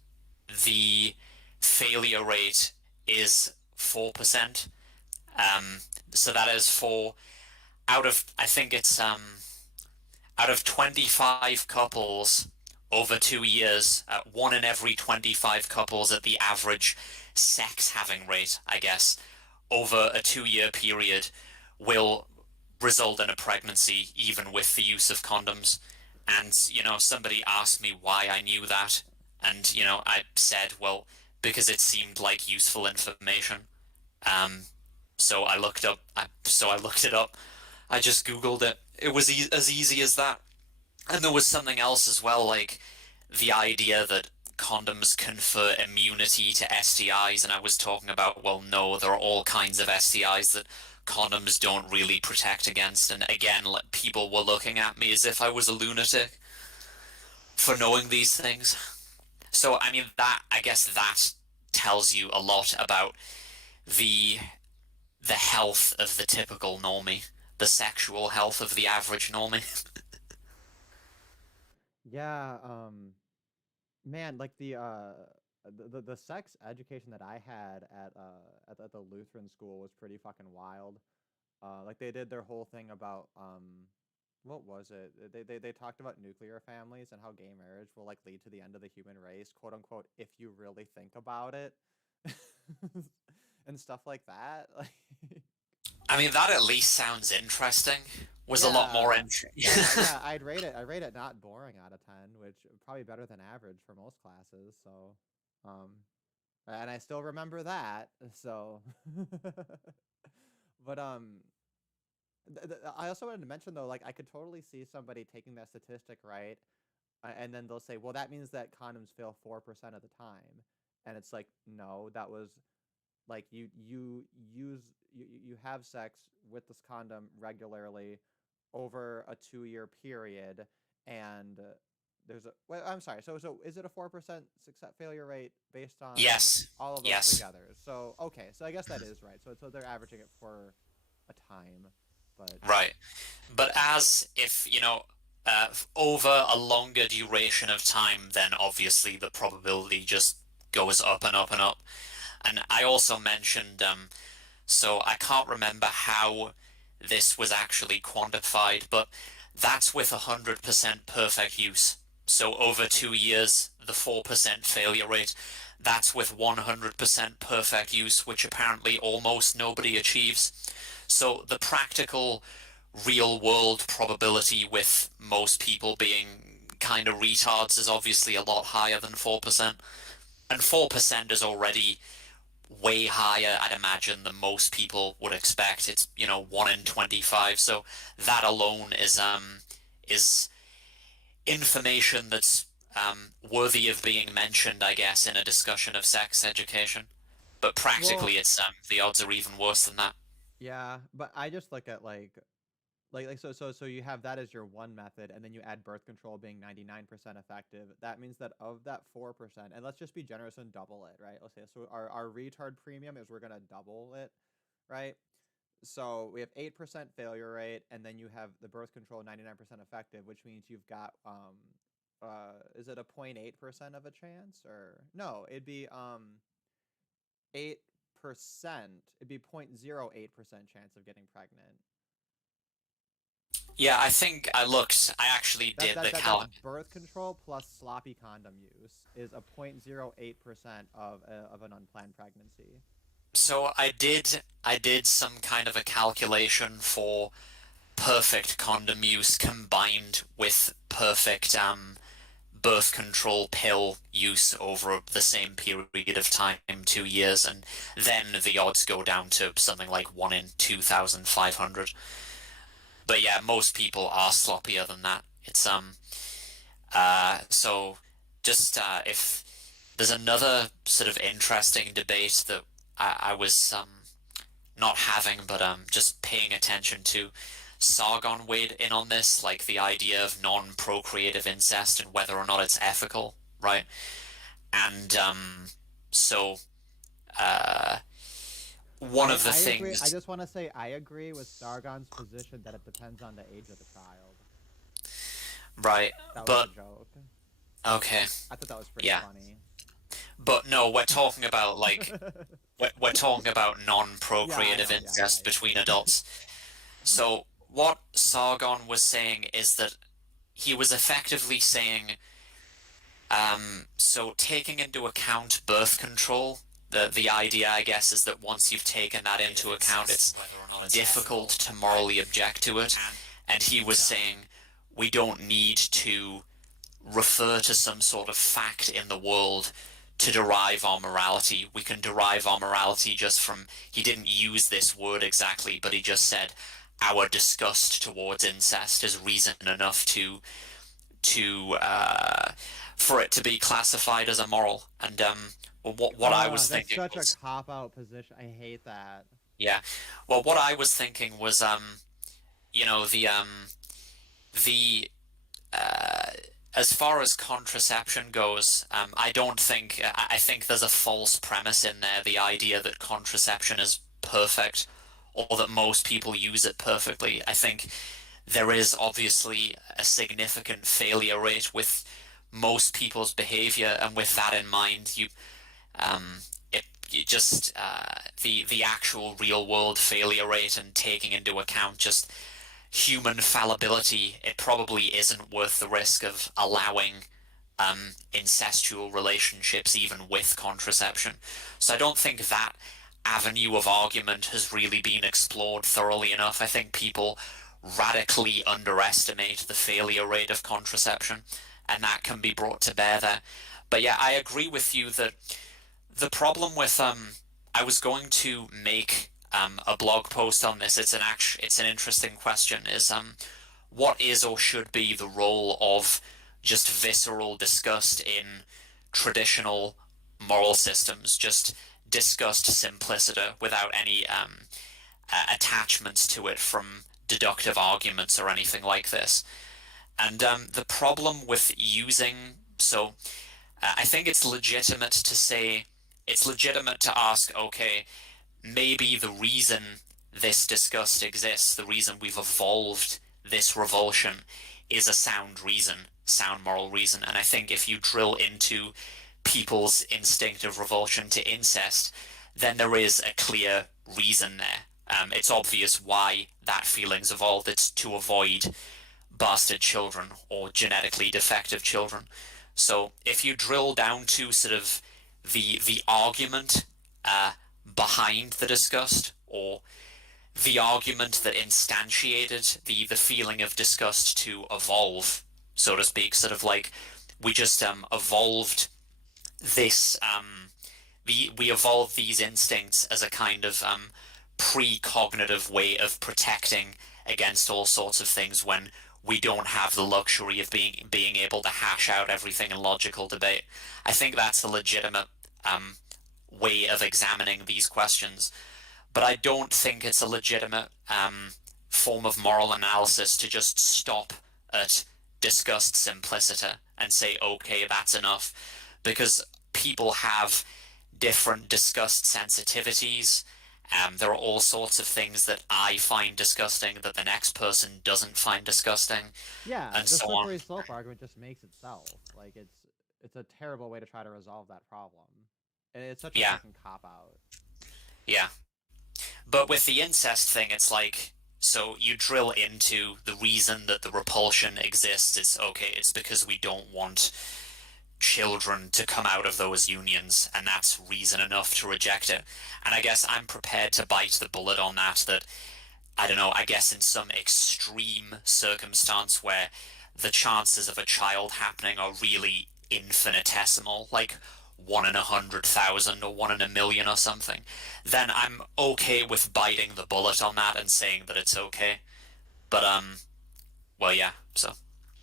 the failure rate is 4%. So that is for I think it's out of 25 couples over 2 years, 1 in every 25 couples at the average sex having rate, I guess, over a 2-year period will result in a pregnancy even with the use of condoms. And, somebody asked me why I knew that. And, I said, well, because it seemed like useful information. So I looked it up. I just Googled it. It was as easy as that. And there was something else as well, like the idea that condoms confer immunity to STIs, and I was talking about, well, no, there are all kinds of STIs that condoms don't really protect against, and again, people were looking at me as if I was a lunatic for knowing these things. So, I mean, I guess that tells you a lot about the the health of the typical normie, the sexual health of the average normie. Yeah, man, like the sex education that I had at the Lutheran school was pretty fucking wild. Like they did their whole thing about what was it? They talked about nuclear families and how gay marriage will like lead to the end of the human race, quote unquote, if you really think about it. And stuff like that. Like I mean, that at least sounds interesting. Was a lot more yeah. interesting. Yeah, I'd rate it not boring out of 10, which probably better than average for most classes. So, um, and I still remember that. So, but I also wanted to mention though, like I could totally see somebody taking that statistic right, and then they'll say, well, that means that condoms fail 4% of the time, and it's like, no, that was like you have sex with this condom regularly over a 2-year period, and there's a well, I'm sorry. So is it a 4% success failure rate based on Yes. all of those Yes. together? So okay, so I guess that is right. So they're averaging it for a time, but Right. But as if, over a longer duration of time, then obviously the probability just goes up and up and up. And I also mentioned, so I can't remember how this was actually quantified, but that's with 100% perfect use. So over 2 years, the 4% failure rate, that's with 100% perfect use, which apparently almost nobody achieves. So the practical real world probability with most people being kind of retards is obviously a lot higher than 4%. And 4% is already way higher, I'd imagine, than most people would expect. It's, 1 in 25. So that alone is information that's worthy of being mentioned, I guess, in a discussion of sex education. But well, practically, it's the odds are even worse than that. yeah, but I just look at so you have that as your one method, and then you add birth control being 99% effective. That means that of that 4%, and let's just be generous and double it, right? Let's say so our retard premium is we're gonna double it, right? So we have 8% failure rate, and then you have the birth control 99% effective, which means you've got is it a 0.8% of a chance, or no, it'd be 8%. It'd be 0.08% chance of getting pregnant. Yeah, I think I looked. I actually did the That's cal. birth control plus sloppy condom use is a 0.08% of an unplanned pregnancy. So I did some kind of a calculation for perfect condom use combined with perfect birth control pill use over the same period of time, 2 years, and then the odds go down to something like 1 in 2,500. But yeah, most people are sloppier than that. It's so just if there's another sort of interesting debate that I was not having, but just paying attention to. Sargon weighed in on this, like the idea of non-procreative incest and whether or not it's ethical, right? And so uh, one of the I agree. I things, just want to say I agree with Sargon's position that it depends on the age of the child. right? That was a But joke. okay, I thought that was pretty yeah. funny. But no, we're talking about like we're talking about Yeah, I non-procreative know. Yeah, incest between adults. So what Sargon was saying is that he was effectively saying, so taking into account birth control, the idea, I guess, is that once you've taken that into account, it's difficult to morally object to it. And he was saying we don't need to refer to some sort of fact in the world to derive our morality. We can derive our morality just from, he didn't use this word exactly, but he just said our disgust towards incest is reason enough to for it to be classified as immoral. And what I was thinking that's was, such a cop-out position. I hate that. yeah, well, what I was thinking was, you know, the as far as contraception goes, I think there's a false premise in there, the idea that contraception is perfect or that most people use it perfectly. I think there is obviously a significant failure rate with most people's behavior, and with that in mind, you just the actual real world failure rate and taking into account just human fallibility, it probably isn't worth the risk of allowing incestual relationships even with contraception. So I don't think that avenue of argument has really been explored thoroughly enough. I think people radically underestimate the failure rate of contraception, and that can be brought to bear there. But yeah, I agree with you that the problem with I was going to make a blog post on this. It's an interesting question. Is what is or should be the role of just visceral disgust in traditional moral systems? Just disgust simpliciter without any attachments to it from deductive arguments or anything like this. And the problem with I think it's legitimate to ask, okay, maybe the reason this disgust exists, the reason we've evolved this revulsion, is a sound moral reason. And I think if you drill into people's instinctive revulsion to incest, then there is a clear reason there. It's obvious why that feeling's evolved. It's to avoid bastard children or genetically defective children. So if you drill down to sort of the argument behind the disgust, or the argument that instantiated the feeling of disgust to evolve, so to speak, sort of like we just evolved this we evolved these instincts as a kind of precognitive way of protecting against all sorts of things when we don't have the luxury of being able to hash out everything in logical debate. I think that's a legitimate way of examining these questions, but I don't think it's a legitimate form of moral analysis to just stop at disgust simpliciter and say, okay, that's enough, because people have different disgust sensitivities. There are all sorts of things that I find disgusting that the next person doesn't find disgusting. Yeah, and the so on. slippery slope argument just makes itself. Like, it's a terrible way to try to resolve that problem. And it's such a fucking cop-out. Yeah. But with the incest thing, it's like, so you drill into the reason that the repulsion exists. It's because we don't want children to come out of those unions, and that's reason enough to reject it. And I guess I'm prepared to bite the bullet on that, I don't know, I guess in some extreme circumstance where the chances of a child happening are really infinitesimal, like 1 in 100,000 or 1 in a million or something, then I'm okay with biting the bullet on that and saying that it's okay. But, well, yeah, so.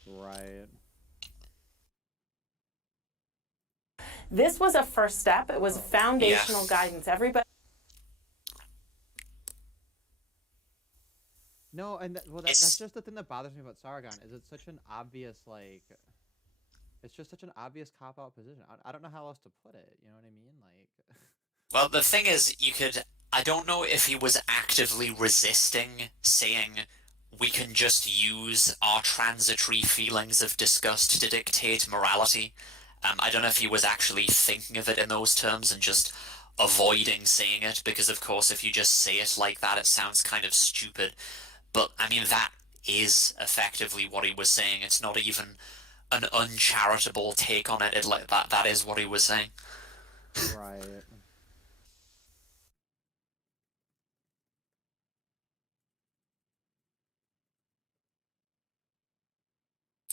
Right. This was a first step. It was foundational guidance. Everybody. No, and that's just the thing that bothers me about Sargon, is it's such an obvious, like, it's just such an obvious cop-out position. I don't know how else to put it, you know what I mean? Like, well, the thing is, I don't know if he was actively resisting saying we can just use our transitory feelings of disgust to dictate morality. I don't know if he was actually thinking of it in those terms and just avoiding saying it, because of course if you just say it like that, it sounds kind of stupid. But, I mean, that is effectively what he was saying. It's not even an uncharitable take on it. That is what he was saying. Right.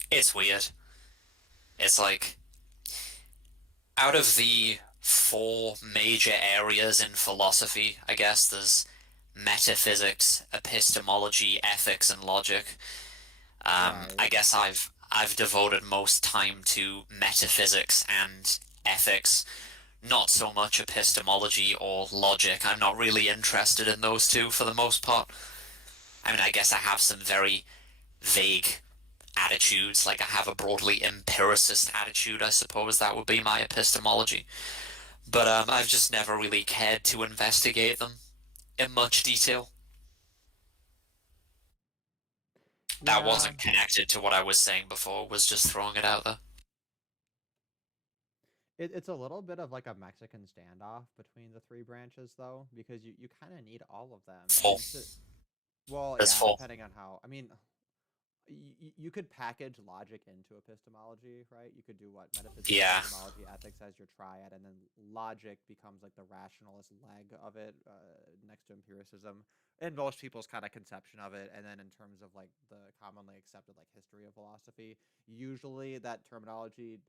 It's weird. It's like, out of the 4 major areas in philosophy, I guess, there's metaphysics, epistemology, ethics, and logic. I guess I've devoted most time to metaphysics and ethics, not so much epistemology or logic. I'm not really interested in those two for the most part. I mean, I guess I have some very vague attitudes, like I have a broadly empiricist attitude, I suppose that would be my epistemology. But I've just never really cared to investigate them in much detail. That Yeah, wasn't connected to what I was saying before, was just throwing it out there. it's a little bit of like a Mexican standoff between the three branches, though, because you kind of need all of them. Full. Well, There's yeah, full. depending on how. I mean, you could package logic into epistemology, right? You could do what metaphysics, Yeah. epistemology, ethics as your triad, and then logic becomes like the rationalist leg of it, next to empiricism, in most people's kind of conception of it. And then in terms of like the commonly accepted like history of philosophy, usually that terminology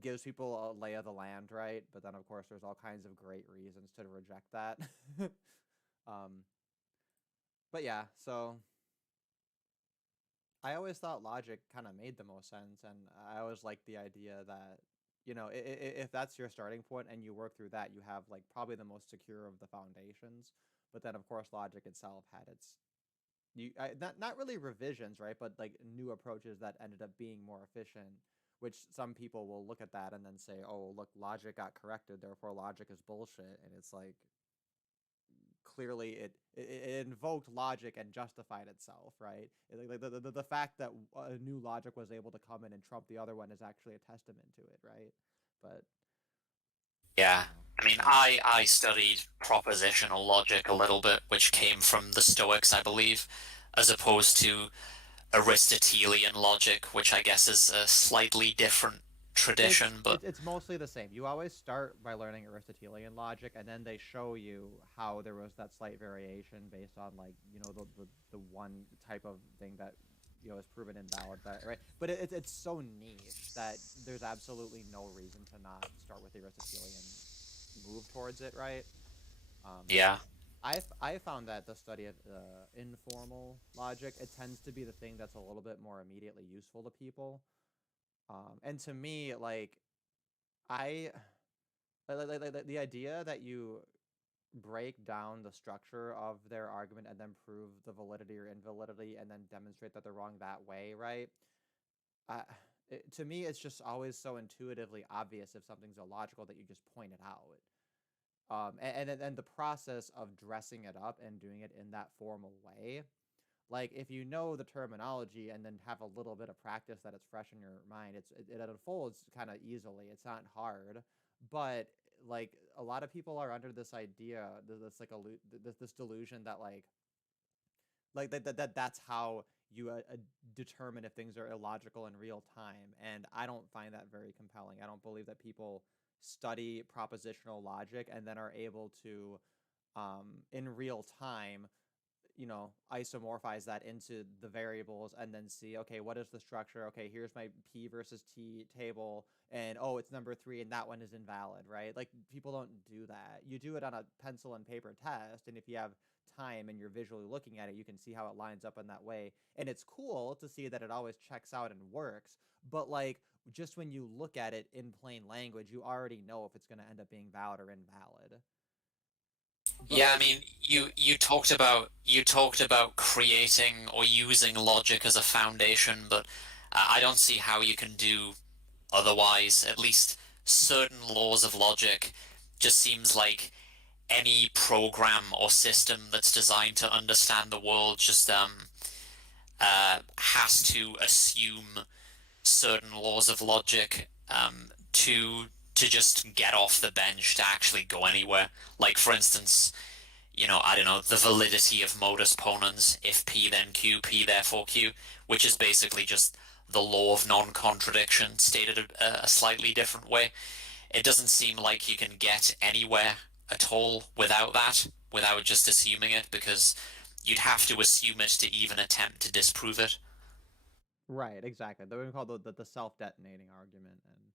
gives people a lay of the land, right? But then of course there's all kinds of great reasons to reject that. um, but yeah, so I always thought logic kind of made the most sense, and I always liked the idea that, if that's your starting point and you work through that, you have like probably the most secure of the foundations. But then, of course, logic itself had its not really revisions, right? But like new approaches that ended up being more efficient. Which some people will look at that and then say, "Oh, look, logic got corrected, therefore logic is bullshit." And it's like clearly it invoked logic and justified itself, right? Like the fact that a new logic was able to come in and trump the other one is actually a testament to it, right? But Yeah. you know, I mean, um, I studied propositional logic a little bit, which came from the Stoics, I believe, as opposed to Aristotelian logic, which I guess is a slightly different it's tradition, but it's mostly the same. You always start by learning Aristotelian logic, and then they show you how there was that slight variation based on like the one type of thing that is proven invalid, right? But it's so niche that there's absolutely no reason to not start with the Aristotelian move towards it, right? Um, yeah. I found that the study of informal logic, it tends to be the thing that's a little bit more immediately useful to people. And to me, like I the idea that you break down the structure of their argument and then prove the validity or invalidity and then demonstrate that they're wrong that way, right? Uh, to me, it's just always so intuitively obvious if something's illogical that you just point it out. And the process of dressing it up and doing it in that formal way, like if you know the terminology and then have a little bit of practice that it's fresh in your mind, it unfolds kind of easily. It's not hard, but like a lot of people are under this idea, this like this delusion that that's how you determine if things are illogical in real time, and I don't find that very compelling. I don't believe that people study propositional logic and then are able to in real time isomorphize that into the variables and then see, okay, what is the structure? Okay, here's my P versus T table, and oh, it's number 3, and that one is invalid, right? Like people don't do that. You do it on a pencil and paper test, and if you have time and you're visually looking at it, you can see how it lines up in that way. And it's cool to see that it always checks out and works, but like just when you look at it in plain language, you already know if it's going to end up being valid or invalid. But Yeah, I like mean, you talked about creating or using logic as a foundation, but I don't see how you can do otherwise. At least certain laws of logic just seems like any program or system that's designed to understand the world just has to assume certain laws of logic to just get off the bench to actually go anywhere. Like for instance, I don't know, the validity of modus ponens, if P then Q, P therefore Q, which is basically just the law of non-contradiction stated a slightly different way. It doesn't seem like you can get anywhere at all without that, without just assuming it, because you'd have to assume it to even attempt to disprove it. right, exactly. They're going to call the self-detonating argument, and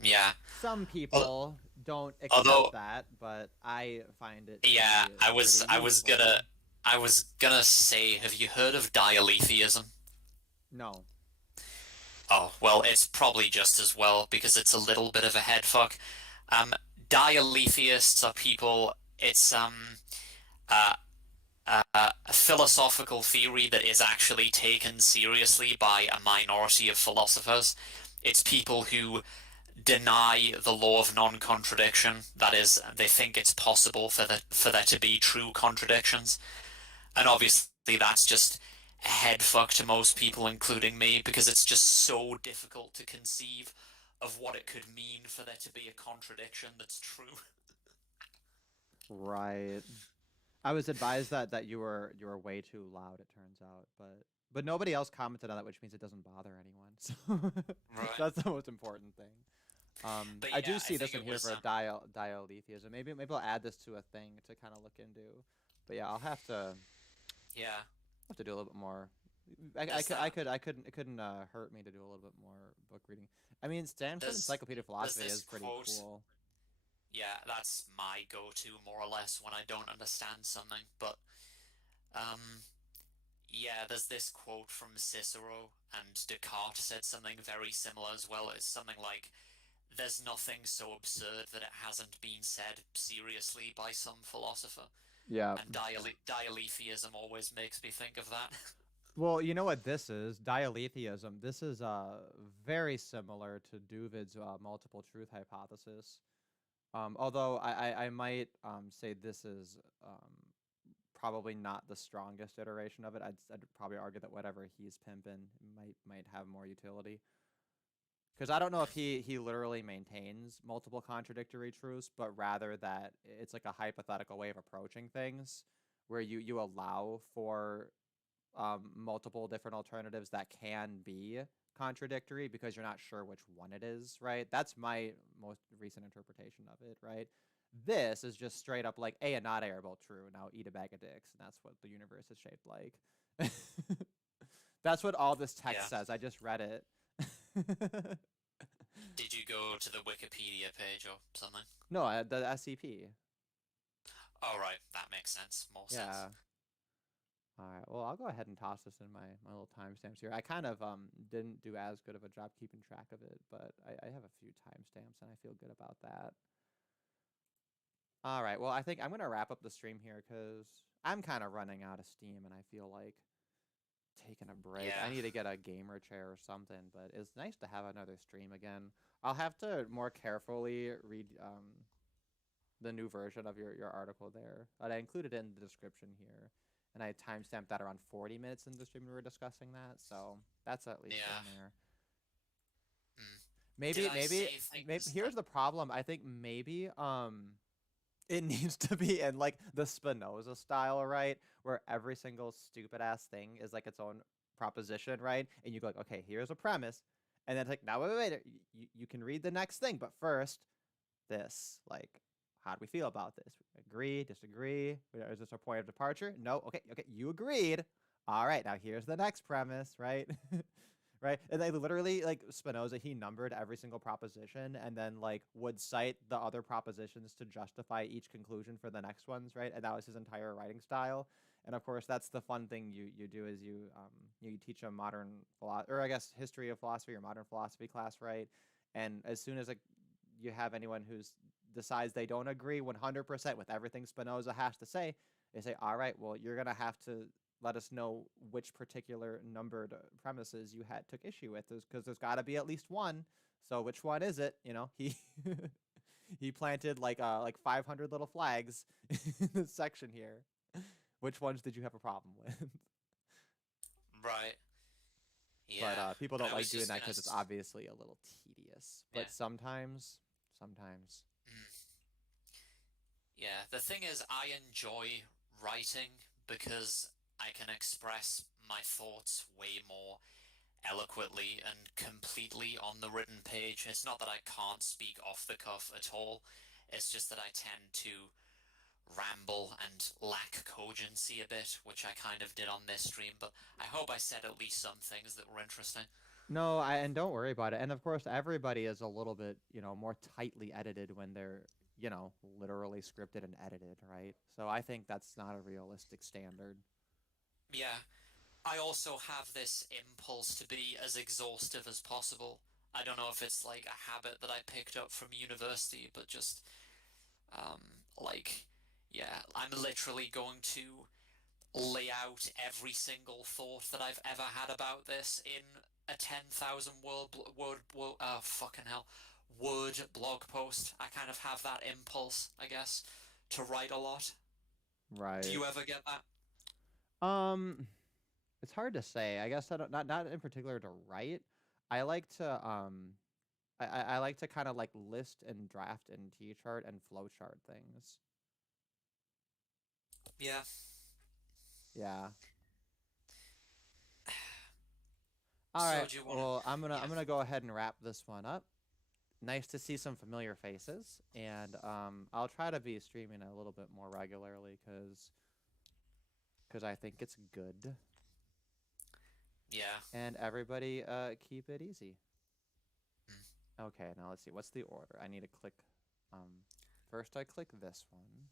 Yeah. some Al- people don't accept Although, that, but I find it to yeah, be I was pretty I was useful. gonna I was gonna say, have you heard of dialetheism? No. Oh, well, it's probably just as well because it's a little bit of a head fuck. Um, Dialetheists are people. It's uh, a philosophical theory that is actually taken seriously by a minority of philosophers. It's people who deny the law of non-contradiction. That is, they think it's possible for there to be true contradictions. And obviously that's just a head fuck to most people, including me, because it's just so difficult to conceive of what it could mean for there to be a contradiction that's true. Right. I was advised that you were way too loud, it turns out, but nobody else commented on that, which means it doesn't bother anyone. So Right. that's the most important thing. But I do yeah, see I this think in it here was for dialetheism. Maybe I'll add this to a thing to kind of look into. But yeah, I'll yeah. have to do a little bit more. There's that. It couldn't hurt me to do a little bit more book reading. I mean, Stanford There's Encyclopedia of Philosophy this is pretty quote. cool. Yeah, that's my go-to more or less when I don't understand something. But yeah, there's this quote from Cicero, and Descartes said something very similar as well. It's something like, "There's nothing so absurd that it hasn't been said seriously by some philosopher." Yeah. And dialetheism always makes me think of that. Well, you know what this is? Dialetheism. This is very similar to Duvid's multiple truth hypothesis. Although I might say this is probably not the strongest iteration of it. I'd probably argue that whatever he's pimping might have more utility. Because I don't know if he literally maintains multiple contradictory truths, but rather that it's like a hypothetical way of approaching things, where you allow for multiple different alternatives that can be contradictory because you're not sure which one it is, right? That's my most recent interpretation of it, right? This is just straight up like A and not A are both true. Now eat a bag of dicks, and that's what the universe is shaped like. That's what all this text Yeah. says. I just read it. Did you go to the Wikipedia page or something? No, the SCP. Oh, right, that makes sense. More sense. Yeah. All right. Well, I'll go ahead and toss this in my little timestamps here. I kind of didn't do as good of a job keeping track of it, but I have a few timestamps and I feel good about that. All right. Well, I think I'm gonna wrap up the stream here because I'm kind of running out of steam and I feel like taking a break. Yeah. I need to get a gamer chair or something, but it's nice to have another stream again. I'll have to more carefully read the new version of your article there, but I included it in the description here. And I timestamped that around 40 minutes in the stream we were discussing that, so that's at least in there. Maybe here's the problem. I think maybe it needs to be in like the Spinoza style, right? Where every single stupid ass thing is like its own proposition, right? And you go like, okay, here's a premise, and then it's like, now wait, you can read the next thing, but first this, like, how do we feel about this? Agree, disagree? Is this a point of departure? No. Okay, you agreed. All right, now here's the next premise, right? Right? And they literally, like, Spinoza, he numbered every single proposition and then, like, would cite the other propositions to justify each conclusion for the next ones, right? And that was his entire writing style. And of course, that's the fun thing you do is you teach a modern or I guess history of philosophy or modern philosophy class, right? And as soon as like you have anyone who's decides they don't agree 100% with everything Spinoza has to say, they say, all right, well, you're going to have to let us know which particular numbered premises you took issue with, because there's got to be at least one. So which one is it? You know, he planted like 500 little flags in this section here. Which ones did you have a problem with? Right. Yeah. But people don't like doing that gonna because it's obviously a little tedious. But Yeah. sometimes. Yeah, the thing is, I enjoy writing because I can express my thoughts way more eloquently and completely on the written page. It's not that I can't speak off the cuff at all. It's just that I tend to ramble and lack cogency a bit, which I kind of did on this stream, but I hope I said at least some things that were interesting. No, and don't worry about it. And of course, everybody is a little bit, more tightly edited when they're, literally scripted and edited, right? So I think that's not a realistic standard. Yeah, I also have this impulse to be as exhaustive as possible. I don't know if it's like a habit that I picked up from university, but just like, yeah, I'm literally going to lay out every single thought that I've ever had about this in a 10,000 fucking hell, word blog post. I kind of have that impulse, I guess, to write a lot. Do Right. you ever get that? Um, it's hard to say. I guess I don't, not in particular to write. I like to I like to kind of like list and draft and T-chart and flowchart things. Yeah. Yeah. All So right. do you want Well, to? I'm Yeah. gonna go ahead and wrap this one up. Nice to see some familiar faces, and I'll try to be streaming a little bit more regularly because I think it's good. Yeah. And everybody, keep it easy. Mm. Okay, now let's see. What's the order? I need to click. First I click this one.